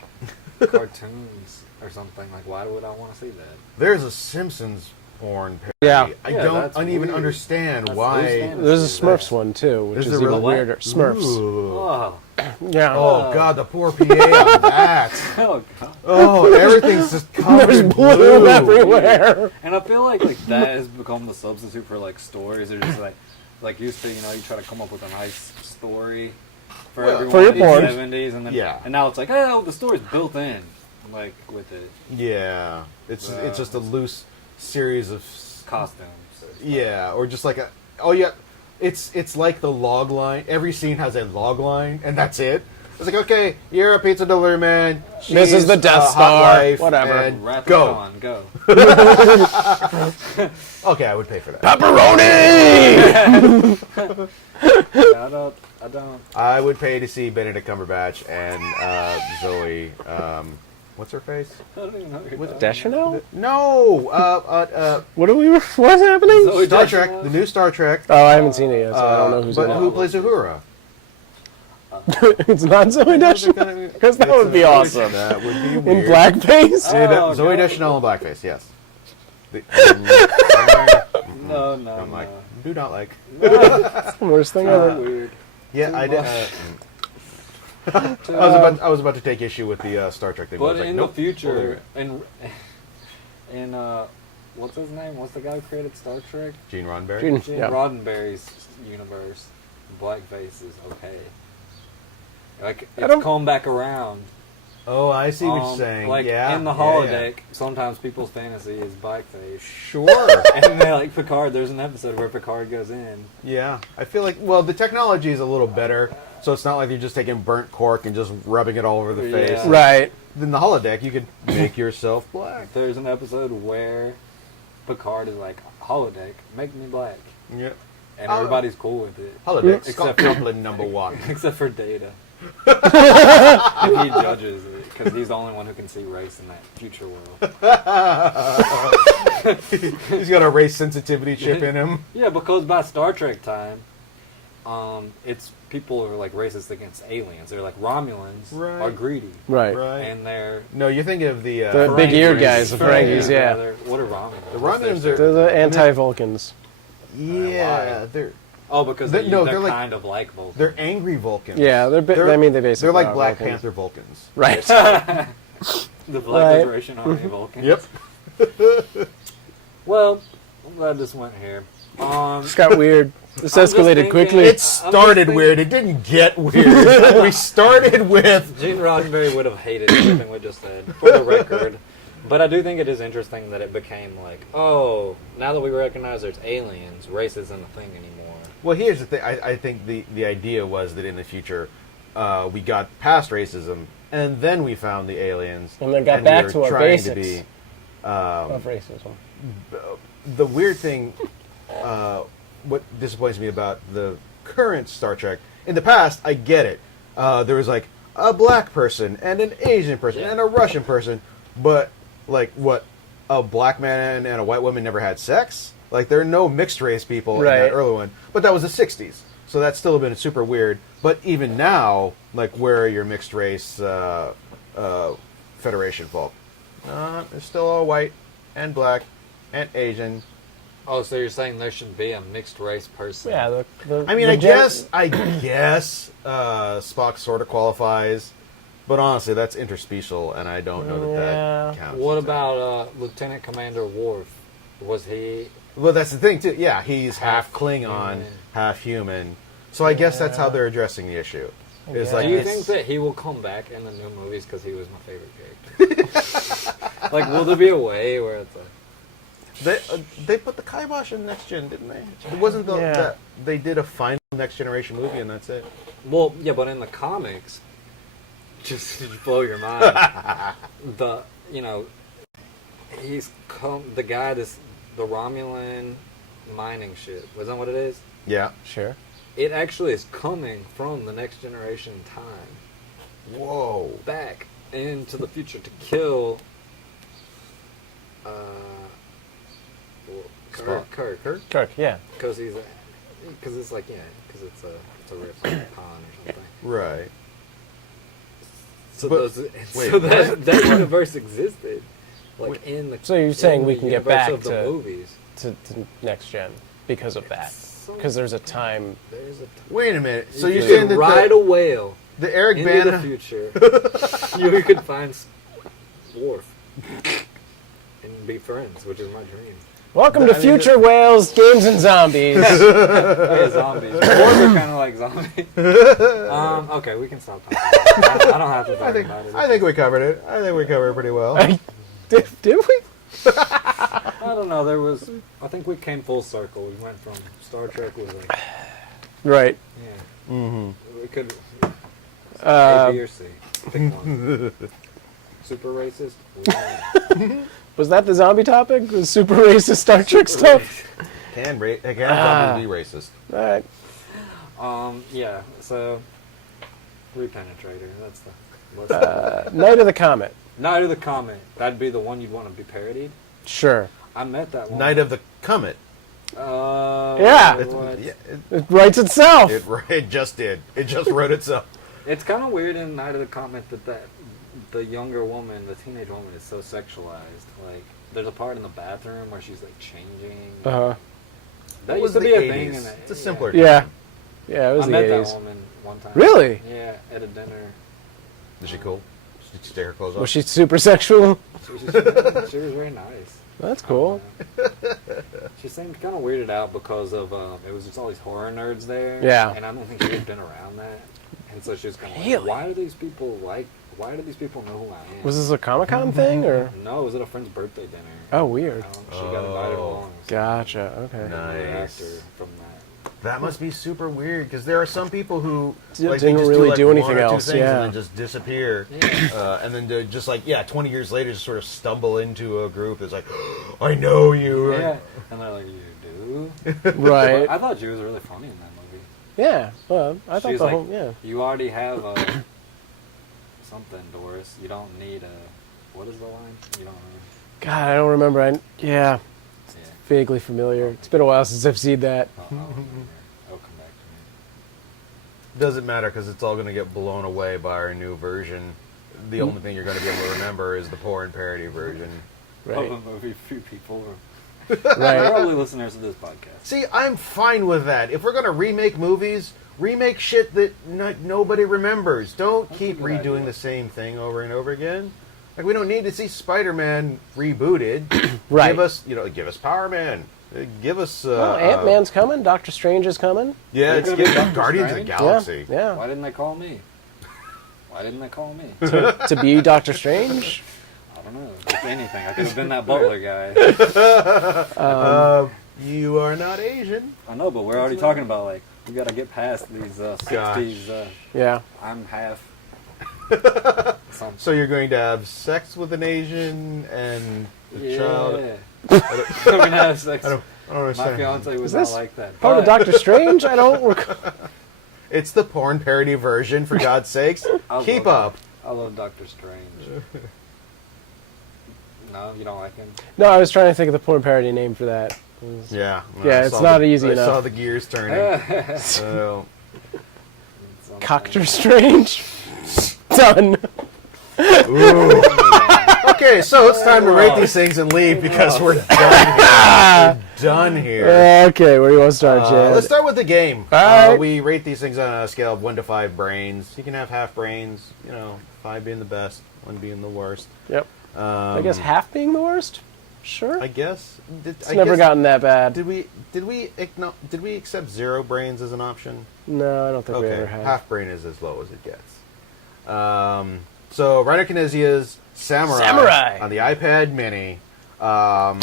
cartoons or something. Like, why would I want to see that? There's a Simpsons porn parody. Yeah. I Yeah, don't that's even weird. understand That's why. understandable. There's a Smurfs one too, which Is is there even really? weirder. Smurfs. Ooh. Oh, Yeah. Oh god, the poor PA on that. oh God. Oh, everything's just covered There's in blue blue. everywhere. And I feel like that has become the substitute for like stories. They're just like used to, you try to come up with a nice story for Well, everyone for your in the porn. 70s, and then Yeah. and now it's like, oh, the story's built in, like with it. Yeah, it's just a loose series of costumes. Yeah, or just like a. Oh yeah, it's like the log line. Every scene has a log line, and that's it. It's like, okay, you're a pizza delivery man. This is the she's Death a hot Star, wife, whatever. and Wrap it go. on, go. Okay, I would pay for that. Pepperoni! Yeah, I don't. I would pay to see Benedict Cumberbatch and Zoe. What's her face? I don't even know who you're talking Deschanel? No. What are we? What's happening? Zoe Star Deschanel? Trek. The new Star Trek. Oh, I haven't seen it yet, so I don't know who's in But it. who plays Uhura? It's not Zoe Deschanel? Because that would be awesome. That would be In weird. blackface? Oh, Zoe God. Deschanel in blackface. Yes. No, Don't like. no. Do not like. That's the worst thing So ever. weird. Yeah, I did. Too I was about to take issue with the Star Trek thing. But I was like, in nope. the future, in what's his name? What's the guy who created Star Trek? Gene Roddenberry. Gene Yeah. Roddenberry's universe, blackface is okay. Like I it's don't- come back around. Oh, I see what you're saying. Like yeah. in the yeah, holodeck, sometimes people's fantasy is blackface. Sure. And they like Picard. There's an episode where Picard goes in. Yeah, I feel like the technology is a little better, so it's not like you're just taking burnt cork and just rubbing it all over the face. Yeah. Right. In the holodeck, you could make yourself black. There's an episode where Picard is like, "Holodeck, make me black," Yeah. and everybody's cool with it, Holodeck. Except Scott for- Copeland #1. except for Data. And he judges it because he's the only one who can see race in that future world. He's got a race sensitivity chip in him. Yeah, because by Star Trek time, it's people who are like racist against aliens. They're like Romulans Right. are greedy, Right. Right. and they're No, you're thinking of the The big eared Ferengis. guys, the Ferengis, yeah. What are Romulans? The Romulans They're are. the anti-Vulcans. Yeah, they're because They're- no, they're they're like- kind of like Vulcans. they're angry Vulcans. Yeah, they basically they're like are Black Vulcans. Panther Vulcans. Right. The Black Right. Liberation Army Vulcans. Yep. Well, I'm glad this went here. It's got weird. This I'm just escalated thinking- quickly. It started weird. It didn't get weird. We started with. Gene Roddenberry would have hated everything we just said, for the record. But I do think it is interesting that it became like, oh, now that we recognize there's aliens, race isn't a thing anymore. Well, here's the thing. I think the idea was that in the future, we got past racism, and then we found the aliens, And then got we back were to our trying basics. To be, Of racism. the weird thing, what disappoints me about the current Star Trek, in the past, I get it. There was like a black person and an Asian person and a Russian person, but like what, a black man and a white woman never had sex? Like there are no mixed race people in Right. that early one, but that was the 60s. So that's still been super weird. But even now, like where are your mixed race Federation folk? They're still all white and black and Asian. Oh, so you're saying there should be a mixed race person? Yeah, I mean, the I gen- guess Spock sort of qualifies, but honestly, that's interspecial, and I don't know that Yeah. that counts. What about Lieutenant Commander Worf? Was he? Well, that's the thing too. Yeah, he's half Klingon, human. half human. So I guess that's how they're addressing the issue. Is like Do you it's- think that he will come back in the new movies because he was my favorite character? Like, will there be a way where it's like, they put the kibosh in Next Gen, didn't they? It wasn't the Yeah. that they did a final Next Generation movie and that's it. well, yeah, but in the comics, just to blow your mind, he's the guy that's the Romulan mining shit. Wasn't that what it is? Yeah. Sure. It actually is coming from the Next Generation time Whoa. back into the future to kill Kirk, Kirk, yeah. because it's like because it's a riff on Khan or something. Right. So But- wait, so that universe existed, like in the. So you're saying in we the can get universe back of the to- movies. To next gen because of that. So Because there's a time. there's a. Wait a minute. So you you're could saying that ride a whale the Eric into Bana the future. You could find Worf and be friends, which is my dream. Welcome to Future Whales, Games and Zombies. Yeah, zombies. Worf are kind of like zombies. Okay, we can stop talking about it. I don't have to talk about it. I think we covered it. I think we covered it pretty well. Did we? I don't know. There was. I think we came full circle. We went from Star Trek was like, Right. yeah. Mm-hmm. We could A, B, or C. Pick one. Super racist. Was that the zombie topic? Was super racist Star Trek stuff? Can zombies be racist? All right. Yeah. So, Repenetrator. That's the. Night of the Comet. Night of the Comet. That'd be the one you'd want to be parodied. Sure. I met that one. Night of the Comet. Yeah. What? It writes itself. It just did. It just wrote itself. It's kind of weird in Night of the Comet that the younger woman, the teenage woman, is so sexualized. Like, there's a part in the bathroom where she's like changing. Uh-huh. That It used was to the be a 80s. thing. In the, It's a simpler Yeah. Yeah, it was I the met 80s. that woman one time. Really? Yeah, at a dinner. Is she cool? Did she take her clothes off? Was she super sexual? She was very nice. That's cool. She seemed kind of weirded out because of it was just all these horror nerds there. Yeah. And I don't think she had been around that. And so she was kind of Really? like, why do these people know who I am? Was this a Comic-Con thing, or? No, it was at a friend's birthday dinner. Oh, weird. She got invited along. Gotcha, okay. Nice. After from that. That must be super weird because there are some people who Didn't they just really like do one anything or two else, things yeah. and then just disappear, and then to just 20 years later, just sort of stumble into a group that's like, I know you. Yeah. And they're like, you do? Right. I thought she was really funny in that movie. Yeah, well, I thought She's the like, whole, yeah. You already have something, Doris. You don't need a. What is the line? You don't. God, I don't remember. Yeah. Vaguely familiar. It's been a while since I've seen that. I'll remember. It'll come back to me. Doesn't matter because it's all going to get blown away by our new version. The only thing you're going to be able to remember is the porn parody version. Right. Of a movie few people Right. probably listeners of this podcast. See, I'm fine with that. If we're going to remake movies, remake shit that nobody remembers. Don't That's keep a good redoing idea. the same thing over and over again. Like, we don't need to see Spider-Man rebooted. Right. Give us Power Man. Give us. Oh, Ant-Man's coming. Doctor Strange is coming. Yeah, It's it's gonna be Doctor Guardians of the Strange? Galaxy. Yeah. Why didn't they call me? Why didn't they call me? To be Doctor Strange. I don't know. If anything, I could have been that butler guy. You are not Asian. I know, but we're already talking about like we got to get past these 60s. Yeah. I'm half. So you're going to have sex with an Asian and the child. Yeah. I'm gonna have sex. I don't My understand. fiance was Is not this like that. Part of but Doctor Strange? I don't recall. It's the porn parody version, for God's sakes. I Keep love up. I love Doctor Strange. No, you don't like him? No, I was trying to think of the porn parody name for that. Yeah. Yeah, I it's saw not easy I enough. saw the gears turning. So, Doctor Strange. Done. ooh. Okay, so it's time to rate these things and leave because we're done here. We're done here. Okay, where do you want to start, Chad? Let's start with the game. All right. We rate these things on a scale of 1 to 5 brains. You can have half brains, 5 being the best, 1 being the worst. Yep. I guess half being the worst. Sure. I guess It's never gotten that bad. Did we accept 0 brains as an option? No, I don't think we ever Okay, have. half brain is as low as it gets. So Reiner Knizia's Samurai on the iPad Mini. I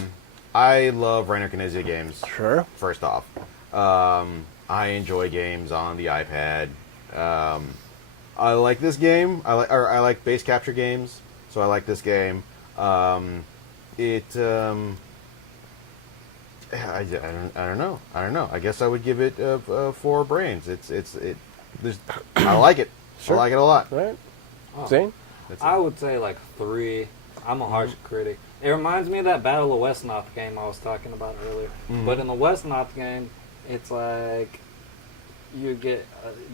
love Reiner Knizia games. Sure. First off, I enjoy games on the iPad. I like this game. I like base capture games, so I like this game. I don't know. I guess I would give it 4 brains. I like it. Sure. I like it a lot. Right. Oh. Zane? That's it. I would say like 3. I'm a harsh critic. It reminds me of that Battle of Westnoth game I was talking about earlier. But in the Westnoth game, it's like you get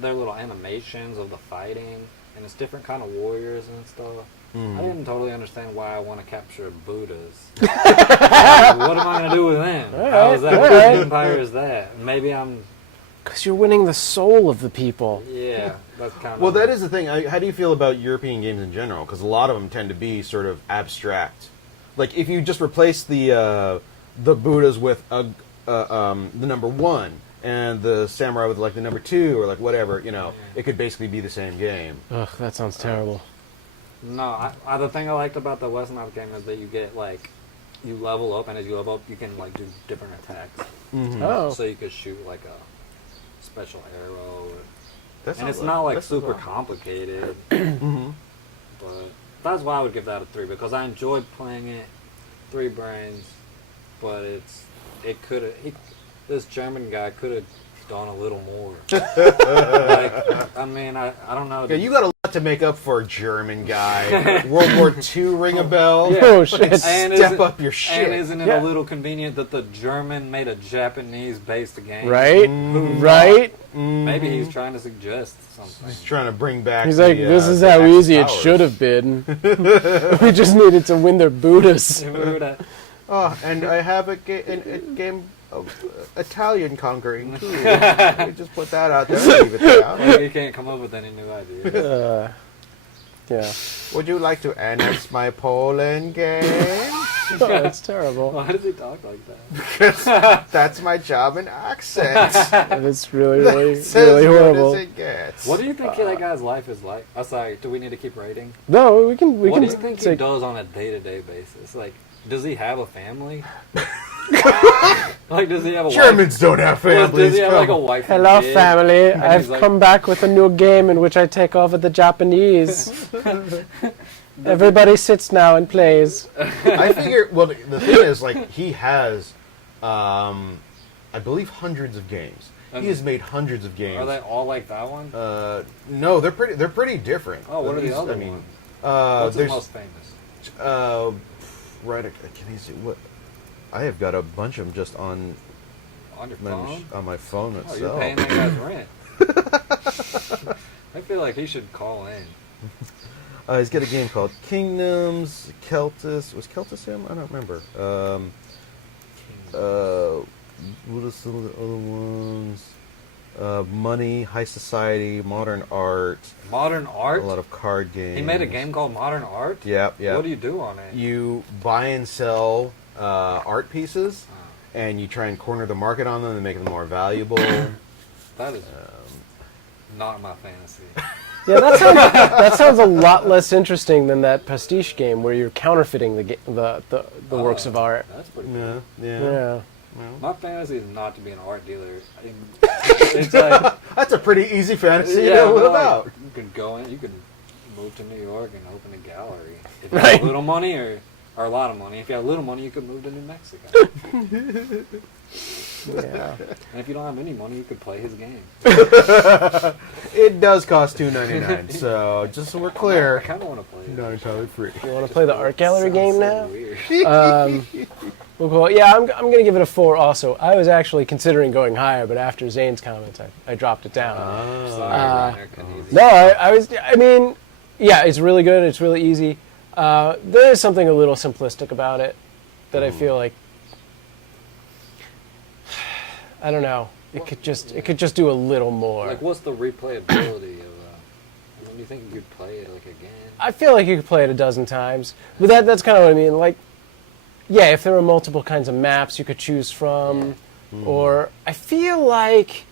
their little animations of the fighting, and it's different kind of warriors and stuff. I didn't totally understand why I want to capture Buddhas. What am I going to do with them? How is that? What kind of empire is that? Maybe I'm... Because you're winning the soul of the people. Yeah, that's kind of... Well, that is the thing. How do you feel about European games in general? Because a lot of them tend to be sort of abstract. Like, if you just replace the Buddhas with the number 1 and the samurai with like the number 2 or like whatever, it could basically be the same game. Ugh, that sounds terrible. No, the thing I liked about the Westnoth game is that you get like you level up, and as you level up, you can like do different attacks. Oh. So you could shoot like a special arrow, That's and it's not like that's super not- complicated. Mhm. But that's why I would give that a 3, because I enjoyed playing it. 3 brains, but this German guy could have done a little more. Like, I mean, I don't know. Yeah, you got a lot to make up for, German guy. World War II ring a bell. Yeah. Oh, shit. And Step isn't- up your shit. And isn't it Yeah. a little convenient that the German made a Japanese-based game? Right? Right? Maybe he's trying to suggest something. He's trying to bring back. He's like, this is how easy it should have been. We just needed to win their Buddhas. Oh, and I have a game of Italian conquering too. We just put that out there. Leave it there. Like, he can't come up with any new ideas. Yeah. Would you like to annex my Poland game? Oh, that's terrible. Why does he talk like that? That's my German accent. That is really, really, That's as really good horrible. as it gets. What do you think that guy's life is like? Oh, sorry, do we need to keep rating? No, we can. What do you think he take- does on a day-to-day basis? Like, does he have a family? Like, does he have a Germans don't have wife? families. Does he have like a come. wife and Hello, kid? family. And I've he's like- come back with a new game in which I take over the Japanese. Everybody sits now and plays. I figure. Well, the thing is, like, he has, I believe, hundreds of games. He has made hundreds of games. Are they all like that one? No, they're pretty. They're pretty different. Oh, what are the He's- other I mean, ones? What's the there's most famous? right. Can I see what? I have got a bunch of them just on On your my phone? on my phone Oh, itself. you're paying that guy's rent. I feel like he should call in. He's got a game called Kingdoms, Keltis. Was Keltis him? I don't remember. What are some of the other ones? Money, High Society, Modern Art. Modern Art? A lot of card games. He made a game called Modern Art? Yep, yep. What do you do on it? You buy and sell art pieces, and you try and corner the market on them and make them more valuable. That is not my fantasy. Yeah, that sounds a lot less interesting than that pastiche game where you're counterfeiting the works of art. That's pretty cool. Yeah, yeah. Yeah. My fantasy is not to be an art dealer. It's like, That's a pretty easy fantasy to yeah, know but about. like, you could go in, you could move to New York and open a gallery. If you Right. have little money or a lot of money. If you have little money, you could move to New Mexico. Yeah. And if you don't have any money, you could play his game. It does cost $2.99, so just so we're I clear, kind of want to play it. not entirely free. You want to play the art gallery Sounds game so now? weird. Well, cool. Yeah, I'm going to give it a 4 also. I was actually considering going higher, but after Zane's comments, I dropped it down. Sorry, Reiner Knizia. No, I mean, yeah, it's really good. It's really easy. There is something a little simplistic about it that I feel like, I don't know. It could just do a little more. Like, what's the replayability of? When you think you could play it like again? I feel like you could play it a dozen times, but that's kind of what I mean. Like, yeah, if there were multiple kinds of maps you could choose from, or I feel like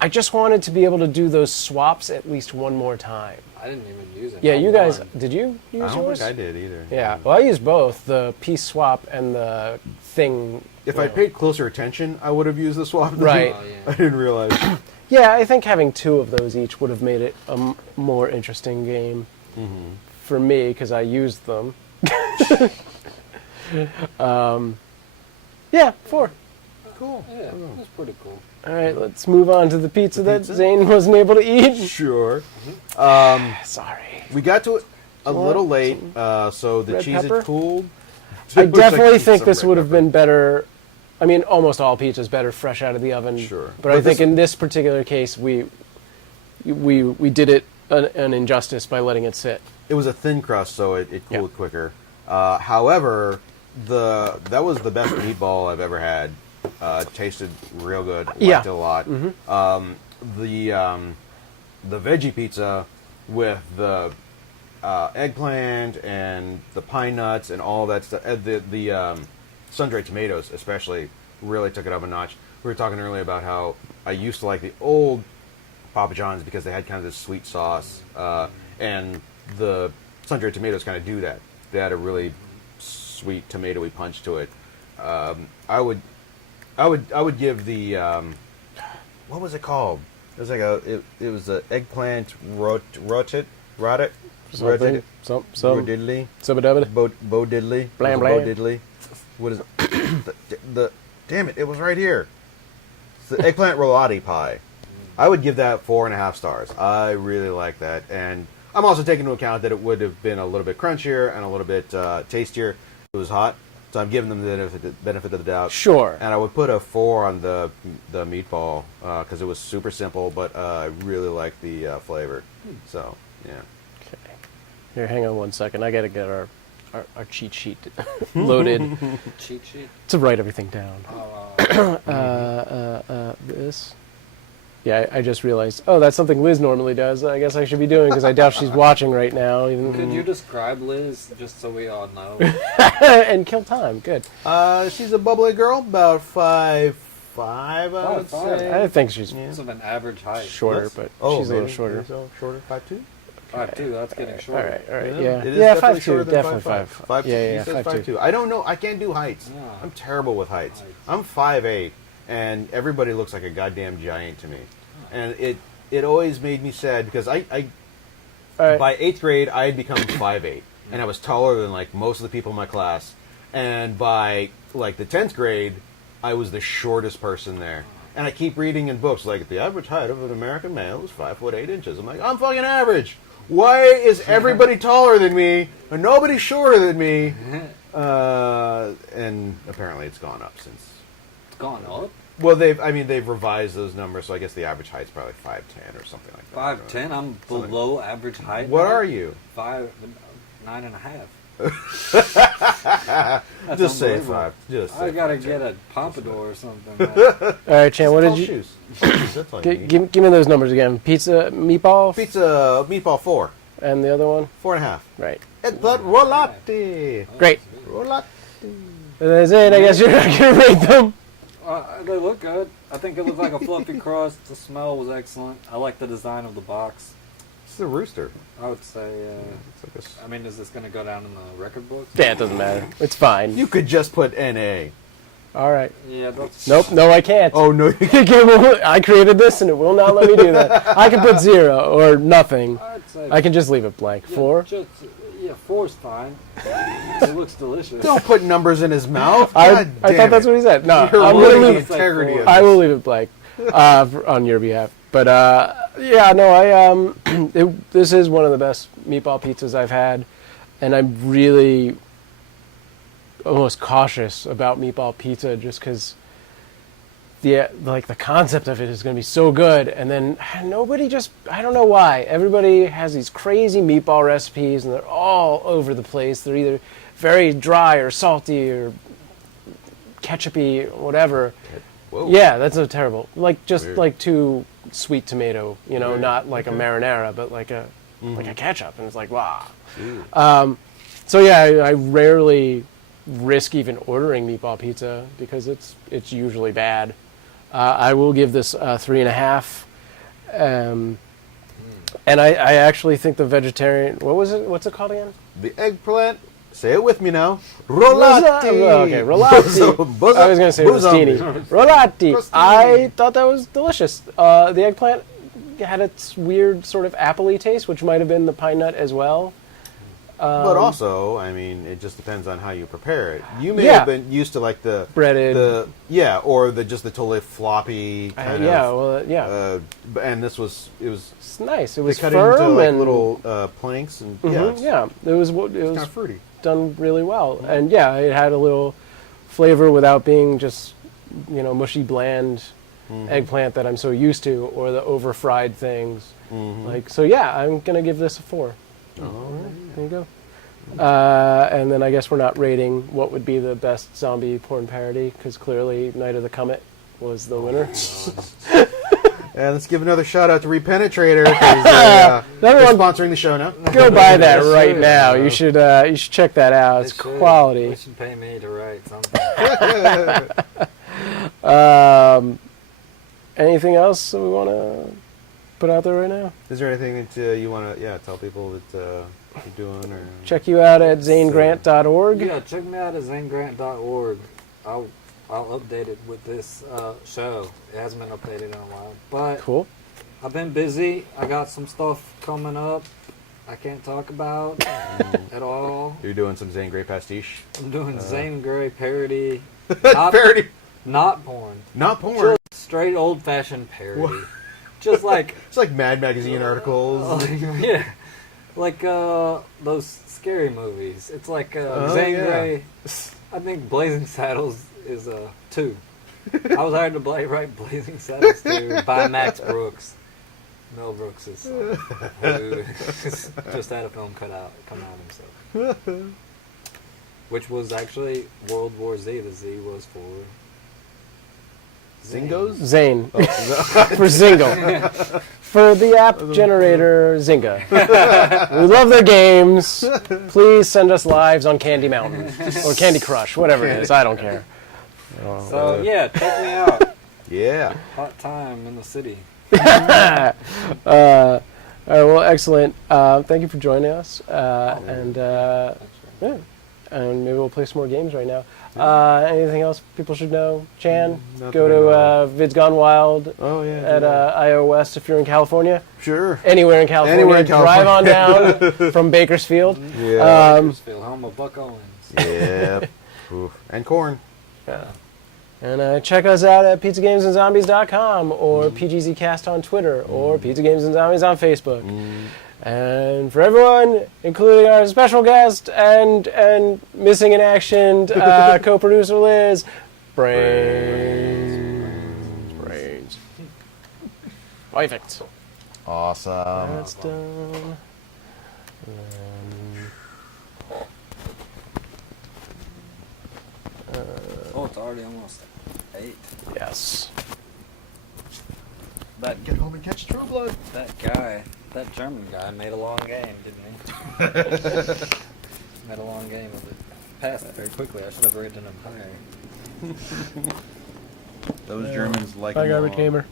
I just wanted to be able to do those swaps at least one more time. I didn't even use it. Yeah, not you guys, one. did you use I don't yours? think I did either. Yeah, well, I used both, the piece swap and the thing. If I paid closer attention, I would have used the swap. Right. Oh, I yeah. didn't realize. Yeah, I think having 2 of those each would have made it a more interesting game for me because I used them. Yeah, 4. Cool. Yeah, that's pretty cool. All right, let's move on to the pizza that Zane wasn't able to eat. Sure. Sorry. We got to it a Want little late, so the red cheese pepper? had cooled. I Wish I definitely could eat think some this red would have pepper. been better. I mean, almost all pizza's better fresh out of the oven. Sure. But I But think this- in this particular case, we did it an injustice by letting it sit. It was a thin crust, so it cooled Yeah. quicker. However, that was the best meatball I've ever had. Tasted real good. Liked Yeah. it a lot. The veggie pizza with the eggplant and the pine nuts and all that stuff. The sun-dried tomatoes especially really took it up a notch. We were talking earlier about how I used to like the old Papa John's because they had kind of this sweet sauce, and the sun-dried tomatoes kind of do that. They had a really sweet tomatoey punch to it. I would give the what was it called? It was like it was a eggplant rotet. Something. Diddly. Subadubba. Bo diddly. Blam, Bo blam. diddly. What is it? the damn it! It was right here. It's the eggplant rolati pie. I would give that 4.5 stars. I really like that, and I'm also taking into account that it would have been a little bit crunchier and a little bit tastier. It was hot, so I'm giving them the benefit of the doubt. Sure. And I would put a 4 on the meatball because it was super simple, but I really like the flavor. So yeah. Okay. Here, hang on one second. I gotta get our cheat sheet loaded Cheat sheet. to write everything down. This. Yeah, I just realized. Oh, that's something Liz normally does. I guess I should be doing because I doubt she's watching right now. Could you describe Liz just so we all know? And kill time. Good. She's a bubbly girl, about 5'5", I would 5'5". say. I think she's It's of an average height. shorter, Yes. but Oh, she's a little really? shorter. So shorter, 5'2"? 5'2", that's getting shorter. All right. It Yeah, is yeah, definitely 5'2", shorter than definitely 5'5". 5'2". Yeah, He says 5'2". 5'2". I don't know. I can't do heights. Yeah. I'm terrible with heights. Heights. I'm 5'8", and everybody looks like a goddamn giant to me. And it always made me sad because All right. by 8th grade I had become 5'8", and I was taller than like most of the people in my class. And by like the 10th grade, I was the shortest person there. And I keep reading in books like the average height of an American male is 5'8". I'm like, I'm fucking average. Why is everybody taller than me and nobody shorter than me? And apparently it's gone up since. It's gone up. Well, they've revised those numbers, so I guess the average height's probably 5'10" or something like that. 5'10". I'm below average height. What now. are you? 9.5. That's Just say unbelievable. 5. Just say I gotta 5'10". get a pompadour or something. Man. All right, Chan. What did Tall you? shoes. That's all you need. Give me those numbers again. Pizza, meatball, Pizza meatball 4, and the other one. 4.5. Right. Eggplant rolati. Great. Rolati. That's it. I guess you're not gonna rate them. They look good. I think it looked like a fluffy crust. The smell was excellent. I like the design of the box. It's the rooster. I would say. It's like I mean, is this gonna go down in the record books? Yeah, it doesn't matter. It's fine. you could just put NA. All right. Yeah, that's. Nope. No, I can't. Oh no, you can't. I created this, and it will not let me do that. I can put 0 or nothing. I'd say. I can just leave it blank. yeah, 4. Yeah, 4's fine. It looks delicious. Don't put numbers in his mouth. I God thought damn that's it. what he said. No, You're I'm ruining gonna the leave. integrity of I this. will leave it blank on your behalf. But yeah, no, this is one of the best meatball pizzas I've had, and I'm really almost cautious about meatball pizza just because the concept of it is going to be so good, and then nobody just, I don't know why, everybody has these crazy meatball recipes and they're all over the place. They're either very dry or salty or ketchupy, whatever. Whoa. Yeah, that's so terrible. Like just Weird. like too sweet tomato, Weird. not like Okay. a marinara, but like a ketchup, and it's like wow. Ew. So yeah, I rarely risk even ordering meatball pizza because it's usually bad. I will give this 3.5. And I actually think the vegetarian, what's it called again? The eggplant. Say it with me now. Rolati. Okay, rolati. I was going to say rostini. Rolati. Rostini. I thought that was delicious. The eggplant had its weird sort of appley taste, which might have been the pine nut as well. But also, I mean, it just depends on how you prepare it. You may Yeah. have been used to like the Breaded. or just the totally floppy kind Yeah, of. well, yeah. And it was It's nice. It they was cut firm it into like and little planks and Mhm, yeah, It was kind of fruity. done really well, and yeah, it had a little flavor without being just mushy, bland eggplant that I'm so used to, or the over fried things. Like so, yeah, I'm gonna give this a 4. There you go. And then I guess we're not rating what would be the best zombie porn parody because clearly Night of the Comet was the winner. And let's give another shout out to Repenetrator because they're Everyone- sponsoring the show now. Go buy that Yes, right sir. now. You should check that out. It's quality. They should pay me to write something. Anything else that we want to put out there right now? Is there anything that you want to tell people that you're doing? Or Check you out at zanegrant.org. Yeah, check me out at zanegrant.org. I'll update it with this show. It hasn't been updated in a while, but Cool. I've been busy. I got some stuff coming up I can't talk about at all. you're doing some Zane Grey pastiche? I'm doing Zane Grey parody. Parody, Not porn. not porn. Just straight old-fashioned parody. Just like, It's like Mad Magazine articles. yeah, like those scary movies. It's like Zane yeah. Grey. I think Blazing Saddles is 2. I was hired to write Blazing Saddles 2 by Max Brooks. Mel Brooks is who just had a film come out himself, which was actually World War Z. The Z was for Zingos? Zane. Oh, For Zingo. For the app generator Zynga. We love their games. Please send us lives on Candy Mountain. Or Candy Crush, whatever it is. I don't care. So yeah, check me out. yeah. Hot time in the city. All right, well, excellent. Thank you for joining us. Yeah. And maybe we'll play some more games right now. Anything else people should know? Chan, Nothing go to Vids Gone Wild Oh yeah. at IO West if you're in California. sure. Anywhere in California. Anywhere in Drive on down from Bakersfield. Yeah. Bakersfield, home of Buck Owens. yeah. Oof. And corn. Yeah. And check us out at pizzagamesandzombies.com or PGZcast on Twitter or Pizza Games and Zombies on Facebook. And for everyone, including our special guest and missing in action co-producer Liz, brains. Perfect. Awesome. That's done. Oh, it's already almost 8. Yes. Get home and catch True Blood. That German guy made a long game, didn't he? Made a long game of it. Passed it very quickly. I should have rated him higher. Those Germans like Bye, them all. Garbage Gamer.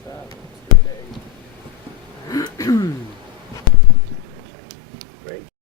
Stop.